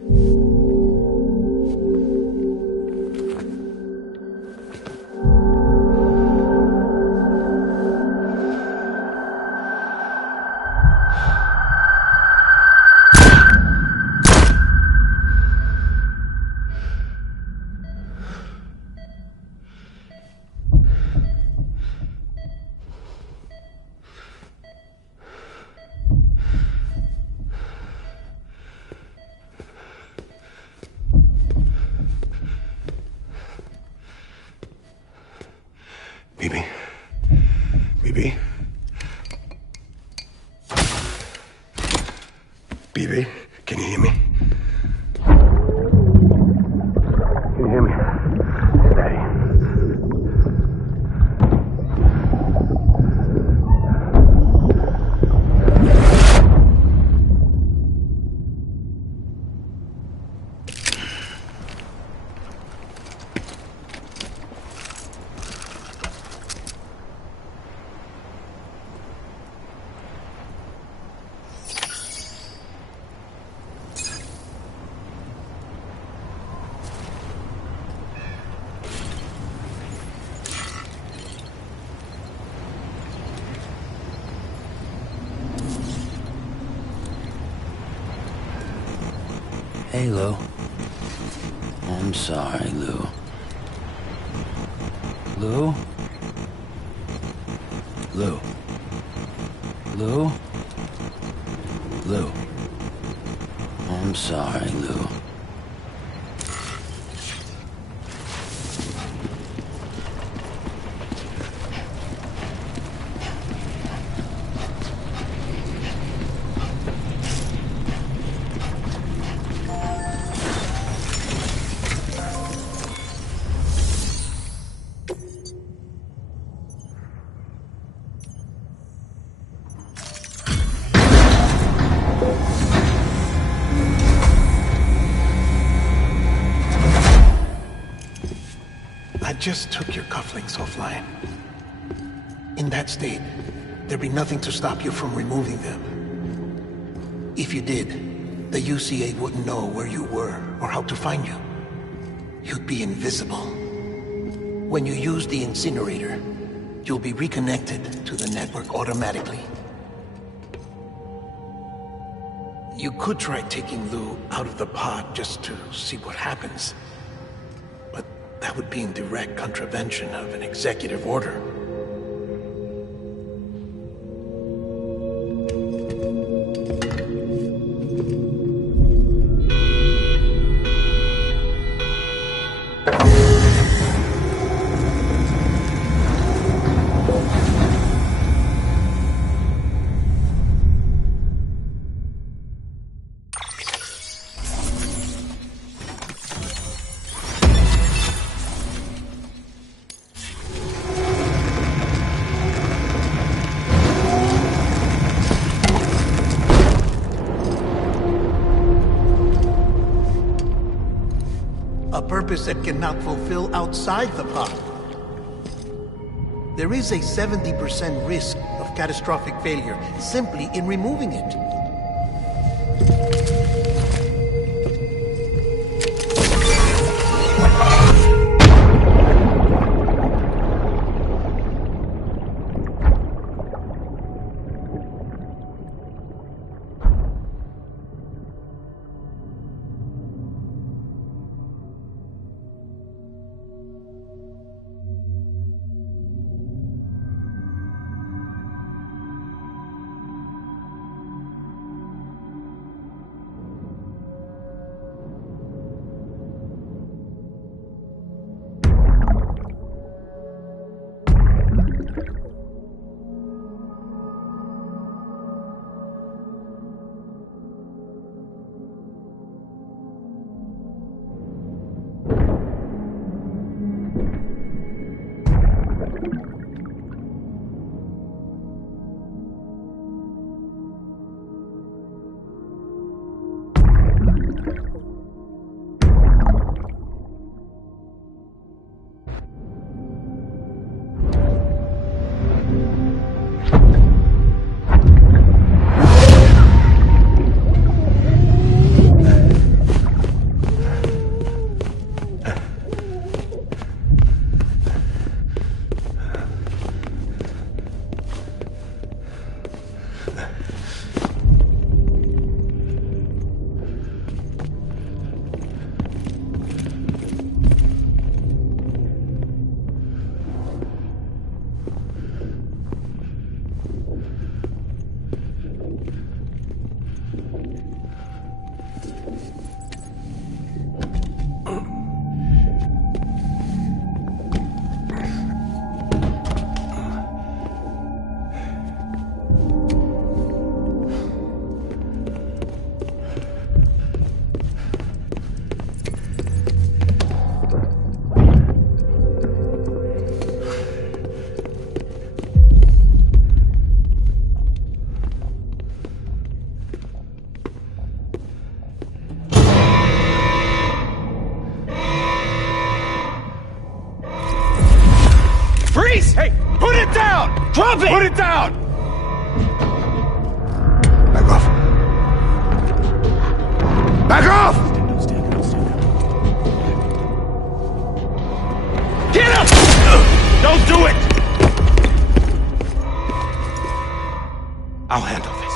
Bibi? Bibi? Bibi? Can you hear me? Can you hear me? It's Daddy. Hey, Lou. I'm sorry, Lou. Lou? Lou? Lou? Lou? I'm sorry, Lou. I just took your cufflinks offline. In that state, there'd be nothing to stop you from removing them. If you did, the UCA wouldn't know where you were or how to find you. You'd be invisible. When you use the incinerator, you'll be reconnected to the network automatically. You could try taking Lou out of the pod just to see what happens. But that would be in direct contravention of an executive order. A purpose that cannot fulfill outside the pod. There is a 70% risk of catastrophic failure simply in removing it. Hey, put it down! Drop it! Put it down! Back off. Back off! Get up! Don't do it! I'll handle this.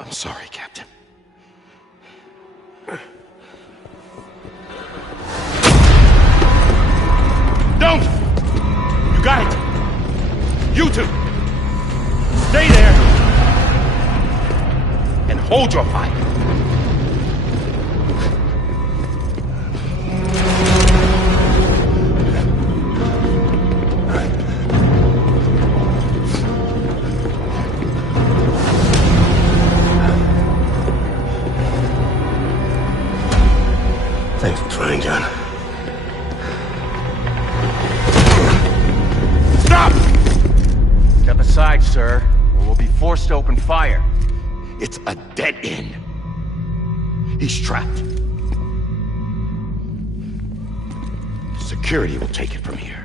I'm sorry, Captain. Don't! You got it! You two! Stay there! And hold your fire! Thanks for trying, John. Stop! Step aside, sir, or we'll be forced to open fire. It's a dead end. He's trapped. Security will take it from here.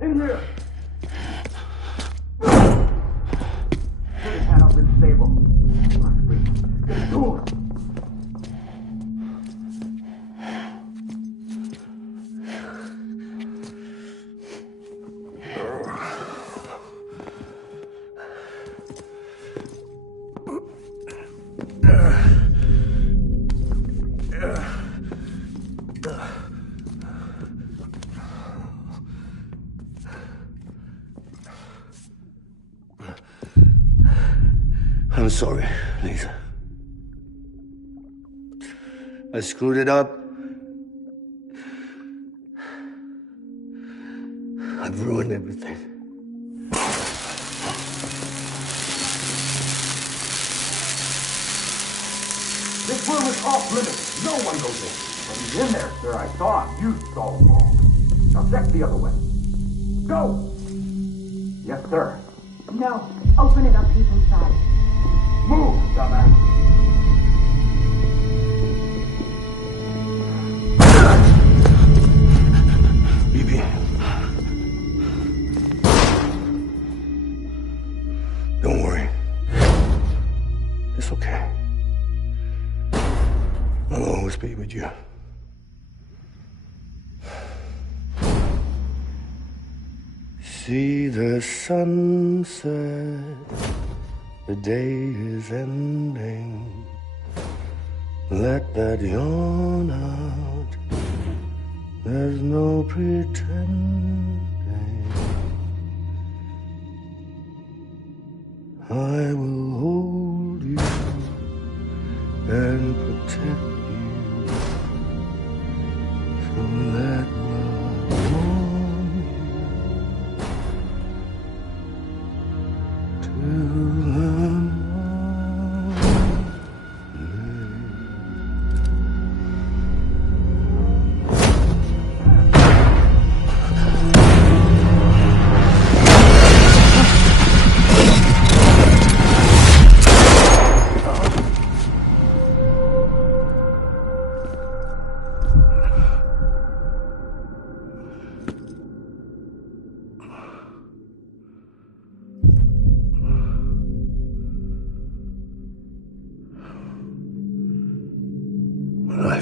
In here! Put his hand up in stable. Must be. Get to him! I'm sorry, Lisa. I screwed it up. I've ruined everything. This room is off limits. No one goes in. But he's in there, sir. I saw him. You saw him all. Now check the other way. Go! Yes, sir. No. Open it up. He's inside. Move, dumbass. Bibi. Don't worry. It's okay. I'll always be with you. See the sunset. The day is ending. Let that yawn out. There's no pretending. I will hold you and protect you. So let love warm you till the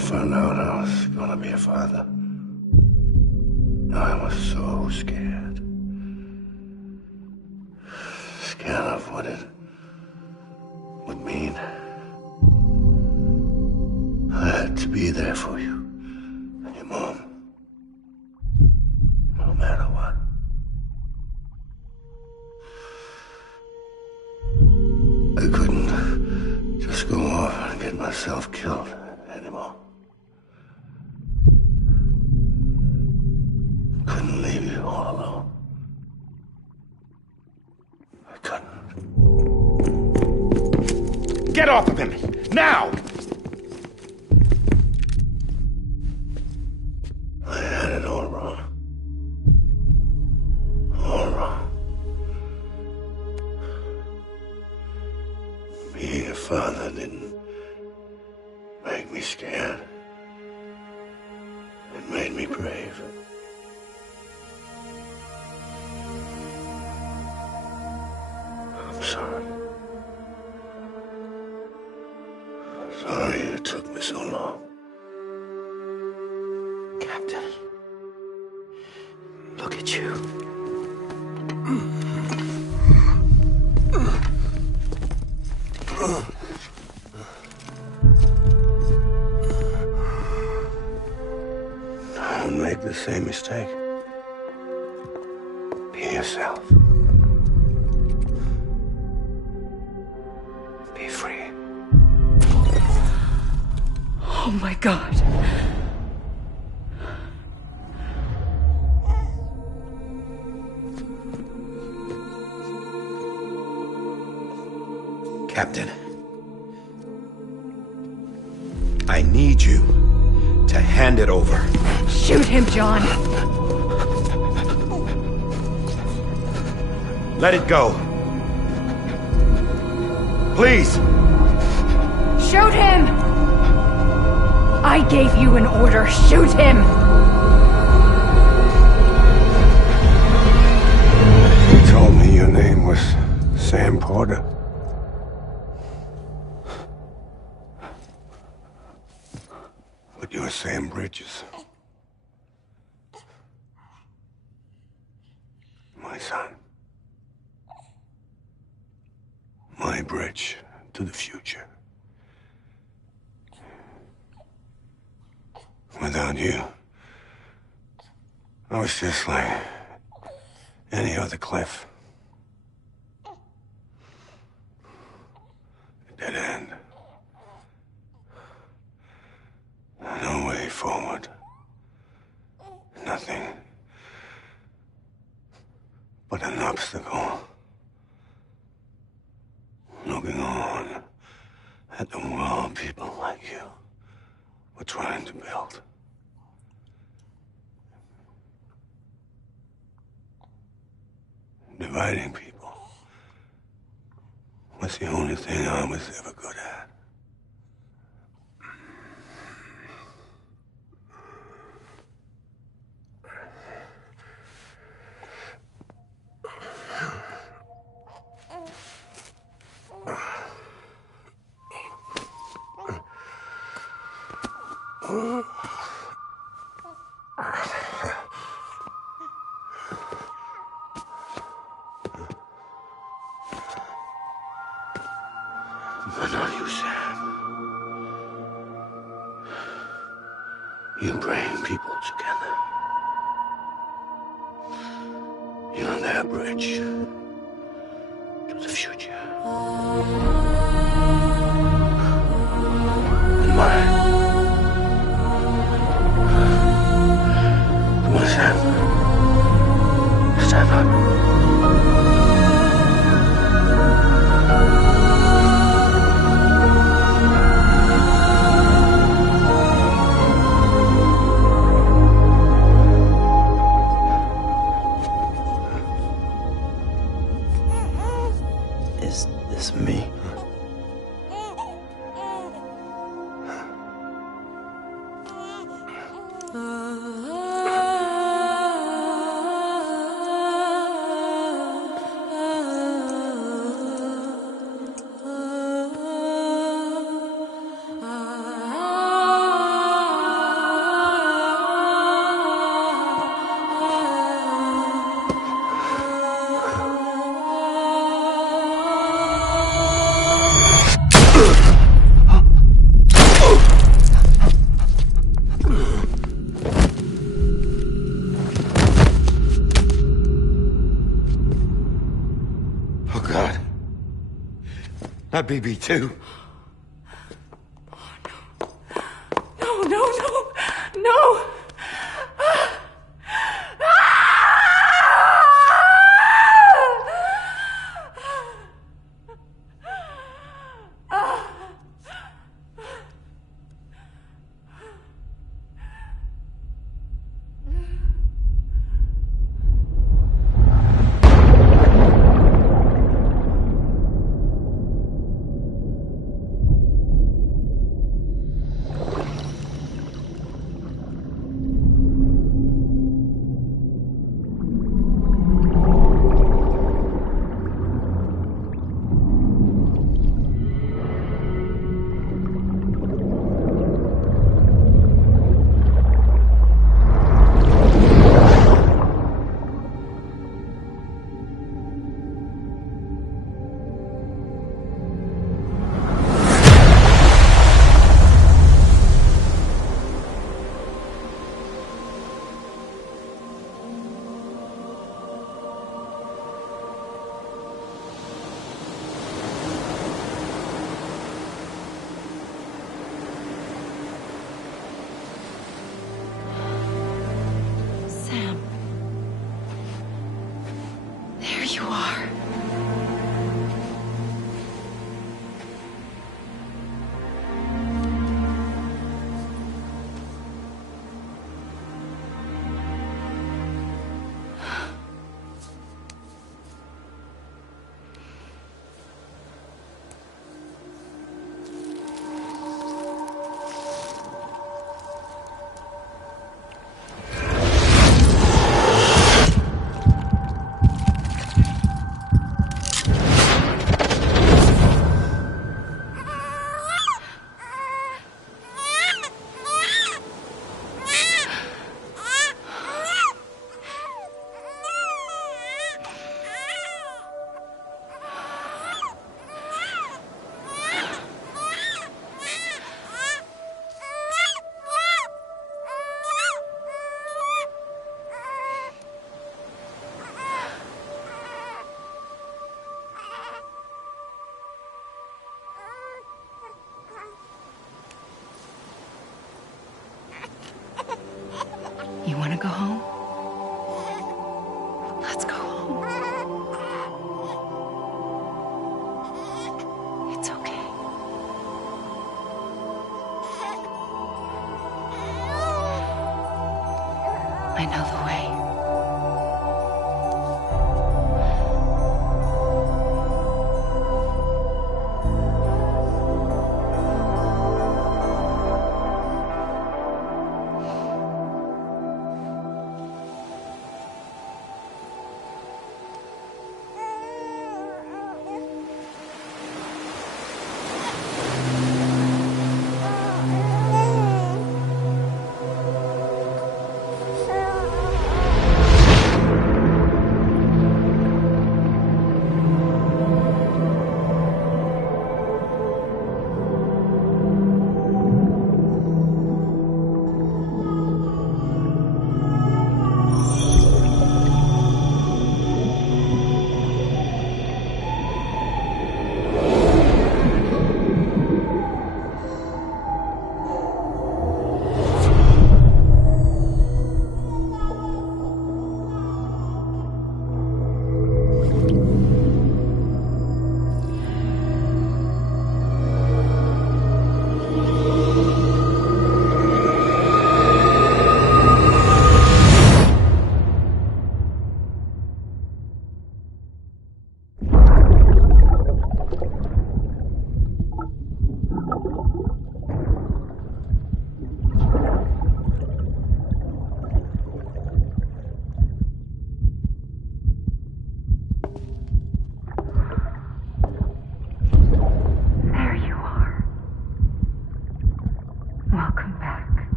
found out I was gonna be a father, I was so scared. Scared of what it would mean. I had to be there for you and your mom, no matter what. I couldn't just go off and get myself killed anymore. Couldn't leave you all alone. I couldn't. Get off of him! Now! I had it all wrong. All wrong. Being a father didn't make me scared. It made me brave. I'm sorry. Sorry it took me so long. Captain, look at you. Don't make the same mistake. Be yourself. Be free. Oh my God. Captain, I need you to hand it over. Shoot him, John. Let it go. Please. Shoot him! I gave you an order. Shoot him! You told me your name was Sam Porter. But you're Sam Bridges. My son. My bridge to the future. Without you, I was just like any other Cliff. A dead end. No way forward. Nothing but an obstacle. Looking on at the world people like you were trying to build. Dividing people was the only thing I was ever good at. But not you, Sam. You bring people together. You're their bridge to the future. And mine. Come on, Sam. Stand up. Is this me? my BB too. No, no, no, no! You want to go home? Let's go home. It's okay. I know the way.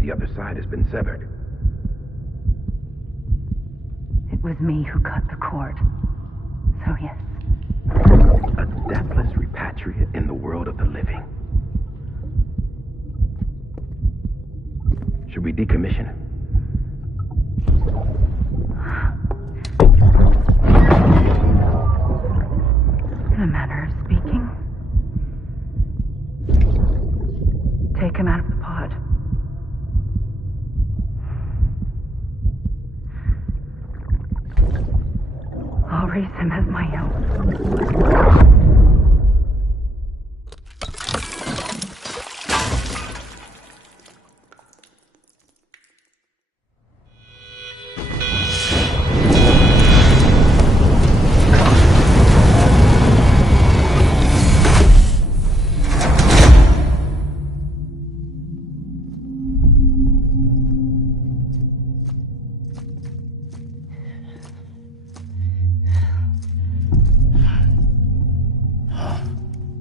The other side has been severed. It was me who cut the cord. So yes. A deathless repatriate in the world of the living. Should we decommission? I'll raise him as my own.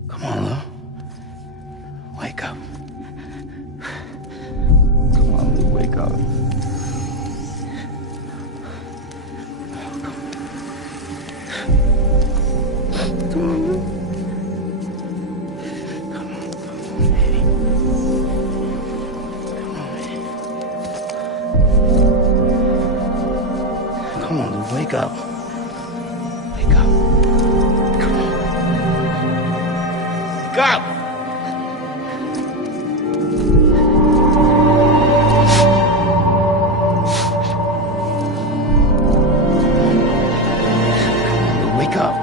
Come on, Lou. Wake up. Come on, Lou, wake up. Come on, Lou. Come on, Lou, wake up. Wake up. Come on. Wake up! Wake up.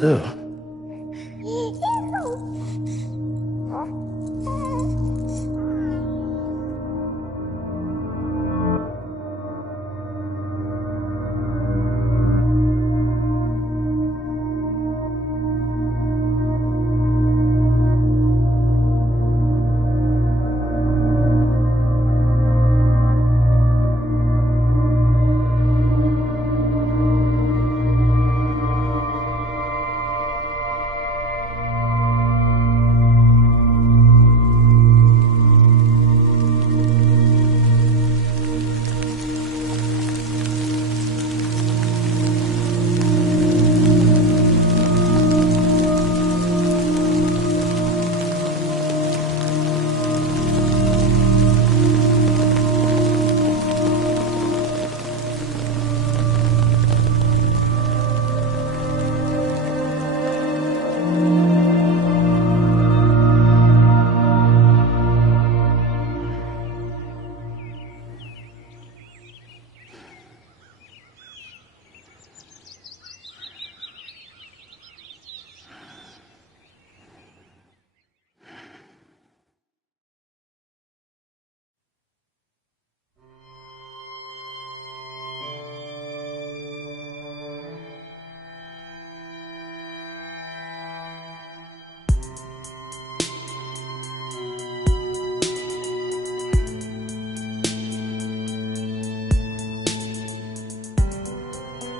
Lou.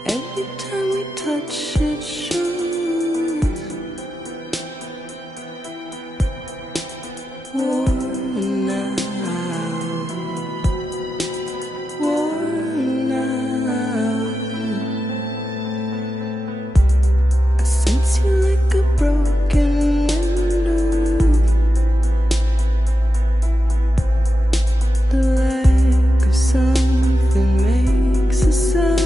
Every time we touch it shows worn out, worn out. I sense you like a broken window, the lack of something makes a sound.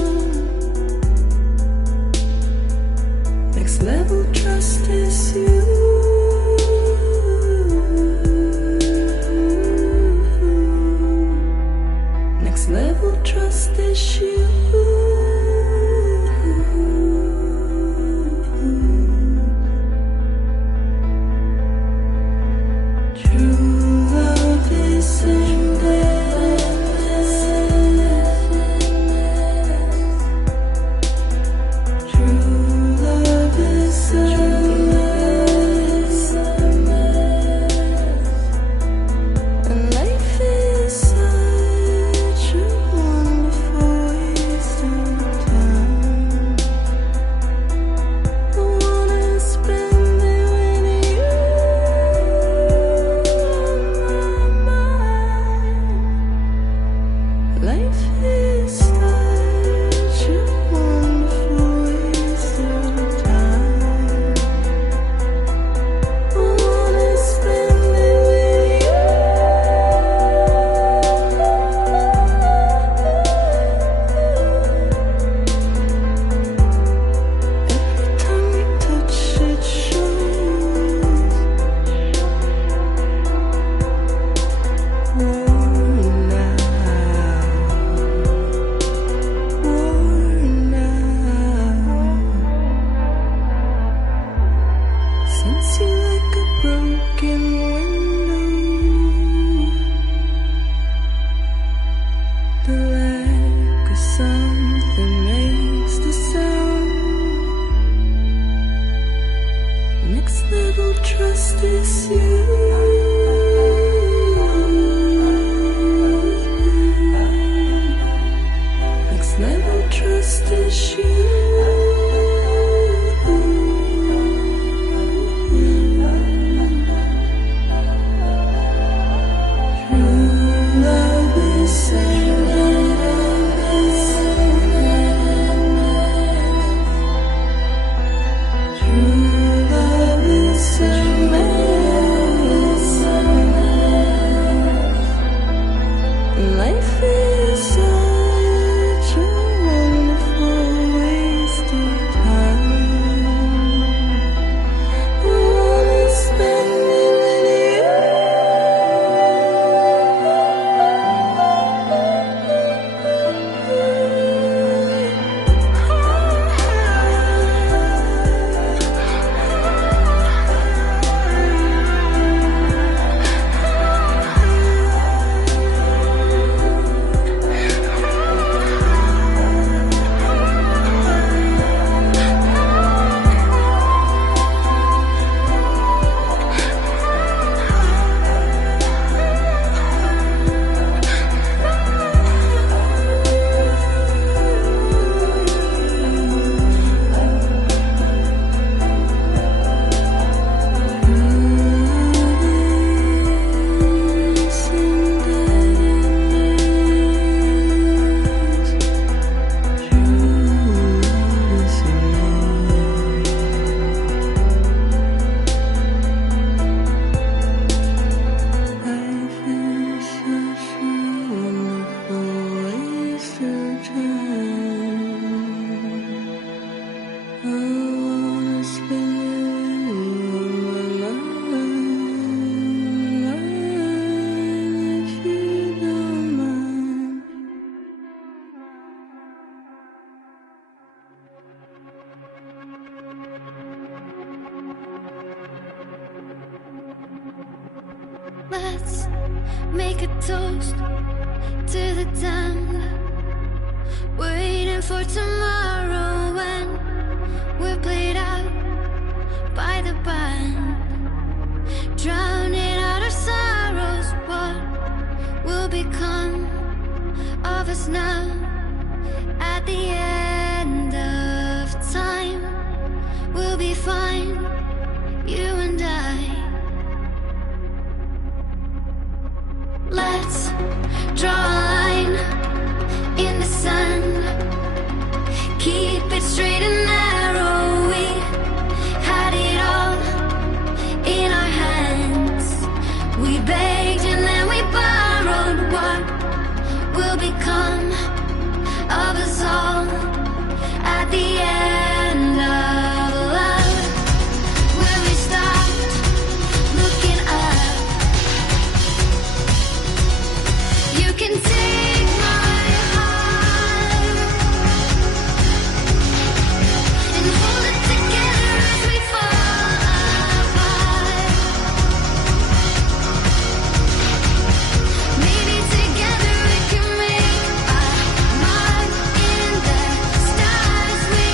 Next level trust is you. Next level trust is you. True love is endless. True love is endless. And life Let's make a toast to the damned, waiting for tomorrow when we're played out by the band, drowning out our sorrows. What will become of us now at the end of time? We'll be fine, you and I. Let's draw a line in the sand, keep it straight and narrow. We had it all in our hands. We begged and then we borrowed. What will become of us all at the end of love? Will we stop looking up? You can take my heart and hold it together as we fall apart. Maybe together we can make a mark in the stars we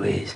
Please.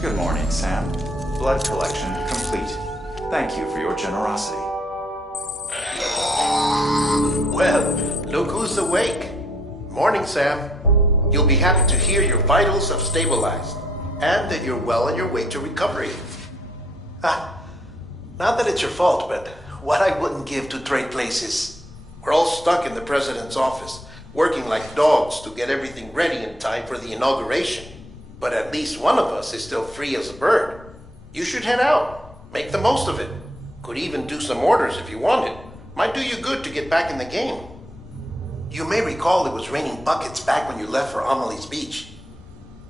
Good morning, Sam. Blood collection complete. Thank you for your generosity. Well, look who's awake. Morning, Sam. You'll be happy to hear your vitals have stabilized, and that you're well on your way to recovery. Not that it's your fault, but what I wouldn't give to trade places. We're all stuck in the president's office, working like dogs to get everything ready in time for the inauguration. But at least one of us is still free as a bird. You should head out. Make the most of it. Could even do some orders if you wanted. Might do you good to get back in the game. You may recall it was raining buckets back when you left for Amelie's Beach.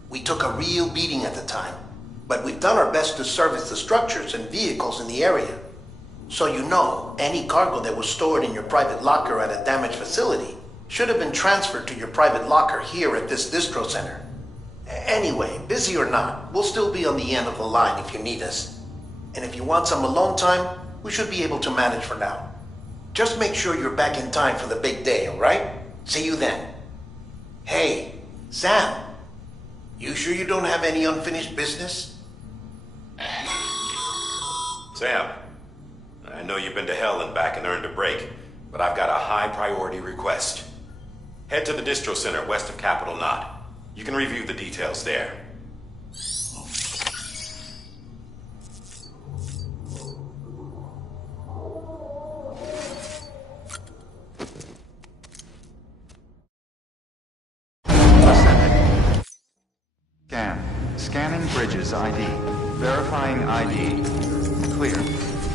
We took a real beating at the time, but we've done our best to service the structures and vehicles in the area. So you know, any cargo that was stored in your private locker at a damaged facility should have been transferred to your private locker here at this distro center. Anyway, busy or not, we'll still be on the end of the line if you need us. And if you want some alone time, we should be able to manage for now. Just make sure you're back in time for the big day, alright? See you then. Hey, Sam. You sure you don't have any unfinished business? Sam, I know you've been to hell and back and earned a break, but I've got a high priority request. Head to the distro center west of Capitol Knot. You can review the details there. Scanning Bridges ID. Verifying ID. Clear.